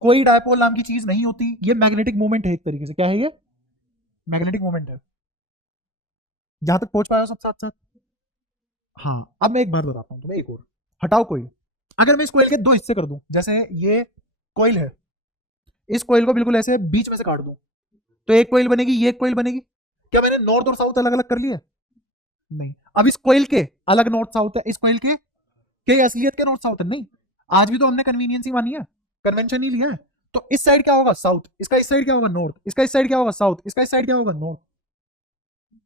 कोई डायपोल नाम की चीज नहीं होती, ये मैग्नेटिक मोमेंट है एक तरीके से। क्या है ये? मैग्नेटिक मोमेंट है। जहां तक पहुंच पाया सब साथ साथ? हाँ। अब मैं एक बात बताता हूँ तुम्हें, एक और। हटाओ कोयल। अगर मैं इस कोयल के दो हिस्से कर दूं, जैसे ये कोयल है, इस कोयल को बिल्कुल ऐसे बीच में से काट दूं, तो एक कोयल बनेगी, ये एक कोयल बनेगी। क्या मैंने नॉर्थ और साउथ अलग अलग कर लिया? नहीं। अब इस कोयल के अलग नॉर्थ साउथ है, इस कोयल के असलियत के नॉर्थ साउथ है नहीं। आज भी तो हमने कन्वीनियंस ही मानी है, कन्वेंशन ही लिया है। तो इस साइड क्या होगा? साउथ। इसका इस साइड क्या होगा? नॉर्थ। इसका इस साइड क्या होगा? साउथ। इसका इस साइड क्या होगा? नॉर्थ।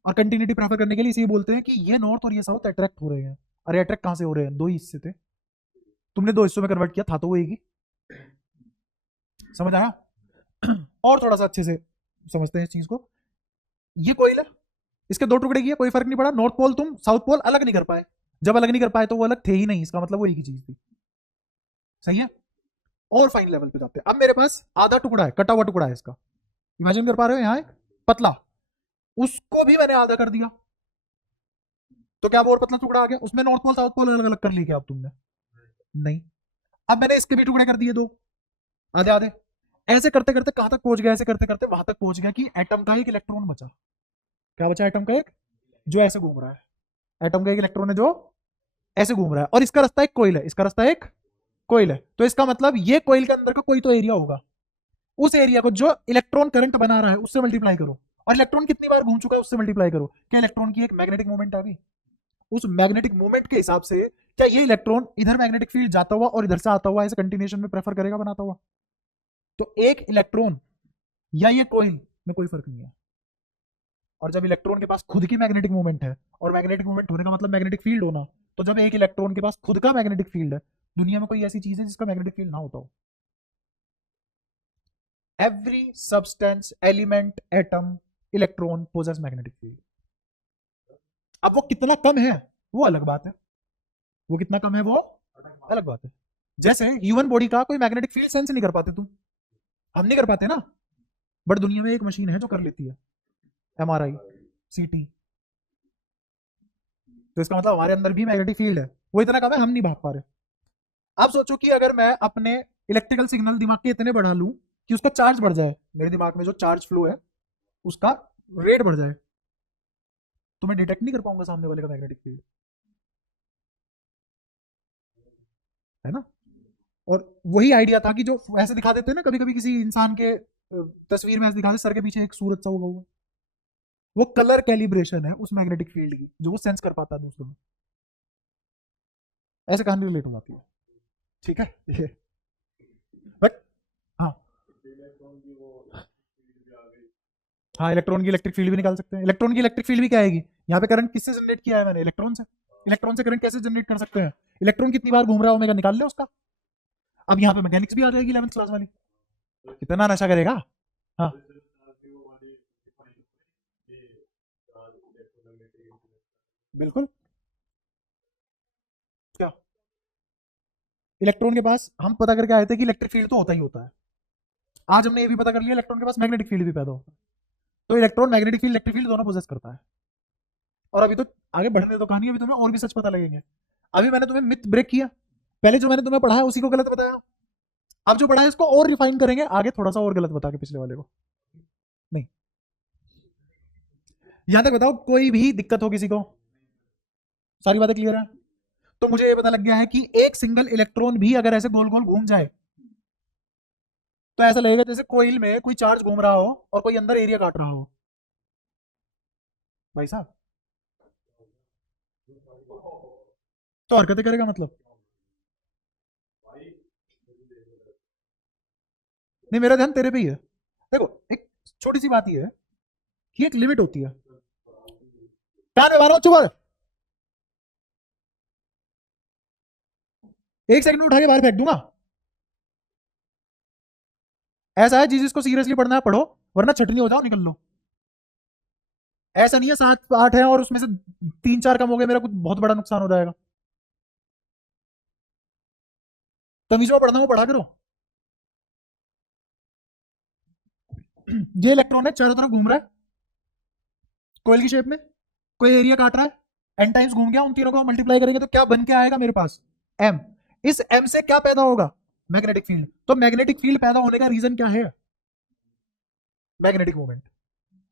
और कंटिन्यूटी प्रेफर करने के लिए इसे बोलते हैं कि ये नॉर्थ और ये साउथ अट्रैक्ट हो रहे हैं। अरे अट्रैक्ट कहां से हो रहे हैं? दो ही हिस्से थे, तुमने दो हिस्सों में कन्वर्ट किया, था तो वो एक ही। समझ आया? और थोड़ा सा अच्छे से समझते हैं इस चीज को। ये कोयल है, इसके दो टुकड़े किए, कोई फर्क नहीं पड़ा। नॉर्थ पोल तुम साउथ पोल अलग नहीं कर पाए। जब अलग नहीं कर पाए तो वो अलग थे ही नहीं, इसका मतलब वो एक ही चीज थी। सही है? और फाइन लेवल पे जाते हैं। अब मेरे पास आधा टुकड़ा है, कटा हुआ टुकड़ा है इसका, इमेजिन कर पा रहे हो? यहाँ एक पतला, उसको भी मैंने आधा कर दिया, तो क्या वो और पतला टुकड़ा आ गया? उसमें नॉर्थ पोल साउथ पोल अलग अलग कर ली क्या अब तुमने? नहीं। अब मैंने इसके भी टुकड़े कर दिए दो, आधे आधे। ऐसे करते करते कहां तक पहुंच गया? ऐसे करते करते वहां तक पहुंच गया कि एटम का एक इलेक्ट्रॉन बचा। क्या बचा? एटम का एक, जो ऐसे घूम रहा है। एटम का एक इलेक्ट्रॉन है जो ऐसे घूम रहा है, और इसका रास्ता एक कोयल है, इसका रास्ता एक कोयल है। तो इसका मतलब ये कोयल के अंदर का कोई तो एरिया होगा, उस एरिया को जो इलेक्ट्रॉन करंट बना रहा है उससे मल्टीप्लाई करो, और इलेक्ट्रॉन कितनी बार घूम चुका है उससे मल्टीप्लाई करो। क्या इलेक्ट्रॉन की एक मैग्नेटिक मूवमेंट आ गई? उस मैग्नेटिक मूवमेंट के हिसाब से क्या ये इलेक्ट्रॉन इधर मैग्नेटिक फील्ड जाता हुआ और इधर से आता हुआ ऐसे कंटिन्यूएशन में प्रेफर करेगा, बनाता हुआ? तो एक इलेक्ट्रॉन या ये कोयल में कोई फर्क नहीं है। और जब इलेक्ट्रॉन के पास खुद की मैग्नेटिक मूवमेंट है, और मैग्नेटिक मूवमेंट होने का मतलब मैग्नेटिक फील्ड होना, तो जब एक इलेक्ट्रॉन के पास खुद का मैग्नेटिक फील्ड है, दुनिया में कोई ऐसी चीज है जिसका मैग्नेटिक फील्ड ना होता हो? Every substance, element, atom, electron possess magnetic field. अब वो कितना कम है वो अलग बात है, वो कितना कम है वो अलग बात है। जैसे ह्यूमन बॉडी का कोई मैग्नेटिक फील्ड सेंस नहीं कर पाते तुम, हम नहीं कर पाते ना, बट दुनिया में एक मशीन है जो कर लेती है, एमआरआई, सीटी। तो इसका मतलब हमारे अंदर भी मैग्नेटिक फील्ड है, वो इतना कम है हम नहीं भाग पा रहे। आप सोचो कि अगर मैं अपने इलेक्ट्रिकल सिग्नल दिमाग के इतने बढ़ा लूं कि उसका चार्ज बढ़ जाए, मेरे दिमाग में जो चार्ज फ्लो है उसका रेट बढ़ जाए, तो मैं डिटेक्ट नहीं कर पाऊंगा सामने वाले का मैग्नेटिक फील्ड, है ना? और वही आइडिया था कि जो ऐसे दिखा देते हैं ना कभी कभी किसी इंसान के तस्वीर में, ऐसे दिखा दे सर के पीछे एक सूरज सा होगा हुआ, वो कलर कैलिब्रेशन है उस मैग्नेटिक फील्ड की जो वो सेंस कर पाता है दूसरों में। ऐसे कहानी रिलेट हो जाती है। ठीक है ये। बट हाँ, हाँ इलेक्ट्रॉन की इलेक्ट्रिक फील्ड भी निकाल सकते हैं। इलेक्ट्रॉन की इलेक्ट्रिक फील्ड भी क्या आएगी? यहाँ पे करंट किससे जनरेट किया है मैंने? इलेक्ट्रॉन से। इलेक्ट्रॉन से करंट कैसे जनरेट कर सकते हैं? इलेक्ट्रॉन कितनी बार घूम रहा है ओमेगा, निकाल ले उसका। अब यहाँ पे मैकेनिक्स भी आ जाएगी 11th क्लास वाली। कितना नशा करेगा? हाँ बिल्कुल। क्या इलेक्ट्रॉन के पास, हम पता करके आए थे कि इलेक्ट्रिक फील्ड तो होता ही होता है, आज हमने ये भी पता कर लिया इलेक्ट्रॉन के पास मैग्नेटिक फील्ड भी पैदा होता है। तो electron magnetic field electric field दोनों पोजेस करता है। और अभी तो आगे बढ़ने तो कहानी, अभी तुम्हें और भी सच पता लगेंगे। अभी मैंने तुम्हें मिथ ब्रेक किया, पहले जो मैंने तुम्हें पढ़ाया उसी को गलत बताया, अब जो पढ़ा है इसको और रिफाइन करेंगे आगे, थोड़ा सा और गलत बता के पिछले वाले को। नहीं, यहां तक बताओ कोई भी दिक्कत हो किसी को? सारी बातें क्लियर है? तो मुझे ये पता लग गया है कि एक सिंगल इलेक्ट्रॉन भी अगर ऐसे गोल गोल घूम जाए तो ऐसा लगेगा जैसे कोयल में कोई चार्ज घूम रहा हो और कोई अंदर एरिया काट रहा हो। भाई साहब, तो हरकतें करेगा मतलब? नहीं, मेरा ध्यान तेरे पे ही है। देखो, एक छोटी सी बात ही है कि एक लिमिट होती है। कान में मारो, चुप कर। एक सेकंड में उठा के बाहर फेंक दूंगा। ऐसा है जिसको सीरियसली पढ़ना है पढ़ो, वरना छटनी हो जाओ, निकल लो। ऐसा नहीं है 7 8 है और उसमें से 3 4 कम हो गए, मेरा कुछ बहुत बड़ा नुकसान हो जाएगा। तमीज में पढ़ना हो पढ़ा करो। ये इलेक्ट्रॉन है, चारों तरफ घूम रहा है कोयल की शेप में, कोई एरिया काट रहा है, एन टाइम्स घूम गया, उन तीनों को मल्टीप्लाई करेंगे तो क्या बन के आएगा मेरे पास, एम। इस एम से क्या पैदा होगा, मैग्नेटिक फील्ड। तो मैग्नेटिक फील्ड पैदा होने का रीजन क्या है, मैग्नेटिक मूवमेंट,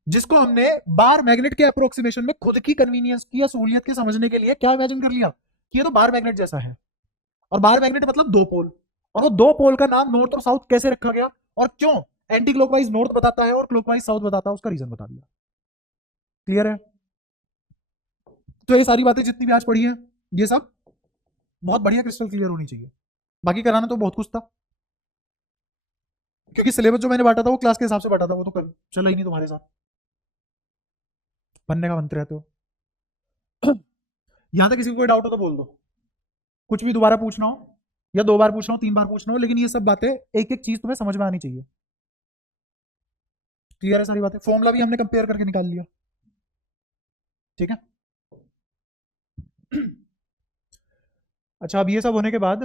जिसको हमने बार मैग्नेट के अप्रोक्सीमेशन में खुद की कन्वीनियंस की या सहूलियत के समझने के लिए क्या इमेजिन कर लिया कि ये तो बार मैग्नेट जैसा है, और बार मैग्नेट मतलब दो पोल, और वो दो पोल का नाम नॉर्थ और साउथ कैसे रखा गया और क्यों, एंटी क्लॉकवाइज नॉर्थ बताता है और क्लॉकवाइज साउथ बताता है, उसका रीजन बता दिया। क्लियर है। तो ये सारी बातें जितनी भी आज पढ़ी है ये सब बहुत बढ़िया क्रिस्टल क्लियर होनी चाहिए, बाकी कराना तो बहुत कुछ था, क्योंकि सिलेबस जो मैंने बांटा था वो क्लास के हिसाब से बांटा था, वो तो कल चला ही नहीं तुम्हारे साथ, बनने का बनते रहते हो। यहां तक किसी को कोई डाउट हो तो बोल दो, कुछ भी दोबारा पूछना हो या 2 बार पूछना हो 3 बार पूछना हो, लेकिन ये सब बातें एक एक चीज तुम्हें समझ में आनी चाहिए। क्लियर है सारी बातें, फॉर्मूला भी हमने कंपेयर करके निकाल लिया, ठीक है। अच्छा, अब ये सब होने के बाद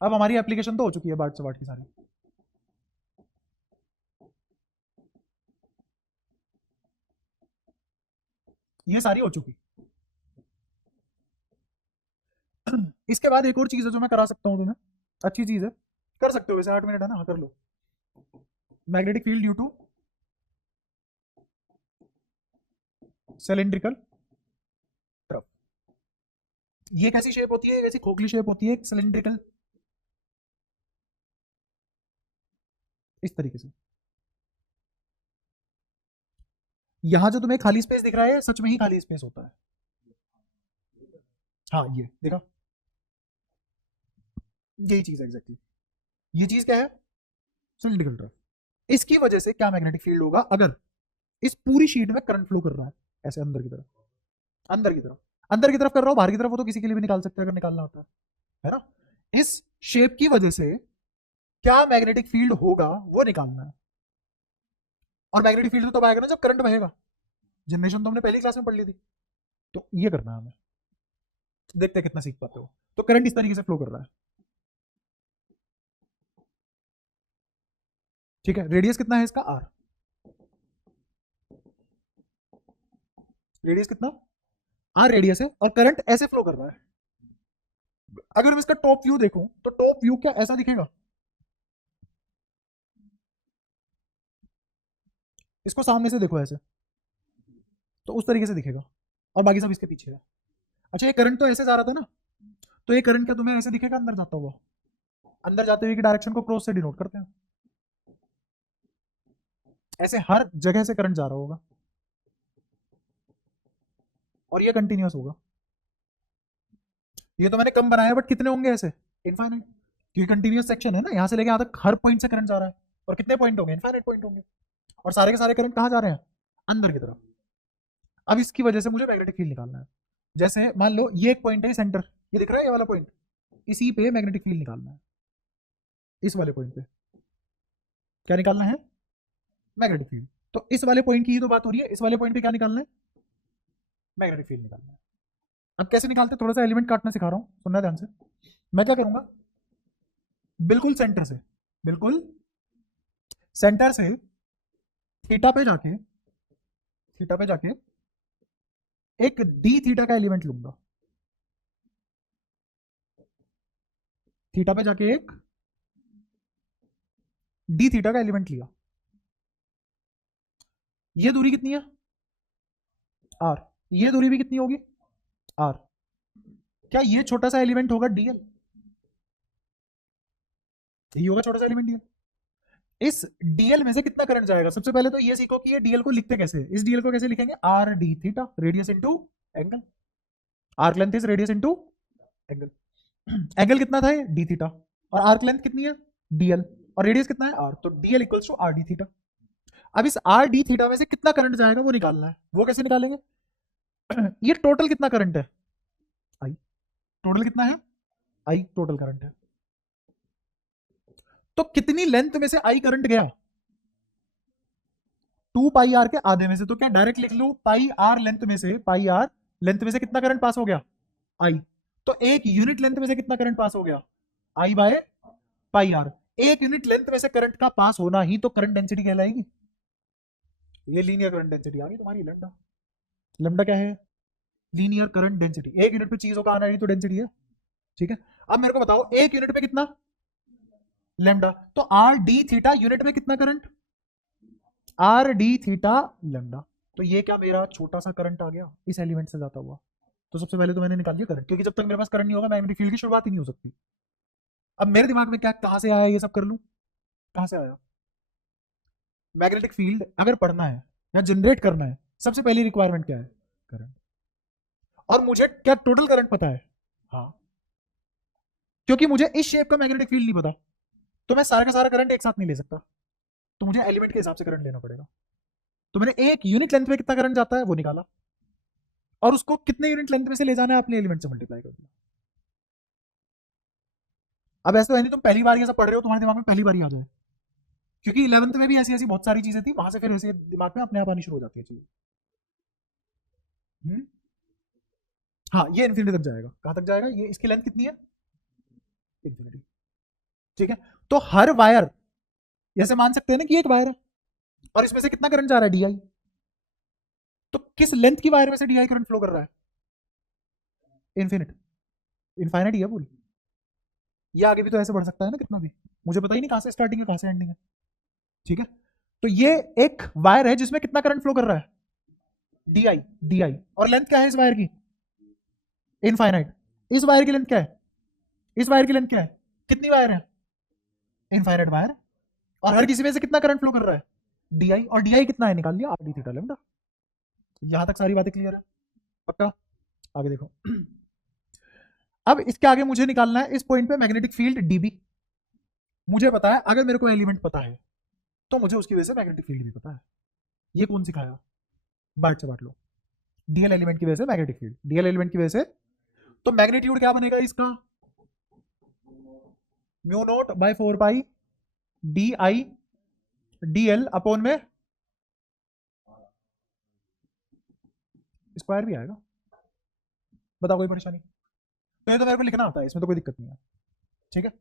अब हमारी एप्लीकेशन तो हो चुकी है बार्ट से बार्ट की सारी, ये सारी हो चुकी। इसके बाद एक और चीज है जो मैं करा सकता हूं तुम्हें, अच्छी चीज है, कर सकते हो वैसे, 8 मिनट है ना, हाँ कर लो। Magnetic field due to cylindrical trough, ये कैसी शेप होती है, कैसी खोखली शेप होती है, सिलिंड्रिकल, इस तरीके से। यहां जो तुम्हें खाली स्पेस दिख रहा है सच में ही खाली स्पेस होता है, हाँ ये देखा, यही चीज है एग्जैक्टली, ये चीज क्या है, सिलिंड्रिकल ट्रफ। इसकी वजह से क्या मैग्नेटिक फील्ड होगा, अगर इस पूरी शीट में करंट फ्लो कर रहा है ऐसे अंदर की तरफ, अंदर की तरफ, अंदर की तरफ कर रहा हो, बाहर की तरफ हो तो किसी के लिए भी निकाल सकते हैं अगर निकालना होता है ना। इस शेप की वजह से क्या मैग्नेटिक फील्ड होगा वो निकालना है, और मैग्नेटिक फील्ड तो तब आएगा ना जब करंट बहेगा, जनरेशन तो हमने पहली क्लास में पढ़ ली थी, तो ये करना है हमें, देखते हैं कितना सीख पाते हो। तो करंट इस तरीके से फ्लो कर रहा है, ठीक है, रेडियस कितना है इसका, आर, रेडियस कितना, आर रेडियस है, और करंट ऐसे फ्लो कर रहा है। अगर मैं इसका टॉप व्यू देखूं तो टॉप व्यू क्या ऐसा दिखेगा, इसको सामने से देखो ऐसे, तो उस तरीके से दिखेगा, और बाकी सब इसके पीछे है। अच्छा, ये करंट तो ऐसे जा रहा था ना, तो ये करंट क्या तुम्हें ऐसे दिखेगा अंदर जाता हुआ, अंदर जाते हुए की डायरेक्शन को क्रॉस से डिनोट करते हैं, ऐसे हर जगह से करंट जा रहा होगा, और ये कंटिन्यूअस होगा। ये तो मैंने कम बनाया, बट कितने होंगे ऐसे, इनफाइनाइट, क्योंकि कंटिन्यूअस सेक्शन है ना, यहां से लेके यहां तक हर पॉइंट से करंट जा रहा है, और कितने पॉइंट होंगे, इनफाइनाइट पॉइंट होंगे, और सारे के सारे करंट कहाँ जा रहे हैं, अंदर की तरफ। अब इसकी वजह से मुझे मैग्नेटिक फील्ड निकालना है, जैसे मान लो ये एक पॉइंट है सेंटर, ये दिख रहा है ये वाला पॉइंट, इसी पे मैग्नेटिक फील्ड निकालना है, इस वाले पॉइंट पे क्या निकालना है, मैग्नेटिक फील्ड। तो इस वाले पॉइंट की ही तो बात हो रही है, इस वाले पॉइंट पे क्या निकालना है, मैग्नेटिक फील्ड निकालना है। अब कैसे निकालते हैं, थोड़ा सा एलिमेंट काटना सिखा रहा हूँ, सुनना ध्यान से। मैं क्या करूंगा, बिल्कुल सेंटर से, बिल्कुल सेंटर से थीटा पे जाके, थीटा पे जाके एक डी थीटा का एलिमेंट लूंगा, थीटा पे जाके एक डी थीटा का एलिमेंट लिया, ये दूरी कितनी है, आर, ये दूरी भी कितनी होगी, आर। क्या ये छोटा सा एलिमेंट होगा डीएल, ये होगा छोटा सा एलिमेंट डीएल। इस डीएल में से कितना करंट जाएगा, सबसे पहले तो ये सीखो कि ये डीएल को लिखते कैसे, इस डीएल को कैसे लिखेंगे, R D theta, radius into angle, arc length is radius into angle, angle कितना था ये डी थीटा, और आर्क लेंथ कितनी है डीएल, और रेडियस कितना है आर, तो DL equals to R D theta. अब इस आर डी थीटा में से कितना करंट जाएगा वो निकालना है, वो कैसे निकालेंगे, ये टोटल कितना करंट है, आई, टोटल कितना है, आई टोटल करंट है, तो कितनी लेंथ में से आई करंट गया, 2 पाई आर के आधे में से, तो क्या डायरेक्ट लिख लूं पाई आर लेंथ में से, पाई आर लेंथ में से कितना करंट पास हो गया, आई, तो एक यूनिट लेंथ में से कितना करंट पास हो गया, आई बाय पाई आर, एक यूनिट लेंथ में से करंट का पास होना ही तो करंट डेंसिटी कहलाएगी। ये लीनियर करंट डेंसिटी आ गई तुम्हारी लैम्डा। लैम्डा क्या है? Linear current density. एक यूनिट पे चीजों का आना ही तो डेंसिटी है। ठीक है, अब मेरे को बताओ एक यूनिट पे कितना लैम्डा, तो आर डी थीटा यूनिट में कितना current, R D theta lambda. तो ये क्या मेरा छोटा सा करंट आ गया इस एलिमेंट से जाता हुआ। तो सबसे पहले तो मैंने निकाल दिया करंट, क्योंकि जब तक मेरे पास करंट नहीं होगा मैग्नेटिक फील्ड की शुरुआत ही नहीं हो सकती। अब मेरे दिमाग में क्या, कहां से आया ये सब कर लूं, कहां से आया? मैग्नेटिक फील्ड अगर पढ़ना है या जनरेट करना है, सबसे पहली रिक्वायरमेंट क्या है? करंट। और मुझे क्या टोटल करंट पता है? हाँ, क्योंकि मुझे इस शेप का मैग्नेटिक फील्ड नहीं पता, तो मैं सारा का सारा करंट एक साथ नहीं ले सकता, तो मुझे एलिमेंट के हिसाब से करंट लेना पड़ेगा। तो मैंने एक यूनिट लेंथ में कितना करंट जाता है वो निकाला, और उसको कितने यूनिट लेंथ में से ले जाना है अपने एलिमेंट से मल्टीप्लाई कर दिया। अब ऐसा तो है नहीं तुम पहली बार ये सब पढ़ रहे हो तुम्हारे दिमाग में पहली बार ही आ जाए, क्योंकि 11th में भी ऐसी ऐसी बहुत सारी चीजें थी, वहां से फिर ऐसे दिमाग में अपने आप आनी शुरू हो जाती है चीज। हाँ, ये इन्फिनिटी तक जाएगा। कहां तक जाएगा ये? इसकी लेंथ कितनी है? इन्फिनिटी। ठीक है, तो हर वायर, जैसे मान सकते हैं ना कि एक वायर है और इसमें से कितना करंट जा रहा है? डीआई। तो किस लेंथ की वायर में से डीआई करंट फ्लो कर रहा है? इन्फिनिट, इनफाइनाइट ही है पूरी। ये आगे भी तो ऐसे बढ़ सकता है ना कितना भी, मुझे पता ही नहीं कहां से स्टार्टिंग है कहां से एंडिंग है। ठीक है, तो ये एक वायर है जिसमें कितना करंट फ्लो कर रहा है? DI, DI. और लेंथ क्या है इस वायर की? इनफाइनाइट। इस वायर की लेंथ क्या है? इस वायर की लेंथ क्या है? कितनी वायर है? Infinite wire. और हर किसी में से कितना करंट फ्लो कर रहा है? डीआई। और डीआई कितना है निकाल लिया, आर डी थीटा लैम्डा। यहां तक सारी बातें क्लियर है? पक्का? आगे देखो। अब इसके आगे मुझे निकालना है इस पॉइंट पे मैग्नेटिक फील्ड डीबी। मुझे पता है अगर मेरे को एलिमेंट पता है तो मुझे उसकी वजह से मैग्नेटिक फील्ड भी पता है। ये कौन सिखाया? बांट से बांट लो। डीएल एलिमेंट की वजह से मैग्नेटिक फील्ड, डीएल एलिमेंट की वजह से, तो मैग्नीट्यूड क्या बनेगा इसका? Mu naught by 4 pi D I D L upon में स्क्वायर भी आएगा। बताओ कोई परेशानी? तो ये तो मेरे को लिखना आता है, इसमें तो कोई दिक्कत नहीं है। ठीक है,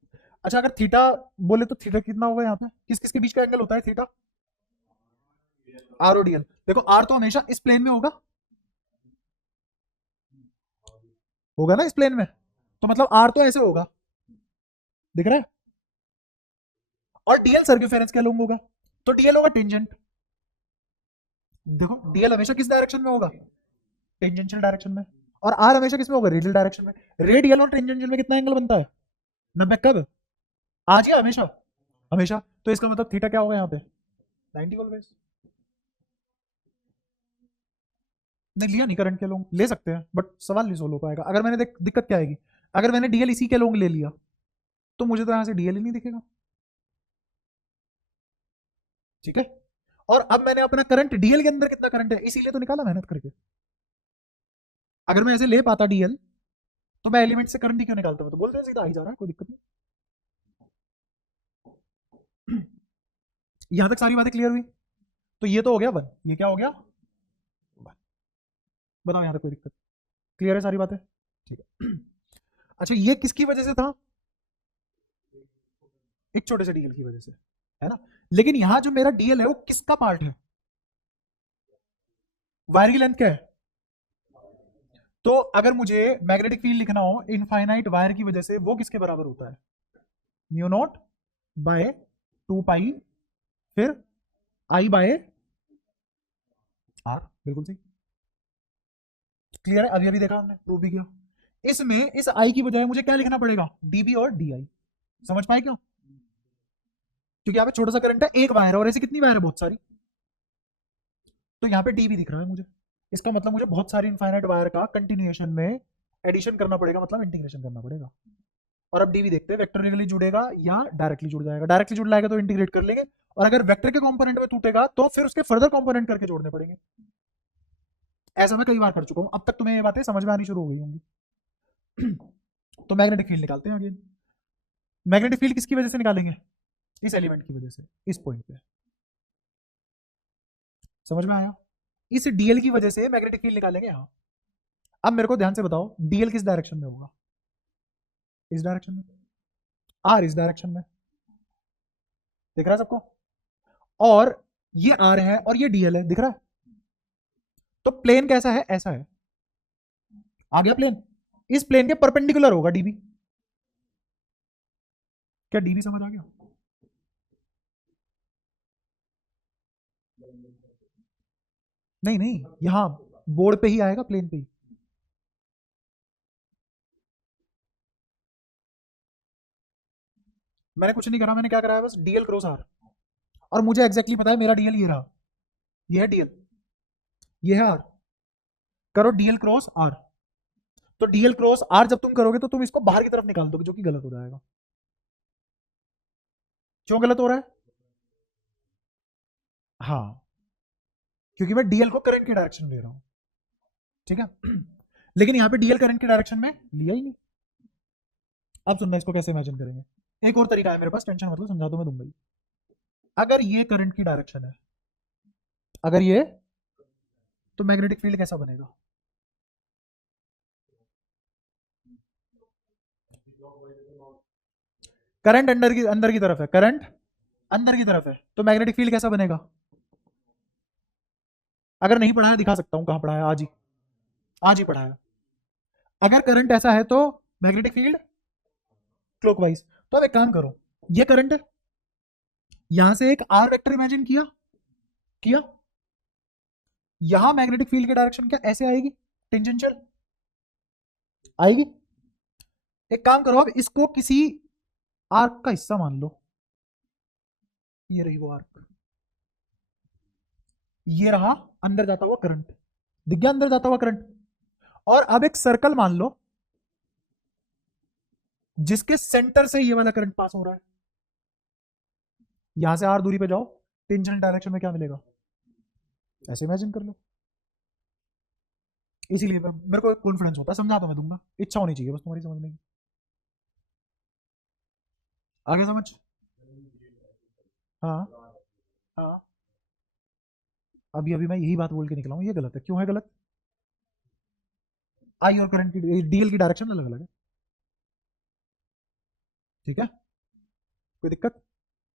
अच्छा अगर थीटा बोले तो थीटा कितना होगा यहाँ पे? किस किस के बीच का एंगल होता है theta? R O D L. देखो आर तो हमेशा इस प्लेन में होगा, होगा ना इस प्लेन में, तो मतलब आर तो ऐसे होगा, दिख रहा है? और डीएल सर्क्यूफेरेंस क्या लूंगा होगा, तो डीएल होगा टेंजेंट। देखो डीएल हमेशा किस डायरेक्शन में होगा? टेंजेंशियल डायरेक्शन में। और आर हमेशा किस में होगा? रेडियल डायरेक्शन में। रेडियल और टेंजेंशियल में कितना एंगल बनता है? 90। कब? आज या हमेशा? हमेशा। तो इसका मतलब थीटा क्या होगा यहाँ पे? 90 ऑलवेज। नहीं लिया नहीं करंट के लोग ले सकते हैं, बट सवाल नहीं सोल्व हो पाएगा। अगर मैंने दिक्कत क्या आएगी, अगर मैंने डीएल इसी के लोग ले लिया तो मुझे तो यहां से डीएल ही नहीं दिखेगा। ठीक है, और अब मैंने अपना करंट डीएल के अंदर कितना करंट है इसीलिए तो निकाला मेहनत करके। अगर मैं ऐसे ले पाता डीएल तो मैं एलिमेंट से करंट ही क्यों निकालता हूं? तो बोलते हैं सीधा आ ही जा रहा है, कोई दिक्कत नहीं। यहां तक सारी बातें क्लियर हुई? तो ये तो हो गया 1, ये क्या हो गया? 1। बताओ यहां तक कोई दिक्कत? क्लियर है सारी बातें? ठीक है। अच्छा ये किसकी वजह से था? एक छोटे से डीएल की वजह से, है ना? लेकिन यहां जो मेरा डीएल है वो किसका पार्ट है? वायर की लेंथ क्या है? तो अगर मुझे मैग्नेटिक फील्ड लिखना हो इनफाइनाइट वायर की वजह से, वो किसके बराबर होता है? म्यू नॉट बाय 2 पाई फिर आई बाय आर। बिल्कुल सही, क्लियर है? अभी अभी देखा हमने, प्रूव भी किया। इसमें इस आई की बजाय मुझे क्या लिखना पड़ेगा? डीबी और डी आई। समझ पाए क्यों? क्योंकि यहाँ पे छोटा सा करंट है, एक वायर है, और ऐसी कितनी वायर है? बहुत सारी। तो यहाँ पे डीबी दिख रहा है मुझे, इसका मतलब मुझे बहुत सारी इनफाइनाइट वायर का कंटिन्यूएशन में एडिशन करना पड़ेगा, मतलब इंटीग्रेशन करना पड़ेगा। और अब डीबी देखते हैं वेक्टोरियली जुड़ेगा या डायरेक्टली जुड़ जाएगा। डायरेक्टली जुड़ जाएगा तो इंटीग्रेट कर लेंगे, और अगर वेक्टर के कंपोनेंट में टूटेगा तो फिर उसके फर्दर कंपोनेंट करके जोड़ने पड़ेंगे। ऐसा मैं कई बार कर चुका हूं, अब तक तुम्हें ये बातें समझ में आनी शुरू हो गई होंगी। तो मैग्नेटिक फील्ड निकालते हैं अगेन। मैग्नेटिक फील्ड किसकी वजह से निकालेंगे? इस एलिमेंट की वजह से, इस पॉइंट पे। समझ में आया? इस डीएल की वजह से मैग्नेटिक फील्ड निकालेंगे यहां। अब मेरे को ध्यान से बताओ डीएल किस डायरेक्शन में होगा? इस डायरेक्शन में। आर इस डायरेक्शन में। दिख रहा है सबको? और ये आर है और ये डीएल है, दिख रहा है? तो प्लेन कैसा है? ऐसा है। आ गया प्लेन? इस प्लेन के परपेंडिकुलर होगा डीबी। क्या डीबी समझ आ गया? नहीं नहीं, यहां बोर्ड पे ही आएगा, प्लेन पे ही। मैंने कुछ नहीं करा, मैंने क्या कराया, बस डीएल क्रॉस आर। और मुझे एग्जैक्टली पता है मेरा डीएल ये रहा, ये है डीएल, ये है आर। करो डीएल क्रॉस आर। तो डीएल क्रॉस आर जब तुम करोगे तो तुम इसको बाहर की तरफ निकाल दोगे, जो कि गलत हो जाएगा। क्यों गलत हो रहा है? हाँ, क्योंकि मैं डीएल को करंट की डायरेक्शन ले रहा हूं, ठीक है। लेकिन यहां पे डीएल करंट की डायरेक्शन में लिया ही नहीं। अब सुनना, इसको कैसे इमेजिन करेंगे। एक और तरीका है मेरे पास, टेंशन मतलब समझा दो मैं दूंगा ही। अगर ये करंट की डायरेक्शन है, अगर ये, तो मैग्नेटिक फील्ड कैसा बनेगा? करंट अंदर की तरफ है, करंट अंदर की तरफ है, तो मैग्नेटिक फील्ड कैसा बनेगा? अगर नहीं पढ़ा है दिखा सकता हूं, कहां पढ़ा है, आज ही पढ़ा है। अगर करंट ऐसा है तो मैग्नेटिक फील्ड क्लॉकवाइज। तो अब एक काम करो, ये करंट है, यहां से एक आर वेक्टर इमेजिन किया, किया। यहां मैग्नेटिक फील्ड की डायरेक्शन क्या ऐसे आएगी? टेंजेंशियल आएगी। एक काम करो, अब इसको किसी आर्क का हिस्सा मान लो, ये रही वो आर्क, ये रहा अंदर जाता हुआ करंट, दिख गया अंदर जाता हुआ करंट। और अब एक सर्कल मान लो जिसके सेंटर से ये वाला करंट पास हो रहा है। यहां से आर दूरी पे जाओ, टेंजेंशियल डायरेक्शन में क्या मिलेगा? ऐसे इमेजिन कर लो। इसीलिए मेरे को कॉन्फिडेंस होता है, समझा तो मैं दूंगा, इच्छा होनी चाहिए बस तुम्हारी समझने की। आगे समझ? हाँ हाँ। अभी अभी मैं यही बात बोल के निकला हूँ, ये गलत है। क्यों है गलत? आई और करंट की डीएल की डायरेक्शन अलग अलग है, ठीक है। कोई दिक्कत,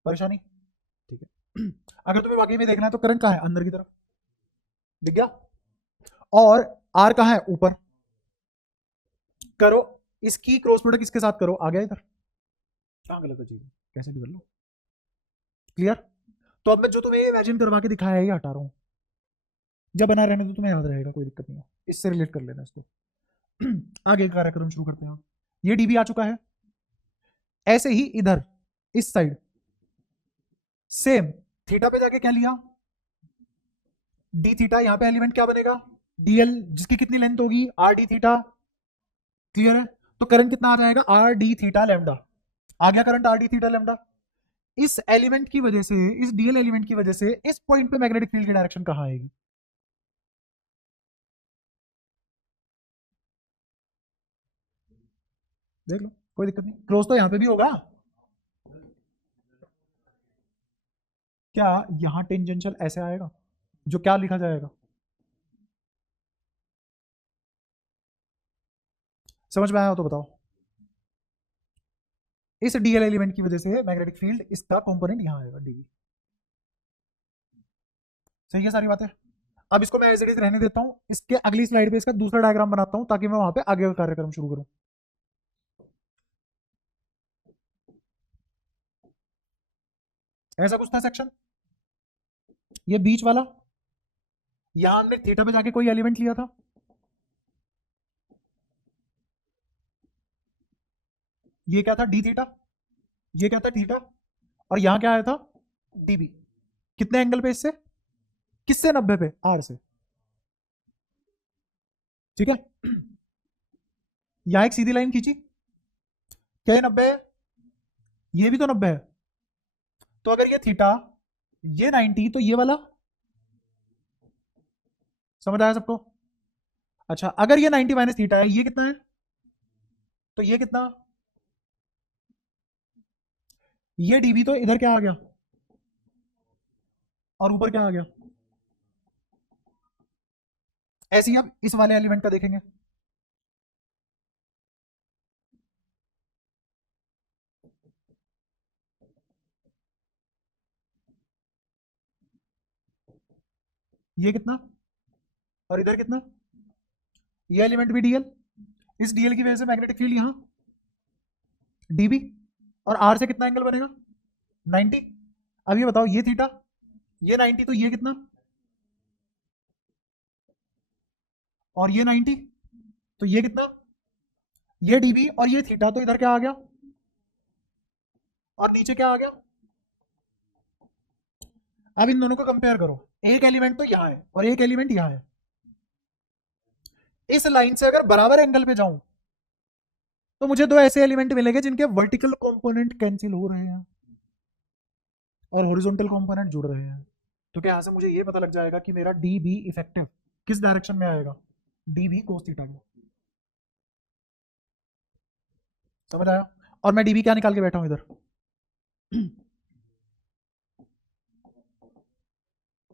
परेशानी? ठीक है। अगर तुम्हें वाकई में देखना है तो करंट कहाँ है? अंदर की तरफ, दिख गया। और आर कहाँ है? ऊपर। करो इसकी क्रॉस प्रोडक्ट इसके साथ करो, आ गया इधर। कहाँ गलत है चीज? कैसे भी कर लो। क्लियर? तो अब मैं जो तुम्हें इमेजिन करवा के दिखाया है ये हटा रहा हूँ, जब बना रहने तो तुम्हें याद रहेगा, कोई दिक्कत नहीं है। इससे रिलेट कर लेना इसको। आगे का कार्यक्रम शुरू करते हैं। ये डीबी आ चुका है। ऐसे ही इधर इस साइड सेम, थीटा पे जाके क्या लिया? D theta. यहां पे एलिमेंट क्या बनेगा? डीएल, जिसकी कितनी लेंथ होगी? Are D theta. क्लियर है? तो करंट कितना आ जाएगा? R D theta lambda. आ गया current R D theta lambda. इस एलिमेंट की वजह से, इस डीएल एलिमेंट की वजह से इस पॉइंट पे मैग्नेटिक फील्ड की डायरेक्शन कहां आएगी? देख लो, कोई दिक्कत नहीं, क्लोज तो यहां पे भी होगा। क्या यहां टेंजेंशियल ऐसे आएगा, जो क्या लिखा जाएगा? समझ में आया हो तो बताओ। इस डीएल एलिमेंट की वजह से मैग्नेटिक फील्ड, इसका कंपोनेंट यहां आएगा, डीबी। सही है सारी बातें? अब इसको मैं एज इट इज रहने देता हूं, इसके अगली स्लाइड पे इसका दूसरा डायग्राम बनाता हूं, ताकि मैं वहां पे आगे का कार्यक्रम शुरू करूं। ऐसा कुछ था सेक्शन, ये बीच वाला। यहां हमने थीटा पे जाके कोई एलिमेंट लिया था, ये क्या था? D theta. ये क्या था? थीटा। और यहां क्या आया था? डीबी। कितने एंगल पे इससे? किससे? 90 पे, आर से। ठीक है। यहां एक सीधी लाइन खींची, क्या ये 90 है? ये भी तो 90 है। तो अगर ये थीटा, ये 90, तो ये वाला, समझ आया सबको? अच्छा, अगर ये 90 माइनस थीटा है, ये कितना है? तो ये कितना? ये डीबी, तो इधर क्या आ गया? और ऊपर क्या आ गया? ऐसे ही अब इस वाले एलिमेंट का देखेंगे। ये कितना और इधर कितना, ये एलिमेंट भी डीएल, इस डीएल की वजह से मैग्नेटिक फील्ड यहां डीबी, और आर से कितना एंगल बनेगा 90। अब ये बताओ ये थीटा ये 90, तो ये कितना और ये 90, तो ये कितना, ये डीबी और ये थीटा, तो इधर क्या आ गया और नीचे क्या आ गया। अब इन दोनों को कंपेयर करो, एक एलिमेंट तो यहां है और एक एलिमेंट यहां है। इस लाइन से अगर बराबर एंगल पे जाऊं तो मुझे दो ऐसे एलिमेंट मिलेंगे जिनके वर्टिकल कंपोनेंट कैंसिल हो रहे हैं और हॉरिजॉन्टल कंपोनेंट जुड़ रहे हैं। तो क्या यहां से मुझे ये पता लग जाएगा कि मेरा डी बी इफेक्टिव किस डायरेक्शन में आएगा, डी बी कोस थीटा में। समझ आया। और मैं डीबी क्या निकाल के बैठा हूं इधर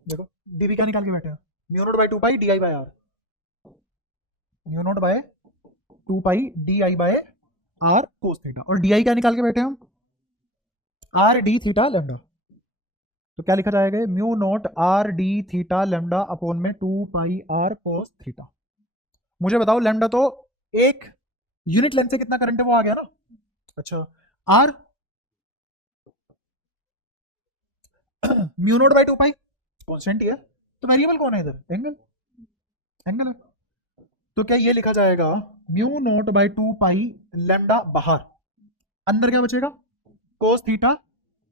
देखो डीबी क्या निकाल के बैठे हैं, mu naught by 2 pi D I by R, mu naught by 2 pi D I by R cos theta, और डी आई क्या निकाल के बैठे हैं हम, आर डी थीटा लेमडा। तो क्या लिखा जाएगा, mu not are D theta lambda upon में 2 पाई आर कोस थीटा। मुझे बताओ लेमडा तो एक यूनिट लेंथ से कितना करंट है वो आ गया ना। अच्छा R mu naught by 2 pi constant ही है, तो वेरिएबल कौन है इधर, एंगल, एंगल है। तो क्या ये लिखा जाएगा mu naught by 2 pi lambda बाहर, अंदर क्या बचेगा कोस थीटा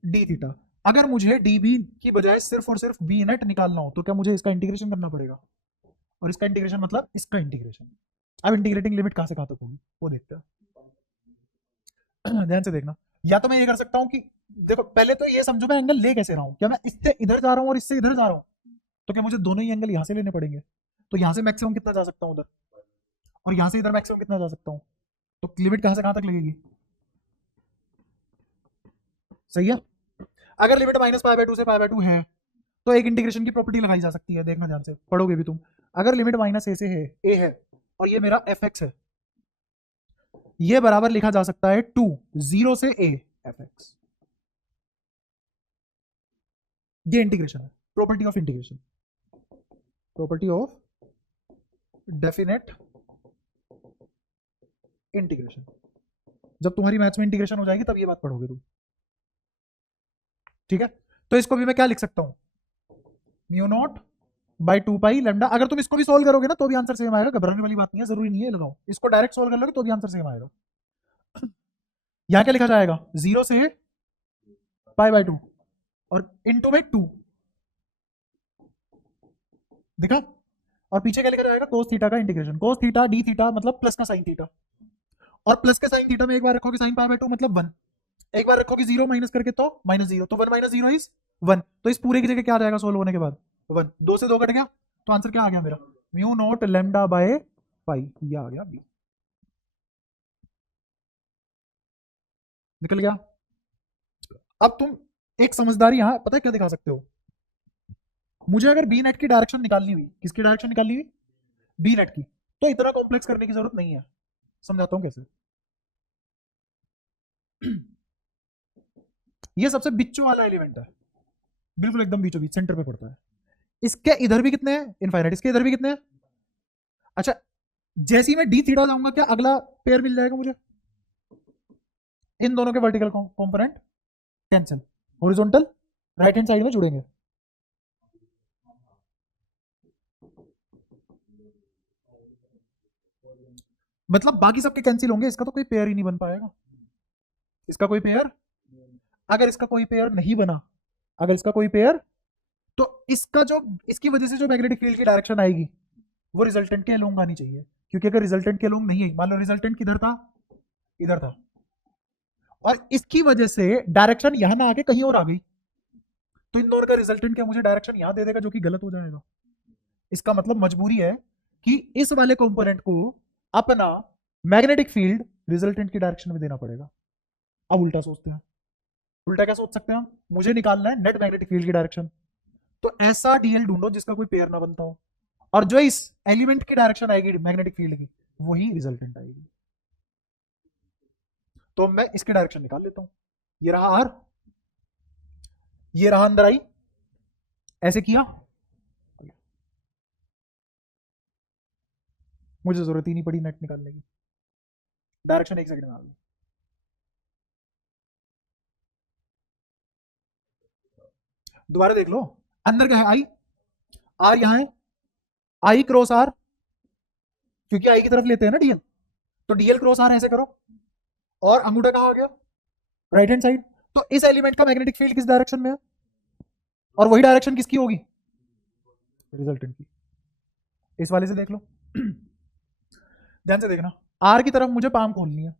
डी थीटा। अगर मुझे डी बी की बजाय सिर्फ और सिर्फ बी नेट निकालना हो तो क्या मुझे इसका इंटीग्रेशन करना पड़ेगा, और इसका इंटीग्रेशन मतलब इसका इंटीग्रेशन। अब इंटीग्रेटिंग लिमिट कहां से कहां तक होगी वो देखते हैं ध्यान से देखना। या तो मैं ये कर सकता हूं कि देखो पहले तो ये समझो मैं एंगल ले कैसे रहा हूं, क्या मैं इससे इधर जा रहा हूं और इससे इधर जा रहा हूं, तो क्या मुझे दोनों ही एंगल यहां से लेने पड़ेंगे, तो यहां से मैक्सिमम कितना जा सकता हूं उधर, और यहां से इधर मैक्सिमम कितना जा सकता हूं, तो लिमिट कहां से कहां तक लगेगी, सही है। अगर लिमिट माइनस पाई बाय 2 से पाई बाय 2 है तो एक इंटीग्रेशन की प्रॉपर्टी लगाई जा सकती है, देखना ध्यान से पढ़ोगे भी तुम। अगर लिमिट माइनस ए से है, ए है और ये मेरा एफ एक्स है, ये बराबर लिखा जा सकता है 2 0 से ए एफ एक्स, ये इंटीग्रेशन है, property of integration, property of definite integration. जब तुम्हारी मैथ्स में इंटीग्रेशन हो जाएगी तब ये बात पढ़ोगे तुम, ठीक है। तो इसको भी मैं क्या लिख सकता हूं, mu naught by 2 pi lambda. अगर तुम इसको भी सोल्व करोगे ना तो भी आंसर सेम आएगा, घबराने वाली बात नहीं है, जरूरी नहीं है लगाओ, इसको डायरेक्ट सोल्व कर लोगे तो भी आंसर सेम आएगा। यहां क्या लिखा जाएगा 0 से पाई बाय 2 और इनटू में 2 दिखा, और पीछे क्या लिखा जाएगा कोस थीटा का integration, cos theta D theta मतलब प्लस का साइन थीटा, और प्लस के साइन थीटा में एक बार रखोगे साइन पाई बाय 2 मतलब 1, एक बार रखोगे 0 माइनस करके तो माइनस 0, तो 1 माइनस 0 इज 1, तो इस पूरे की जगह क्या आ जाएगा सोल्व होने के बाद 1, 2 से 2 कट गया, तो आंसर क्या आ गया मेरा mu naught lambda by pi, ये आ गया बी, निकल गया। अब तुम एक समझदारी यहां पता है क्या दिखा सकते हो, मुझे अगर बी नेट की डायरेक्शन निकालनी हुई, किसकी डायरेक्शन निकालनी हुई, बी नेट की, तो इतना कॉम्प्लेक्स करने की जरूरत नहीं है, समझाता हूं कैसे। ये सबसे बिच्चों वाला एलिमेंट है, बिल्कुल एकदम बीचों बीच सेंटर पे पड़ता है, इसके इधर भी कितने हैं इनफाइनाइट, इसके इधर भी कितने हैं। अच्छा जैसे ही मैं डी थीटा जाऊंगा क्या अगला पेयर मिल जाएगा मुझे, इन दोनों के vertical component cancel, horizontal right hand side में जुड़ेंगे, मतलब बाकी सबके कैंसिल होंगे, इसका तो कोई पेयर ही नहीं बन पाएगा, इसका कोई पेयर, अगर इसका कोई पेयर नहीं बना, अगर इसका कोई पेयर, तो इसका जो इसकी वजह से जो मैग्नेटिक फील्ड की डायरेक्शन आएगी वो रिजल्टेंट के अलोंग आनी चाहिए, क्योंकि अगर रिजल्टेंट के अलोंग नहीं आई, मान लो रिजल्टेंट किधर था, इधर था, और इसकी वजह से डायरेक्शन यहां ना आके कहीं और आ गई, तो इन दोनों का रिजल्टेंट क्या मुझे डायरेक्शन यहां दे देगा जो कि गलत हो जाएगा। इसका मतलब मजबूरी है कि इस वाले कंपोनेंट को अपना मैग्नेटिक फील्ड रिजल्टेंट की डायरेक्शन में देना पड़ेगा। अब उल्टा सोचते हैं, उल्टा क्या सोच सकते हैं हम, मुझे निकालना है नेट मैग्नेटिक फील्ड की डायरेक्शन, तो ऐसा डीएल ढूंढो जिसका कोई पेयर ना बनता हो, और जो इस एलिमेंट की डायरेक्शन आएगी मैग्नेटिक फील्ड की वही रिजल्टेंट आएगी। तो मैं इसकी डायरेक्शन निकाल लेता हूं, ये रहा आर, ये रहा अंदर आई, ऐसे किया, मुझे जरूरत ही नहीं पड़ी नेट निकालने की, डायरेक्शन 1 सेकंड में आ गई। दोबारा देख लो, अंदर क्या है, आई, आर यहां है, आई क्रॉस आर, क्योंकि आई की तरफ लेते हैं ना डीएल, तो डीएल क्रॉस आर ऐसे करो, और अंगूठा कहां आ गया, राइट हैंड साइड। तो इस एलिमेंट का मैग्नेटिक फील्ड किस डायरेक्शन में है, और वही डायरेक्शन किसकी होगी, रिजल्टेंट की। इस वाले से देख लो, ध्यान से देखना, आर की तरफ मुझे पाम खोलनी है,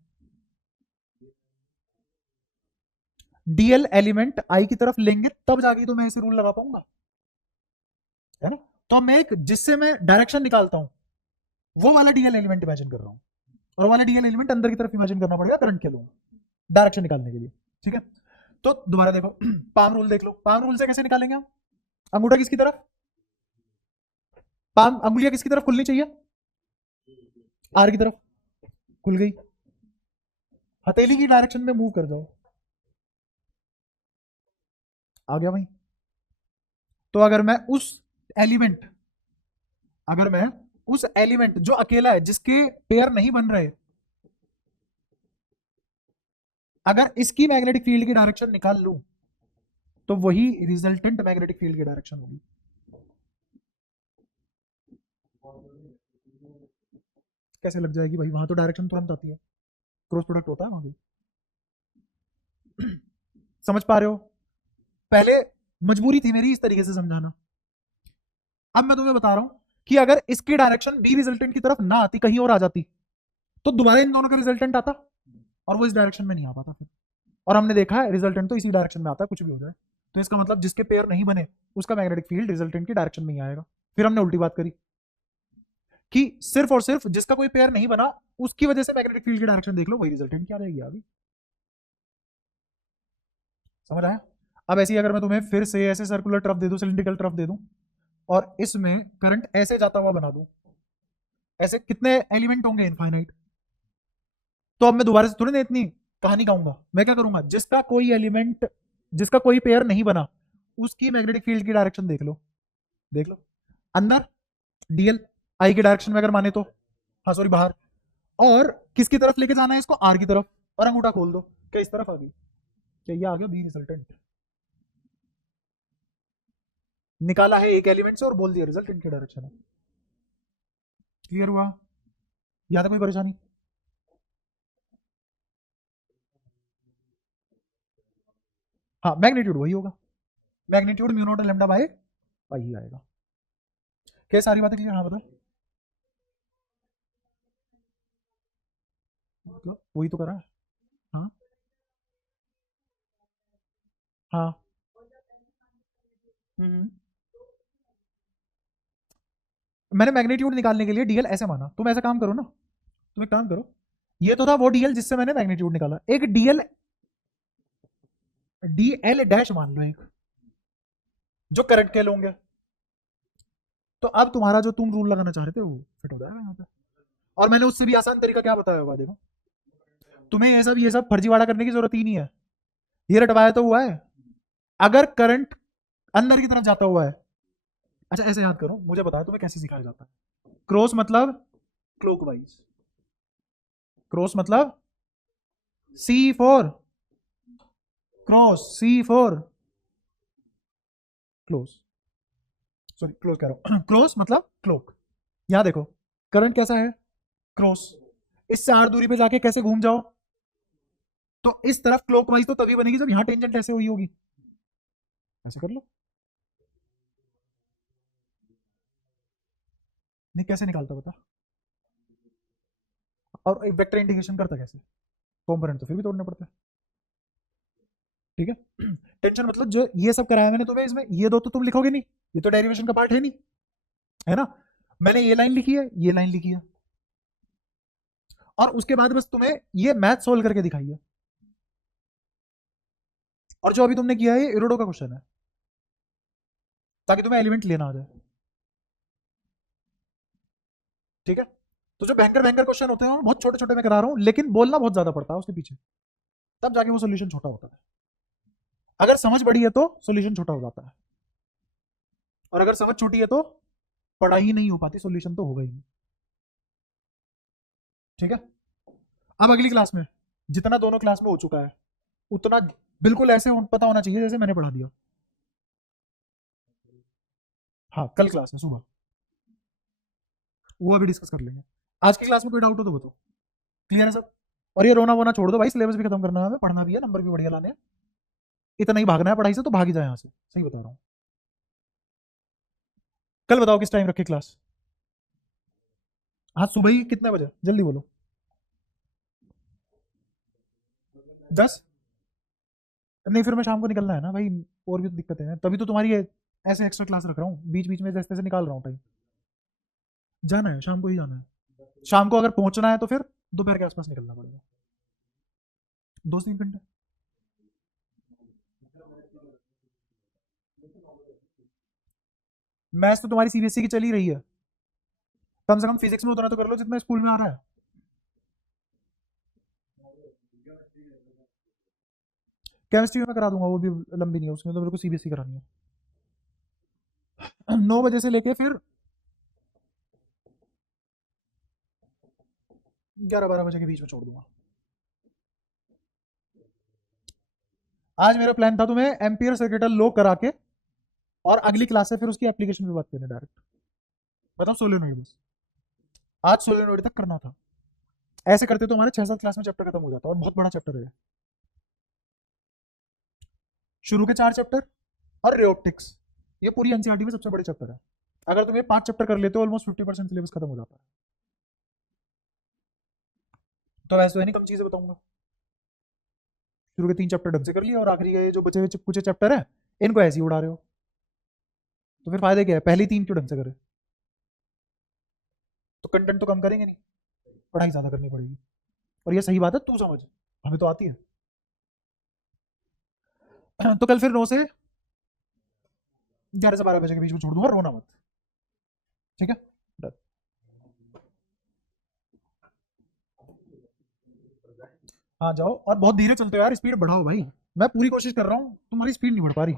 डीएल एलिमेंट आई की तरफ लेंगे तब जाके तो मैं ऐसे रूल लगा पाऊंगा, है ना। तो मैं एक जिससे मैं डायरेक्शन निकालता हूं वो वाला डीएल एलिमेंट इमेजिन कर रहा हूं, और वाला डीएल एलिमेंट अंदर की तरफ इमेजिन करना पड़ेगा करंट के लिए, डायरेक्शन निकालने के लिए, ठीक है। तो दोबारा देखो, पाम रूल देख लो, पाम रूल से कैसे निकालेंगे हम, अंगूठा किसकी तरफ, पाम अंगुलियां किसकी तरफ खुलनी चाहिए, आर की तरफ, खुल गई, हथेली की डायरेक्शन में मूव कर जाओ, आ गया भाई। तो अगर मैं उस एलिमेंट, अगर मैं उस एलिमेंट जो अकेला है जिसके पेयर नहीं बन रहे, अगर इसकी मैग्नेटिक फील्ड की डायरेक्शन निकाल लूं तो वही रिजल्टेंट मैग्नेटिक फील्ड की डायरेक्शन होगी। कैसे लग जाएगी भाई, वहां तो डायरेक्शन तुरंत आती है, क्रॉस प्रोडक्ट होता है वहां भी। समझ पा रहे हो, पहले मजबूरी थी मेरी इस तरीके से समझाना, अब मैं तुम्हें बता रहा हूं कि अगर इसकी डायरेक्शन बी रिजल्टेंट की तरफ ना आती, कहीं और आ जाती, तो दोबारा इन दोनों का रिजल्टेंट आता और वो इस डायरेक्शन में नहीं आ पाता फिर। और हमने देखा है रिजल्टेंट तो इसी डायरेक्शन में आता है कुछ भी हो जाए, तो इसका मतलब जिसके पेयर नहीं बने उसका मैग्नेटिक फील्ड रिजल्टेंट की डायरेक्शन में ही आएगा। फिर हमने उल्टी बात करी कि सिर्फ और सिर्फ जिसका कोई पेयर नहीं बना उसकी वजह से मैग्नेटिक फील्ड की डायरेक्शन देख लो, वही रिजल्टेंट क्या रहेगी अभी। समझ आया। अब ऐसे ही अगर मैं तुम्हें फिर से ऐसे सर्कुलर ट्रफ दे दूं, सिलिंड्रिकल ट्रफ दे दूं, और इसमें करंट ऐसे जाता हुआ बना दूं, ऐसे कितने एलिमेंट होंगे, इनफाइनाइट। तो अब मैं दोबारा से थोड़ी ना इतनी कहानी गाऊंगा, मैं क्या करूंगा, जिसका कोई एलिमेंट, जिसका कोई पेयर नहीं बना उसकी मैग्नेटिक फील्ड की डायरेक्शन देख लो, देख लो, अंदर डीएल आई की डायरेक्शन में अगर माने तो, हाँ सॉरी बाहर, और किसकी तरफ लेके जाना है इसको, आर की तरफ, और अंगूठा खोल दो, क्या इस तरफ आ गई, क्या ये आ गया बी रिजल्टेंट, निकाला है एक एलिमेंट से और बोल दिया रिजल्टेंट की डायरेक्शन है। क्लियर हुआ, याद है कोई परेशानी, हाँ मैग्नीट्यूड वही होगा, magnitude mu naught lambda by pi ही आएगा। क्या सारी बातें क्लियर, हाँ बताओ, मतलब वही तो करा है, हाँ हाँ, हम्म। मैंने मैग्नीट्यूड निकालने के लिए डीएल ऐसे माना, तुम ऐसा काम करो ना, तुम एक काम करो, ये तो था वो डीएल जिससे मैंने मैग्नीट्यूड निकाला, एक डीएल डीएल डैश मान लो एक, जो करंट के होंगे, तो अब तुम्हारा जो तुम रूल लगाना चाह रहे थे वो फिट हो जाएगा यहाँ पे। और मैंने उससे भी आसान तरीका क्या बताया होगा, देखो तुम्हें ये सब फर्जीवाड़ा करने की जरूरत ही नहीं है, ये रटवाया तो हुआ है। अगर करंट अंदर की तरफ जाता हुआ है, अच्छा ऐसे याद करो, मुझे बताओ तुम्हें कैसे सिखाया जाता है, क्रॉस मतलब क्लॉकवाइज, क्रॉस मतलब C4 cross, C4 close, sorry close कह रहा हूं, क्रॉस मतलब क्लोक। यहां देखो करंट कैसा है, क्रॉस, इससे आर दूरी पे जाके कैसे घूम जाओ, तो इस तरफ क्लॉकवाइज तो तभी बनेगी जब यहां टेंजेंट ऐसे हुई होगी, ऐसे कर लो। नहीं कैसे निकालता बता, और एक वेक्टर इंटीग्रेशन करता कैसे, कॉम्पोनेंट तो फिर भी तोड़ने पड़ते हैं, ठीक है। टेंशन मतलब जो ये सब कराया मैंने तुम्हें, इसमें ये दो तो तुम लिखोगे नहीं, ये तो डेरिवेशन का पार्ट है नहीं, है ना। मैंने ये लाइन लिखी है, ये लाइन लिखी है, और उसके बाद बस तुम्हें ये मैथ सोल्व करके दिखाई है, और जो अभी तुमने किया है ये इरोडो का क्वेश्चन है, ताकि तुम्हें एलिमेंट लेना आ जाए, ठीक है। तो जो बैंकर बैंकर क्वेश्चन होते हैं बहुत छोटे छोटे मैं करा रहा हूं, लेकिन बोलना बहुत ज्यादा पड़ता है उसके पीछे, तब जाके वो सोल्यूशन छोटा होता है। अगर समझ बड़ी है तो सोल्यूशन छोटा हो जाता है, और अगर समझ छोटी है तो पढ़ाई नहीं हो पाती, सोल्यूशन तो होगा ही नहीं। ठीक है। अब अगली क्लास में जितना दोनों क्लास में हो चुका है उतना बिल्कुल ऐसे पता होना चाहिए जैसे मैंने पढ़ा दिया। हाँ कल क्लास है सुबह, वो अभी डिस्कस कर लेंगे। आज की क्लास में कोई डाउट हो तो बताओ। क्लियर है सब? और ये रोना वोना छोड़ दो भाई, सिलेबस भी खत्म करना है हमें, पढ़ना भी है, नंबर भी बढ़िया लाने हैं। इतना ही भागना है पढ़ाई से तो भाग ही जाए यहाँ से, सही बता रहा हूँ। कल बताओ किस टाइम रखे क्लास? हाँ सुबह ही, कितने बजे जल्दी बोलो। 10? नहीं फिर मैं शाम को निकलना है ना भाई, और भी तो दिक्कतें हैं, तभी तो तुम्हारी ऐसे एक्स्ट्रा क्लास रख रहा हूँ, बीच बीच में जैसे तैसे निकाल रहा हूँ टाइम। जाना है शाम को ही जाना है। शाम को अगर पहुंचना है तो फिर दोपहर के आसपास निकलना पड़ेगा, 2 3 घंटे। मैथ्स तो तुम्हारी सीबीएसई की चल ही रही है, कम से कम फिजिक्स में उतना तो कर लो जितना स्कूल में आ रहा है। केमिस्ट्री में मैं करा दूंगा, वो भी लंबी नहीं है, उसमें तो मेरे को सीबीएसई करानी है। 9 बजे से लेके फिर 11 12 बजे के बीच में छोड़ दूंगा। आज मेरा प्लान था तुम्हें एम्पियर सर्किटल लो करा के, और अगली क्लास से फिर उसकी एप्लीकेशन पे बात करनी डायरेक्ट। बताओ सोलेनोइड बस, आज सोलेनोइड तक करना था। ऐसे करते तो हमारे 6 7 क्लास में चैप्टर खत्म हो जाता, और बहुत बड़ा चैप्टर है। शुरू के 4 चैप्टर और रे ऑप्टिक्स, ये पूरी एनसीईआरटी में सबसे बड़े चैप्टर है। अगर तुम ये 5 चैप्टर कर लेते हो ऑलमोस्ट 50% सिलेबस खत्म हो जाता है। तो वैसे तो है नहीं, कम चीजें बताऊंगा। शुरू के 3 चैप्टर ढंग से कर लिए, और आखिरी के जो बचे हुए कुछ चैप्टर है इनको ऐसे ही उड़ा रहे हो, तो फिर फायदे क्या है? पहली 3 क्यों ढंग से करे? तो कंटेंट तो कम करेंगे नहीं, पढ़ाई ज्यादा करनी पड़ेगी। और ये सही बात है, तू समझ, हमें तो आती है। तो कल फिर 9 से 11 से 12 बजे के बीच में छोड़ दूंगा, रोना मत। ठीक है, डन। हाँ जाओ, और बहुत धीरे चलते हो यार, स्पीड बढ़ाओ भाई। मैं पूरी कोशिश कर रहा हूँ, तुम्हारी स्पीड नहीं बढ़ पा रही।